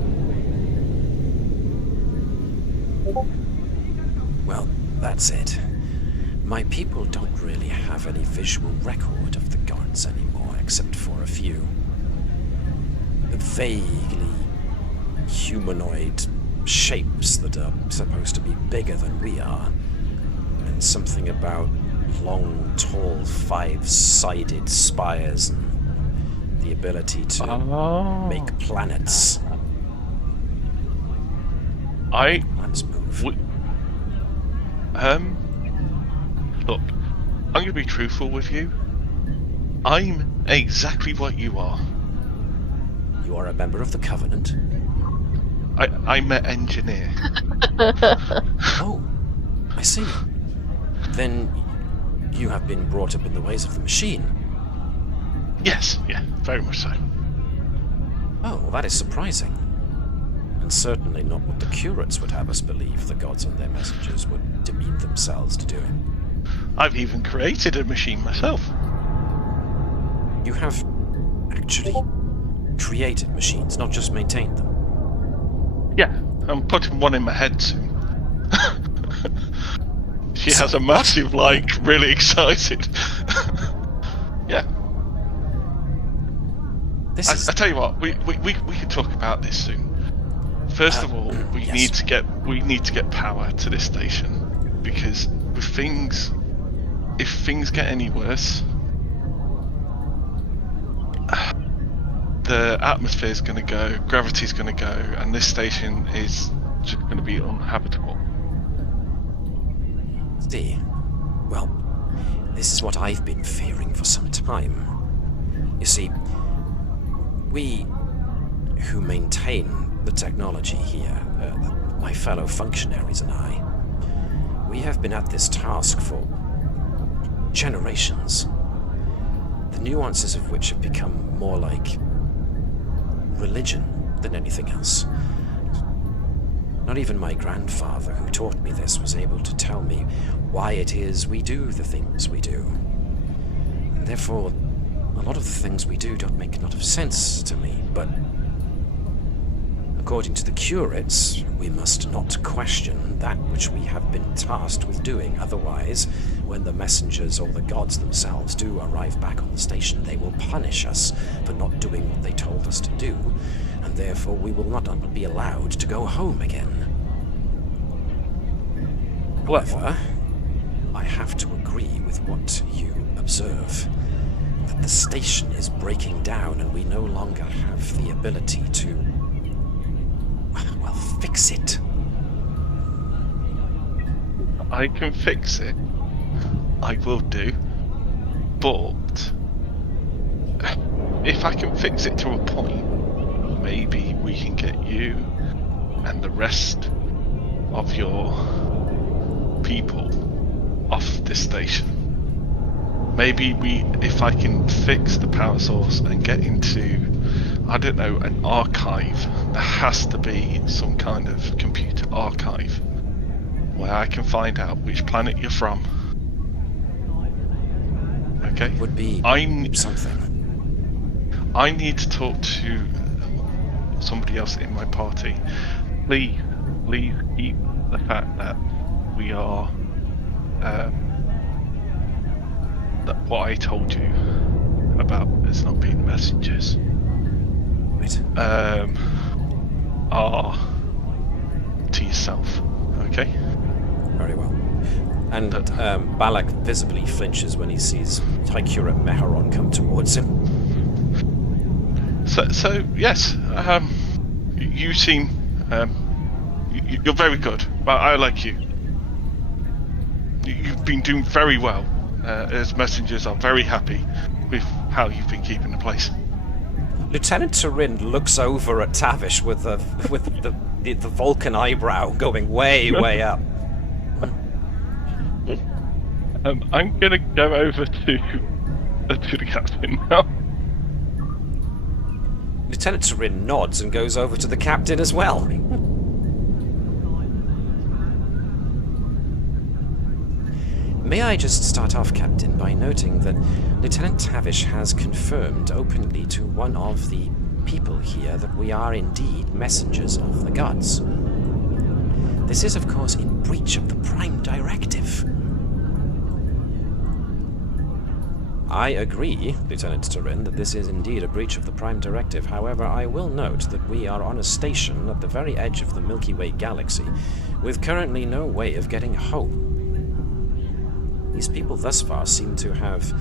Well, that's it. My people don't really have any visual record of the gods anymore, except for a few vaguely humanoid shapes that are supposed to be bigger than we are, and something about long, tall, 5-sided spires and the ability to make planets. Planets move. Look, I'm going to be truthful with you. I'm exactly what you are. You are a member of the Covenant? I'm an engineer. Oh, I see. Then you have been brought up in the ways of the machine. Yes, yeah, very much so. Oh, well, that is surprising. And certainly not what the curates would have us believe the gods and their messengers would demean themselves to doing. I've even created a machine myself. You have actually created machines, not just maintained them? Yeah, I'm putting one in my head soon. She has a massive, really excited. Yeah. I tell you what, we can talk about this soon. First of all, we need to get power to this station, because if things get any worse, the atmosphere is going to go, gravity's going to go, and this station is just going to be uninhabitable. See, well, this is what I've been fearing for some time. You see, we who maintain the technology here, my fellow functionaries and I, we have been at this task for generations, the nuances of which have become more like religion than anything else. Not even my grandfather, who taught me this, was able to tell me why it is we do the things we do. And therefore, a lot of the things we do don't make a lot of sense to me, but according to the curates, we must not question that which we have been tasked with doing. Otherwise, when the messengers or the gods themselves do arrive back on the station, they will punish us for not doing what they told us to do, and therefore we will not be allowed to go home again. However, I have to agree with what you observe, that the station is breaking down and we no longer have the ability to, well, fix it. I can fix it. I will do. But if I can fix it to a point, maybe we can get you and the rest of your people off this station. Maybe if I can fix the power source and get into, I don't know, an archive. There has to be some kind of computer archive where I can find out which planet you're from. Okay? Would be something. I need to talk to somebody else in my party. Please keep the fact that we are that what I told you about us not being messengers are to yourself. Okay? Very well. And Balak visibly flinches when he sees Haikura Meharon come towards him. So yes, you seem you're very good. But I like you. You've been doing very well. As messengers are very happy with how you've been keeping the place. Lieutenant Turin looks over at Tavish with the Vulcan eyebrow going way up. I'm gonna go over to the captain now. Lieutenant Turin nods and goes over to the captain as well. May I just start off, Captain, by noting that Lieutenant Tavish has confirmed openly to one of the people here that we are indeed messengers of the gods. This is, of course, in breach of the Prime Directive. I agree, Lieutenant Turin, that this is indeed a breach of the Prime Directive. However, I will note that we are on a station at the very edge of the Milky Way galaxy, with currently no way of getting home. These people thus far seem to have,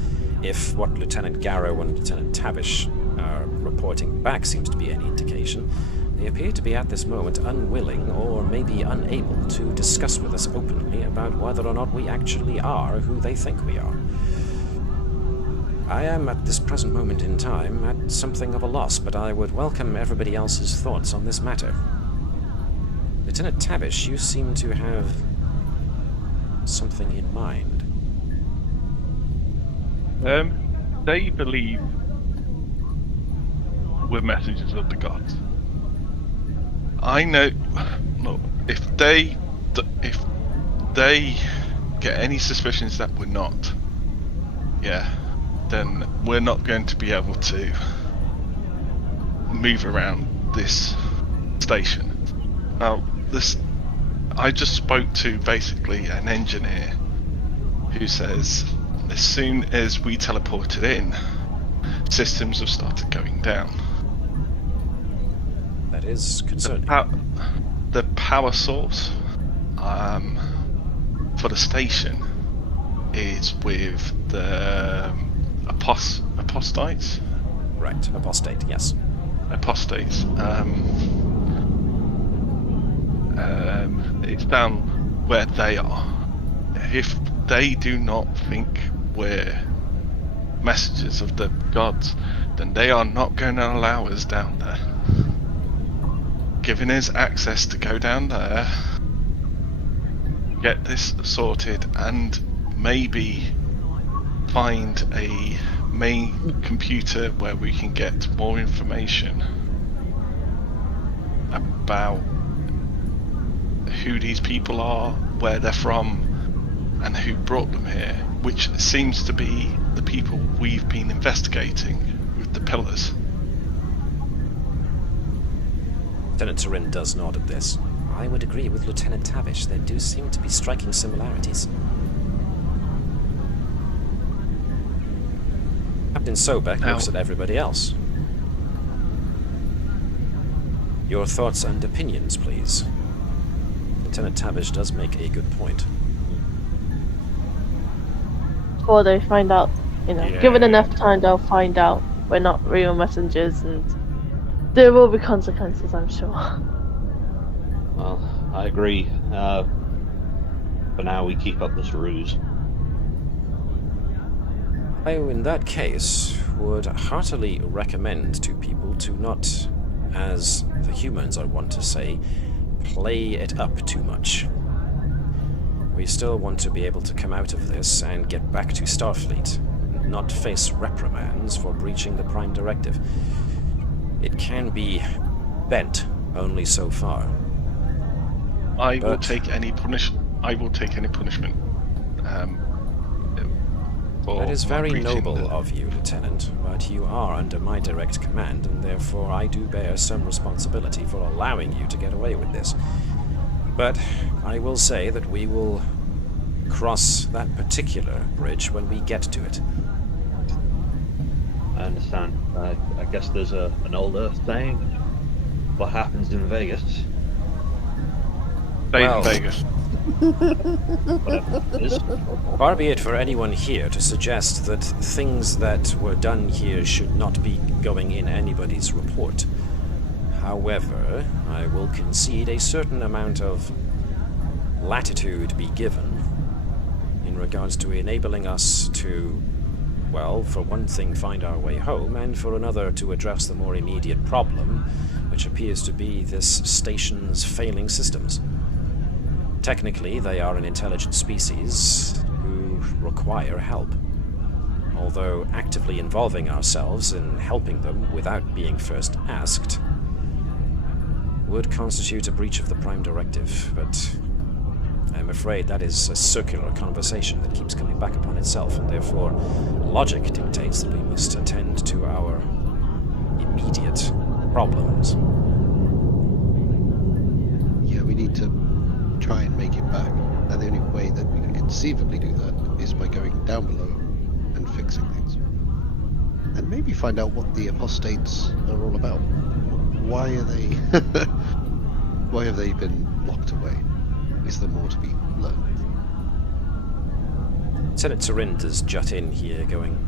if what Lieutenant Garrow and Lieutenant Tavish are reporting back seems to be any indication, they appear to be at this moment unwilling or maybe unable to discuss with us openly about whether or not we actually are who they think we are. I am, at this present moment in time, at something of a loss, but I would welcome everybody else's thoughts on this matter. Lieutenant Tavish, you seem to have something in mind. They believe we're messengers of the gods. I know. Look, if they get any suspicions that we're not, then we're not going to be able to move around this station. Now, I just spoke to basically an engineer who says as soon as we teleported in, systems have started going down. That is concerning. The power source for the station is with the apostates. Right, apostate, yes. Apostates. It's down where they are. If they do not think we're messengers of the gods, then they are not going to allow us down there. Giving us access to go down there, get this sorted, and maybe find a main computer where we can get more information about who these people are, where they're from, and who brought them here, which seems to be the people we've been investigating with the pillars. Lieutenant Turin does nod at this. I would agree with Lieutenant Tavish. There do seem to be striking similarities. Captain Sobek looks at everybody else. Your thoughts and opinions, please. Lieutenant Tavish does make a good point. Before they find out, given enough time, they'll find out we're not real messengers, and there will be consequences, I'm sure. Well, I agree. For now, we keep up this ruse. I, in that case, would heartily recommend to people to not, as the humans I want to say, play it up too much. We still want to be able to come out of this and get back to Starfleet, and not face reprimands for breaching the Prime Directive. It can be bent only so far. I will take any punishment. That is very noble the... of you, Lieutenant, but you are under my direct command, and therefore I do bear some responsibility for allowing you to get away with this. But I will say that we will cross that particular bridge when we get to it. I understand. I guess there's an old Earth saying, what happens in Vegas? Stay in Vegas. Whatever it is. Far be it for anyone here to suggest that things that were done here should not be going in anybody's report. However, I will concede a certain amount of latitude be given in regards to enabling us to, well, for one thing, find our way home, and for another, to address the more immediate problem, which appears to be this station's failing systems. Technically, they are an intelligent species who require help. Although actively involving ourselves in helping them without being first asked would constitute a breach of the Prime Directive, but I'm afraid that is a circular conversation that keeps coming back upon itself, and therefore logic dictates that we must attend to our immediate problems. Yeah, we need to try and make it back. And the only way that we can conceivably do that is by going down below and fixing things. And maybe find out what the apostates are all about. Why are they... Why have they been locked away? Is there more to be learned? Senator Rinders jut in here, going,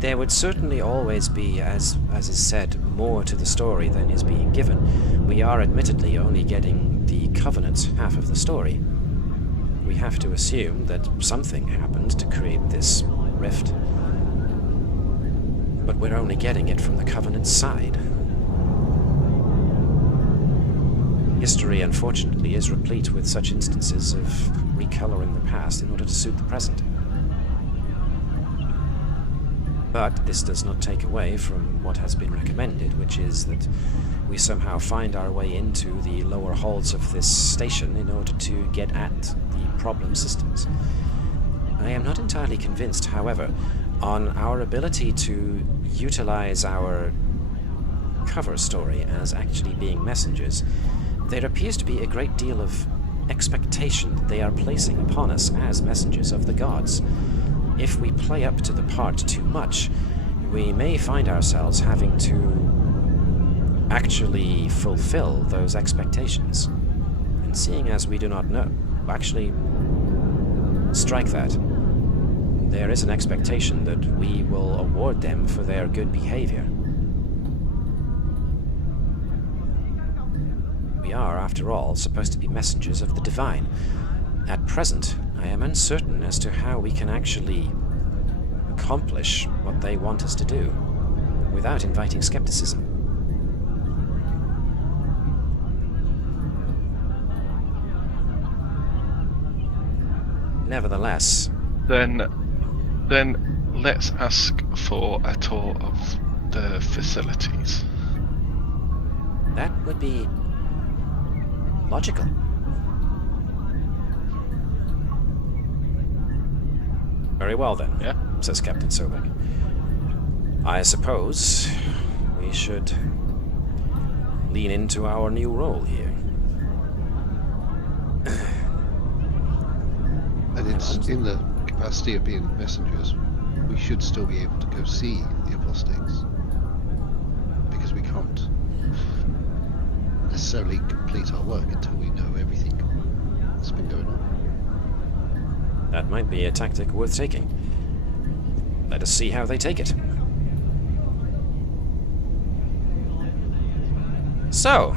"There would certainly always be, as is said, more to the story than is being given. We are admittedly only getting the Covenant half of the story. We have to assume that something happened to create this rift. But we're only getting it from the Covenant's side. History, unfortunately, is replete with such instances of recoloring the past in order to suit the present. But this does not take away from what has been recommended, which is that we somehow find our way into the lower holds of this station in order to get at the problem systems. I am not entirely convinced, however, on our ability to utilize our cover story as actually being messengers. There appears to be a great deal of expectation that they are placing upon us as messengers of the gods. If we play up to the part too much, we may find ourselves having to actually fulfill those expectations. And seeing as we do not know, actually, strike that. There is an expectation that we will award them for their good behavior. We are, after all, supposed to be messengers of the divine. At present, I am uncertain as to how we can actually accomplish what they want us to do without inviting skepticism. Nevertheless... Then let's ask for a tour of the facilities. That would be logical. Very well then, yeah, says Captain Sobek. I suppose we should lean into our new role here. And it's in the capacity of being messengers, we should still be able to go see the apostates. Because we can't necessarily complete our work until we know everything that's been going on. That might be a tactic worth taking. Let us see how they take it. So,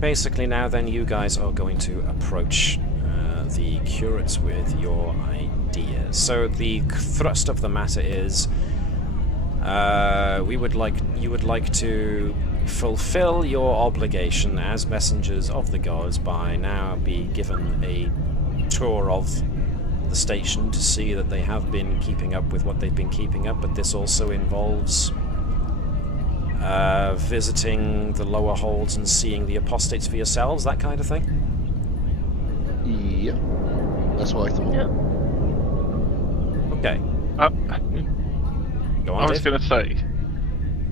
basically now then you guys are going to approach the curates with your ideas. So the thrust of the matter is you would like to fulfill your obligation as messengers of the gods by now be given a tour of the station to see that they have been keeping up with what they've been keeping up, but this also involves visiting the lower holds and seeing the apostates for yourselves, that kind of thing? Yeah, that's what I thought. Yep. Okay. Go on, I was Dave. going to say,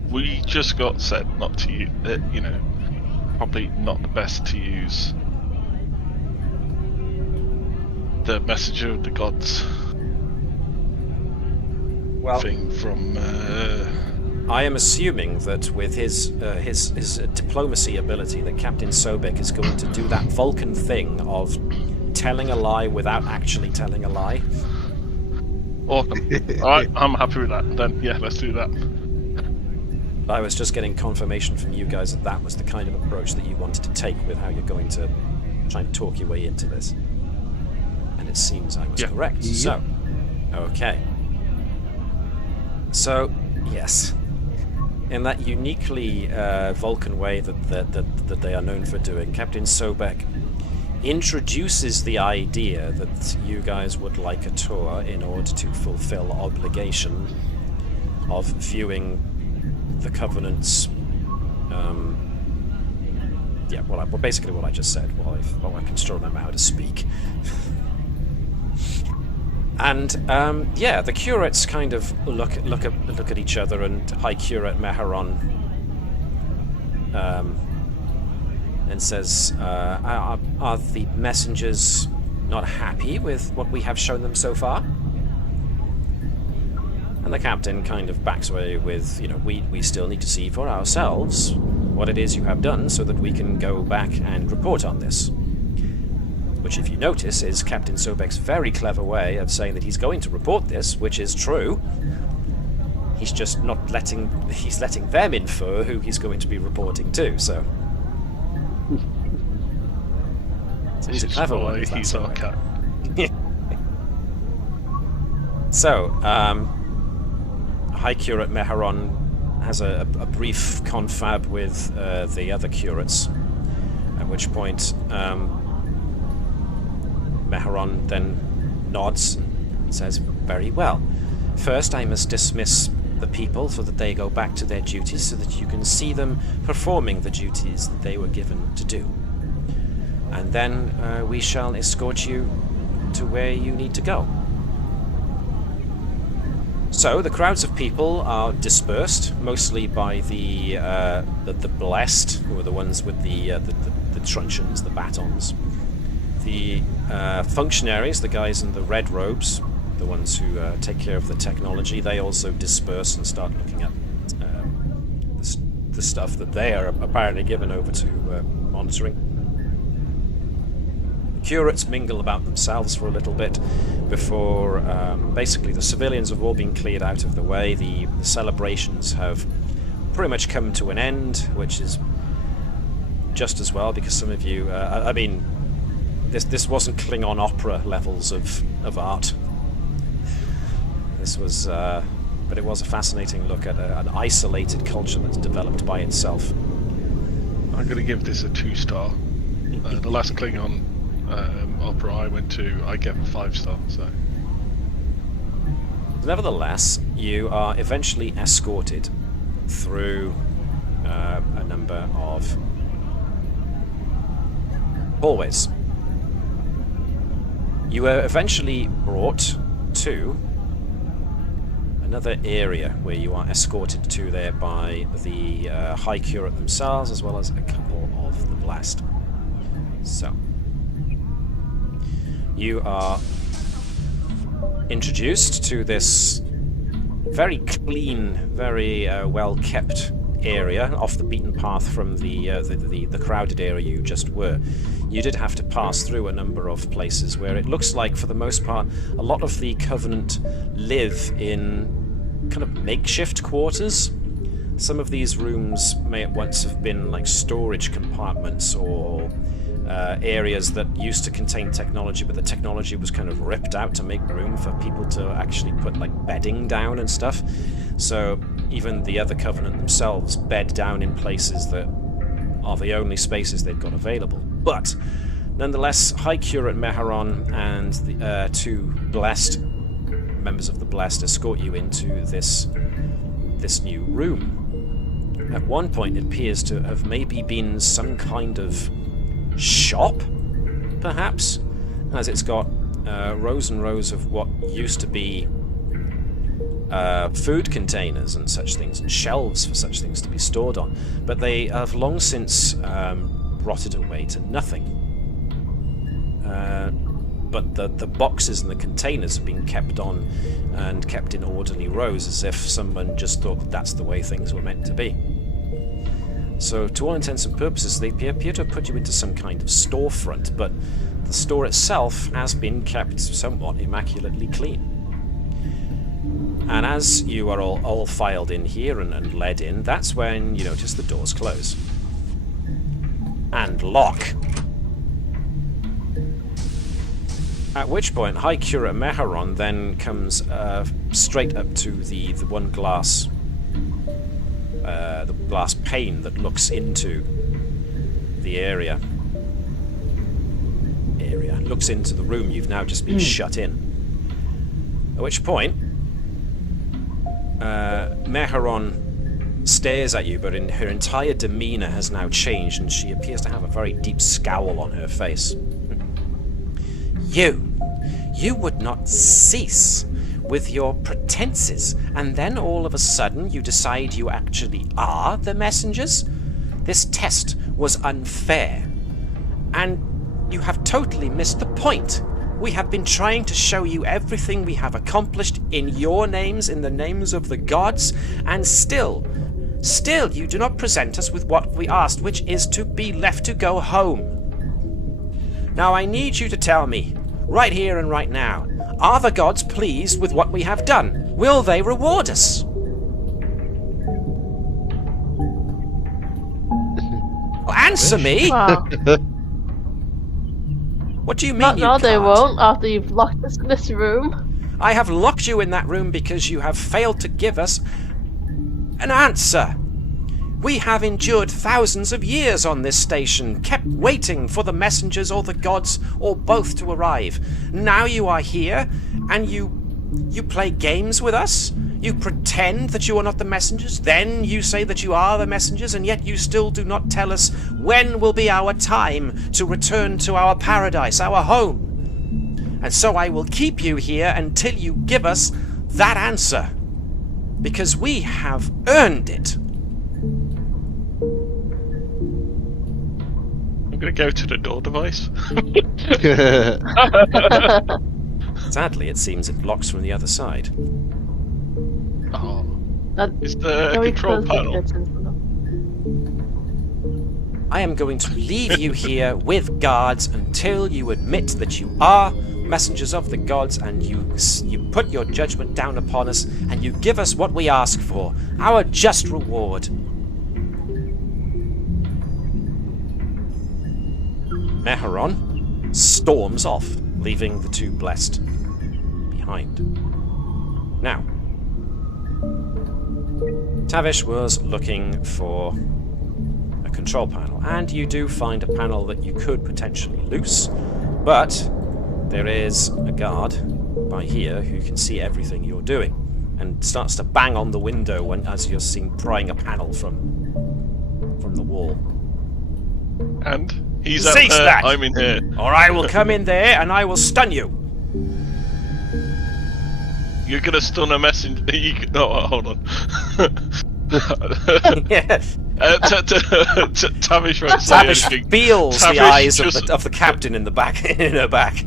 we just got said not to use, probably not the best to use the messenger of the gods thing from. I am assuming that with his diplomacy ability, that Captain Sobek is going to do that Vulcan thing of telling a lie without actually telling a lie. Awesome. Alright, I'm happy with that. Then, yeah, let's do that. I was just getting confirmation from you guys that that was the kind of approach that you wanted to take with how you're going to try and talk your way into this. And it seems I was correct. Yep. So, okay. So, yes. In that uniquely Vulcan way that they are known for doing, Captain Sobek introduces the idea that you guys would like a tour in order to fulfill obligation of viewing the Covenant's well, basically what I just said. Well, I can still remember how to speak. And the curates kind of look at each other, and High Curate Meharon and says, "Are the messengers not happy with what we have shown them so far?" And the captain kind of backs away with, we still need to see for ourselves what it is you have done so that we can go back and report on this. Which, if you notice, is Captain Sobek's very clever way of saying that he's going to report this, which is true. He's just not letting them infer who he's going to be reporting to, so he's a clever one. He's our cat. So, High Curate Meharon has a brief confab with the other curates, at which point Meharon then nods and says, "Very well. First, I must dismiss the people so that they go back to their duties, so that you can see them performing the duties that they were given to do. And then we shall escort you to where you need to go." So the crowds of people are dispersed, mostly by the blessed, who are the ones with the truncheons, the batons. The functionaries, the guys in the red robes, the ones who take care of the technology, they also disperse and start looking at the stuff that they are apparently given over to monitoring. The curates mingle about themselves for a little bit before basically the civilians have all been cleared out of the way. The celebrations have pretty much come to an end, which is just as well, because some of you, this wasn't Klingon opera levels of art. This was, but it was a fascinating look at an isolated culture that's developed by itself. I'm going to give this a 2-star. The last Klingon opera I went to, I gave a 5-star. So, nevertheless, you are eventually escorted through a number of hallways. You were eventually brought to another area where you are escorted to there by the High Curate themselves, as well as a couple of the Blast. So, you are introduced to this very clean, very well-kept area, off the beaten path from the crowded area you just were. You did have to pass through a number of places where it looks like, for the most part, a lot of the Covenant live in kind of makeshift quarters. Some of these rooms may at once have been like storage compartments or areas that used to contain technology, but the technology was kind of ripped out to make room for people to actually put like bedding down and stuff. So even the other Covenant themselves bed down in places that are the only spaces they've got available. But nonetheless, High Curate Meharon and the 2 Blessed members of the Blessed escort you into this new room. At one point, it appears to have maybe been some kind of shop, perhaps, as it's got rows and rows of what used to be food containers and such things, and shelves for such things to be stored on, but they have long since rotted away to nothing. But the boxes and the containers have been kept on and kept in orderly rows, as if someone just thought that that's the way things were meant to be. So, to all intents and purposes, they appear to have put you into some kind of storefront, but the store itself has been kept somewhat immaculately clean. And as you are all filed in here and led in, that's when you notice the doors close. And lock. At which point, High Curate Meharon then comes straight up to the one glass, the glass pane that looks into the area. Looks into the room you've now just been shut in. At which point, Meharon stares at you, but her entire demeanour has now changed, and she appears to have a very deep scowl on her face. You would not cease with your pretenses, and then all of a sudden you decide you actually are the messengers? This test was unfair, and you have totally missed the point. We have been trying to show you everything we have accomplished in your names, in the names of the gods, and still you do not present us with what we asked, which is to be left to go home. Now I need you to tell me, right here and right now, are the gods pleased with what we have done? Will they reward us? Well, answer me! Wow. What do you mean you No, can't? they won't after you've locked this room. I have locked you in that room because you have failed to give us an answer. We have endured thousands of years on this station, kept waiting for the messengers or the gods or both to arrive. Now you are here, and you play games with us? You pretend that you are not the messengers, then you say that you are the messengers, and yet you still do not tell us when will be our time to return to our paradise, our home. And so I will keep you here until you give us that answer, because we have earned it. I'm going to go to the door device. Sadly, it seems it locks from the other side. Oh. That Is the very control closely panel? fits into them. I am going to leave you here with guards until you admit that you are messengers of the gods, and you put your judgment down upon us, and you give us what we ask for, our just reward. Meharon storms off, leaving the two blessed behind. Now, Tavish was looking for a control panel, and you do find a panel that you could potentially loose, but there is a guard by here who can see everything you're doing, and starts to bang on the window as you're seen prying a panel from the wall. And he's Cease out there, that! I'm in here. Or I will come in there and I will stun you. You're going to stun a messenger. Hold on. Yeah. Tavish won't say Tavish anything. feels the Tavish eyes just- of the captain in her back.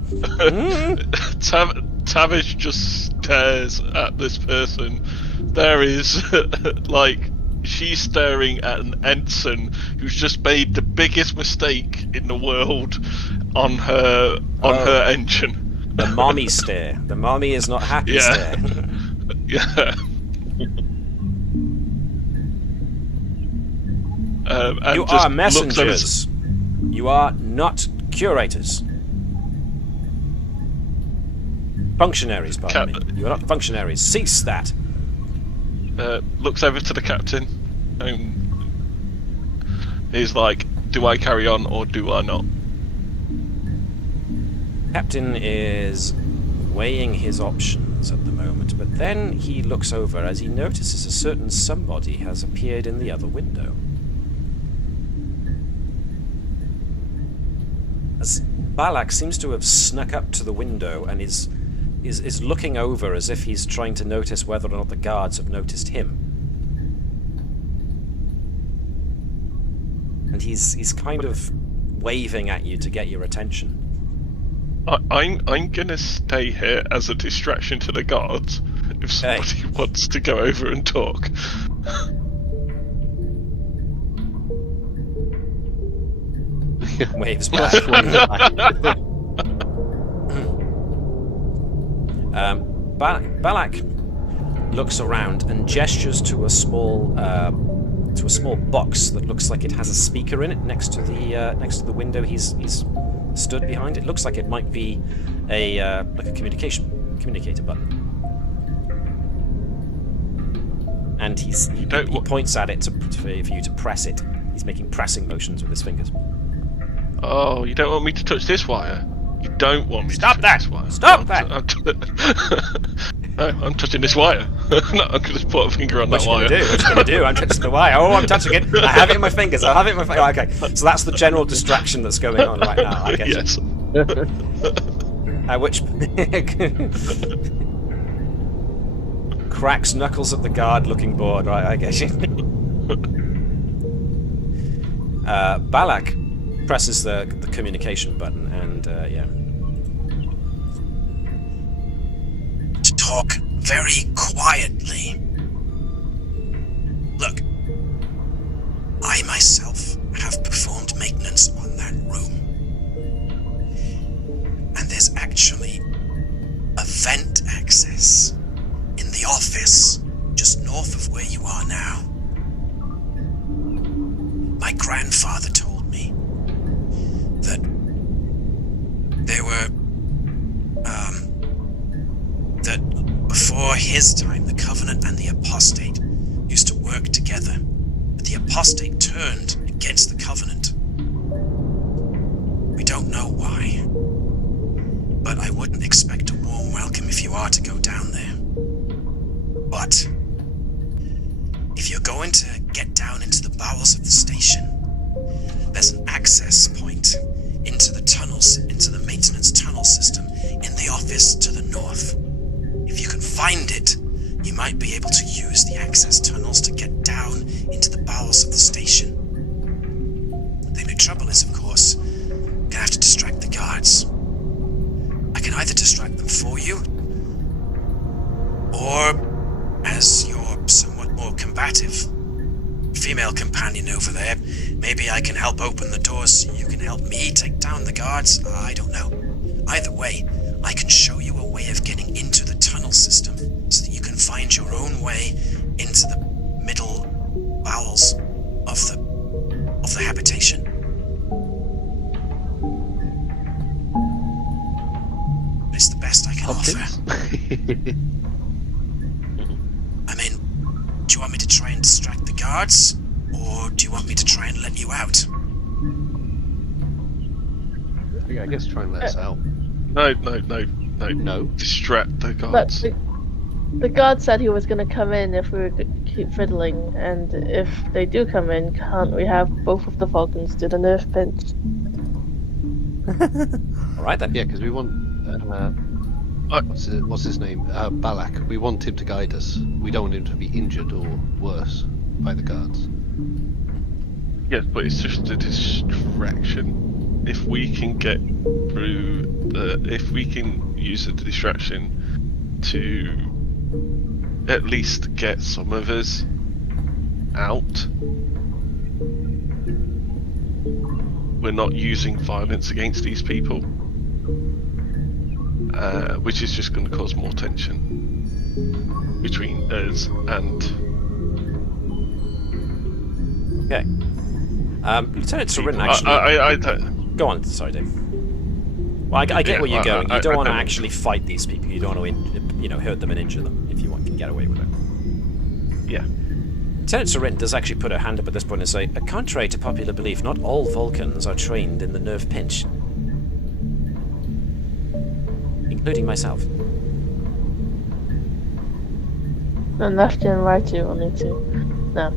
Tavish just stares at this person. There is, she's staring at an ensign who's just made the biggest mistake in the world on her engine. The mommy stare. The mommy is not happy stare. Yeah. And You just are looks over messengers. You are not curators. Functionaries, pardon me. You are not functionaries. Cease that. looks over to the captain and he's like, do I carry on or do I not? Captain is weighing his options at the moment, but then he looks over as he notices a certain somebody has appeared in the other window. As Balak seems to have snuck up to the window and is looking over as if he's trying to notice whether or not the guards have noticed him. And he's kind of waving at you to get your attention. I'm gonna stay here as a distraction to the guards if somebody wants to go over and talk. Waves back. Balak looks around and gestures to a small box that looks like it has a speaker in it next to the window he's stood behind. It looks like it might be a communicator button. And he points at it for you to press it. He's making pressing motions with his fingers. Oh, you don't want me to touch this wire? You don't want me Stop to touch that! this wire? Stop that! No, I'm touching this wire. No, I'm going to put a finger on that wire. What you going to do? I'm touching the wire. Oh, I'm touching it. I have it in my fingers. I have it in my fingers. Oh, okay, so that's the general distraction that's going on right now. I guess. Yes. Which cracks knuckles at the guard, looking bored. Right, I guess. Balak presses the communication button and To talk very quietly. Look, I myself have performed maintenance on that room. And there's actually a vent access in the office just north of where you are now. My grandfather told me that there were, that before his time, the Covenant and the Apostate used to work together. But the Apostate turned against the Covenant. We don't know why. But I wouldn't expect a warm welcome if you are to go down there. But if you're going to get down into the bowels of the station, there's an access point into the tunnels, into the maintenance tunnel system in the office to the north. If you can find it, you might be able to use the access tunnels to get down into the bowels of the station. The only trouble is, of course, you're gonna have to distract the guards. I can either distract them for you, or, as your somewhat more combative female companion over there, maybe I can help open the doors so you can help me take down the guards. I don't know. Either way, I can show you a way of getting into the tunnel system so that you can find your own way into the middle bowels of the habitation. It's the best I can offer. I mean, do you want me to try and distract the guards? Or do you want me to try and let you out? Yeah, I guess try and let us out. No. No. Distract the But guards. the guard said he was going to come in if we were to keep fiddling, and if they do come in, can't we have both of the Falcons do the nerf pinch? Alright then. Yeah, because we want. What's his name? Balak. We want him to guide us. We don't want him to be injured or worse by the guards. Yes, but it's just a distraction. If we can get through if we can use the distraction to at least get some of us out, we're not using violence against these people, which is just going to cause more tension between us and. Okay. Lieutenant Sorin, actually. I don't. Go on, sorry, Dave. Well, I get where you're going. You don't want to actually fight these people. You don't want to, hurt them and injure them if you can get away with it. Yeah. Lieutenant Sorin does actually put her hand up at this point and say, contrary to popular belief, not all Vulcans are trained in the nerve pinch. Including myself. And left and right you will need to. No.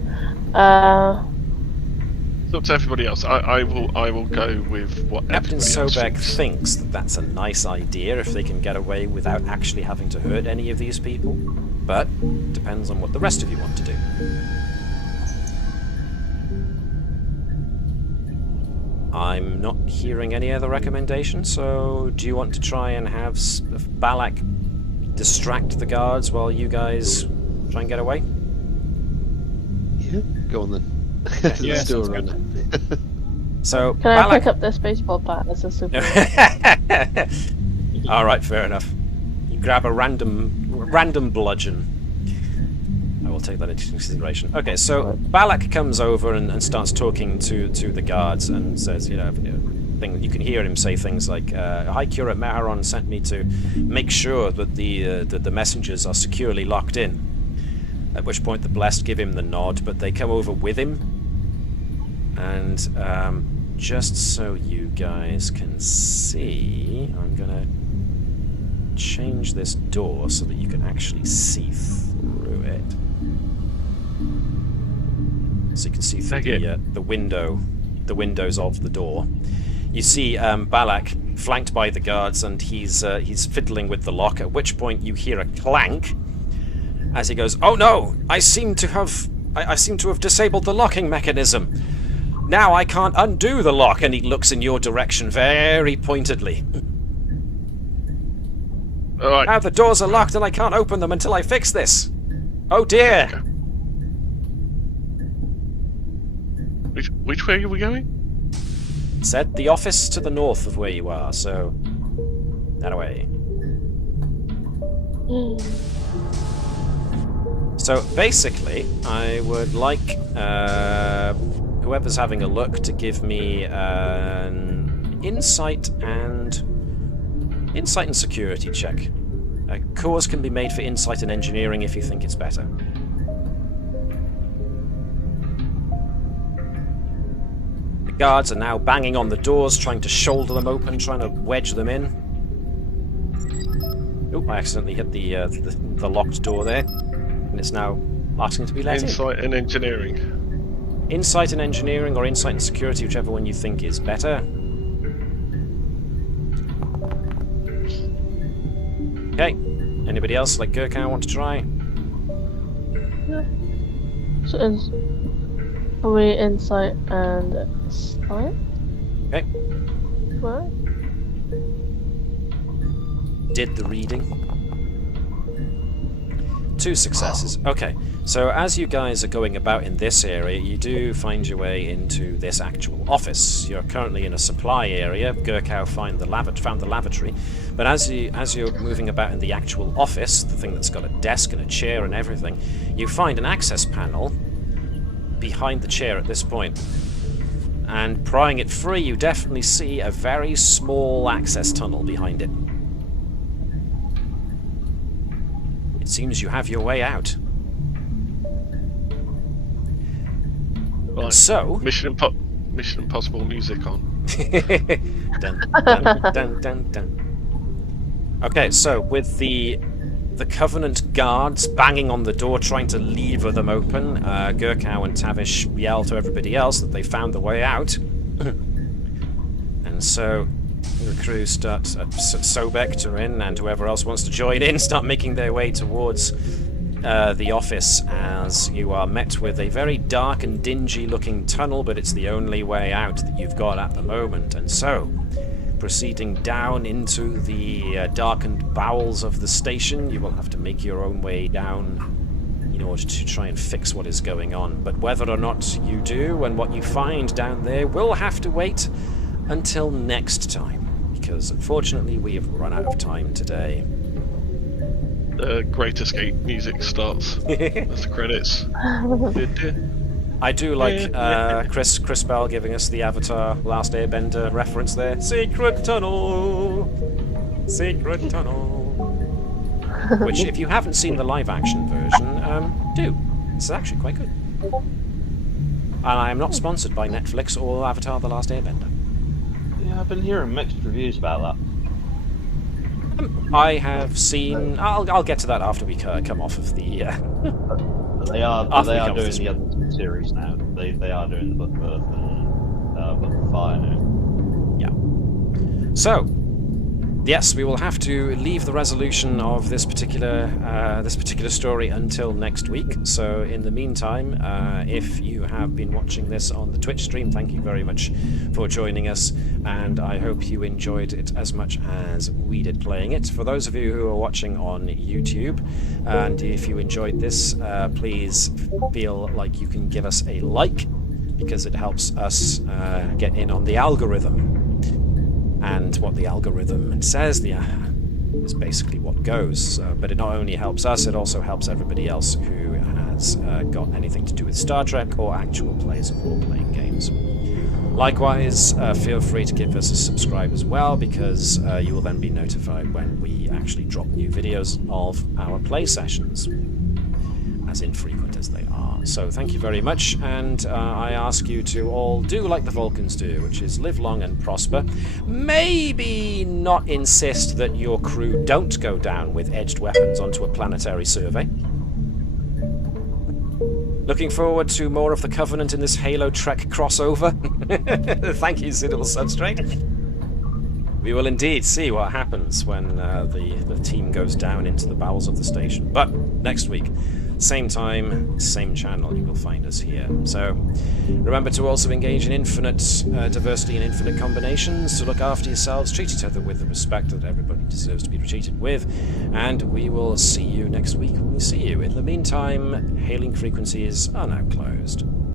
It's up to everybody else. I will go with what Captain everybody Sobek thinks that that's a nice idea if they can get away without actually having to hurt any of these people. But depends on what the rest of you want to do. I'm not hearing any other recommendations, so do you want to try and have Balak distract the guards while you guys try and get away? Yeah, go on then. Yeah, Let's do a run. So Can I pick up this baseball bat as a super? All right, fair enough. You grab a random bludgeon. I will take that into consideration. Okay, so Balak comes over and starts talking to the guards and says, you can hear him say things like, High Curate Maharon sent me to make sure that the messengers are securely locked in. At which point the Blessed give him the nod, but they come over with him. And just so you guys can see, I'm gonna change this door so that you can actually see through it. So you can see through the windows of the door. You see Balak flanked by the guards, and he's fiddling with the lock. At which point you hear a clank as he goes, "Oh no! I seem to have disabled the locking mechanism. Now I can't undo the lock." And he looks in your direction very pointedly. All right. Now the doors are locked, and I can't open them until I fix this. Oh dear! Okay. Which way are we going? Said the office to the north of where you are, so that way. So basically, I would like whoever's having a look to give me an insight and security check. Cores can be made for insight and engineering if you think it's better. The guards are now banging on the doors, trying to shoulder them open, trying to wedge them in. Oh, I accidentally hit the locked door there, and it's now asking to be let in. Insight and engineering. Insight and engineering, or insight and security, whichever one you think is better. Okay. Anybody else, like Gurkha, want to try? Yeah. So it's probably insight and science. Okay. What? Did the reading. 2 successes. Okay. So as you guys are going about in this area, you do find your way into this actual office. You're currently in a supply area. Gurkha found the lavatory. But as you're moving about in the actual office, the thing that's got a desk and a chair and everything, you find an access panel behind the chair at this point. And prying it free, you definitely see a very small access tunnel behind it. It seems you have your way out. Right. So, Mission Impossible music on. dun, dun, dun, dun, dun. Okay, so with the Covenant guards banging on the door, trying to lever them open, Gurkha and Tavish yell to everybody else that they found the way out. And so the crew start, Sobek are in, and whoever else wants to join in, start making their way towards the office, as you are met with a very dark and dingy looking tunnel, but it's the only way out that you've got at the moment. And so, proceeding down into the darkened bowels of the station, you will have to make your own way down in order to try and fix what is going on. But whether or not you do and what you find down there will have to wait until next time, because unfortunately we have run out of time today. The Great Escape music starts as the credits. I do like Chris Bell giving us the Avatar Last Airbender reference there. Secret tunnel! Secret tunnel! Which, if you haven't seen the live-action version, do. It's actually quite good. And I am not sponsored by Netflix or Avatar The Last Airbender. Yeah, I've been hearing mixed reviews about that. I have seen... I'll get to that after we come off of the... They are doing the other series now. They are doing the book of Fire now. Yeah. So, yes, we will have to leave the resolution of this particular story until next week. So, in the meantime, if you have been watching this on the Twitch stream, thank you very much for joining us, and I hope you enjoyed it as much as we did playing it. For those of you who are watching on YouTube, and if you enjoyed this, please feel like you can give us a like because it helps us get in on the algorithm. And what the algorithm says is basically what goes. But it not only helps us, it also helps everybody else who has got anything to do with Star Trek or actual players of role-playing games. Likewise, feel free to give us a subscribe as well, because you will then be notified when we actually drop new videos of our play sessions, as infrequent as they are. So thank you very much, and I ask you to all do like the Vulcans do, which is live long and prosper. Maybe not insist that your crew don't go down with edged weapons onto a planetary survey. Looking forward to more of the Covenant in this Halo Trek crossover. Thank you, Citadel Substrate. We will indeed see what happens when the team goes down into the bowels of the station. But next week, same time, same channel, you will find us here. So remember to also engage in infinite diversity and infinite combinations, to look after yourselves, treat each other with the respect that everybody deserves to be treated with, and we will see you next week when we see you. In the meantime, hailing frequencies are now closed.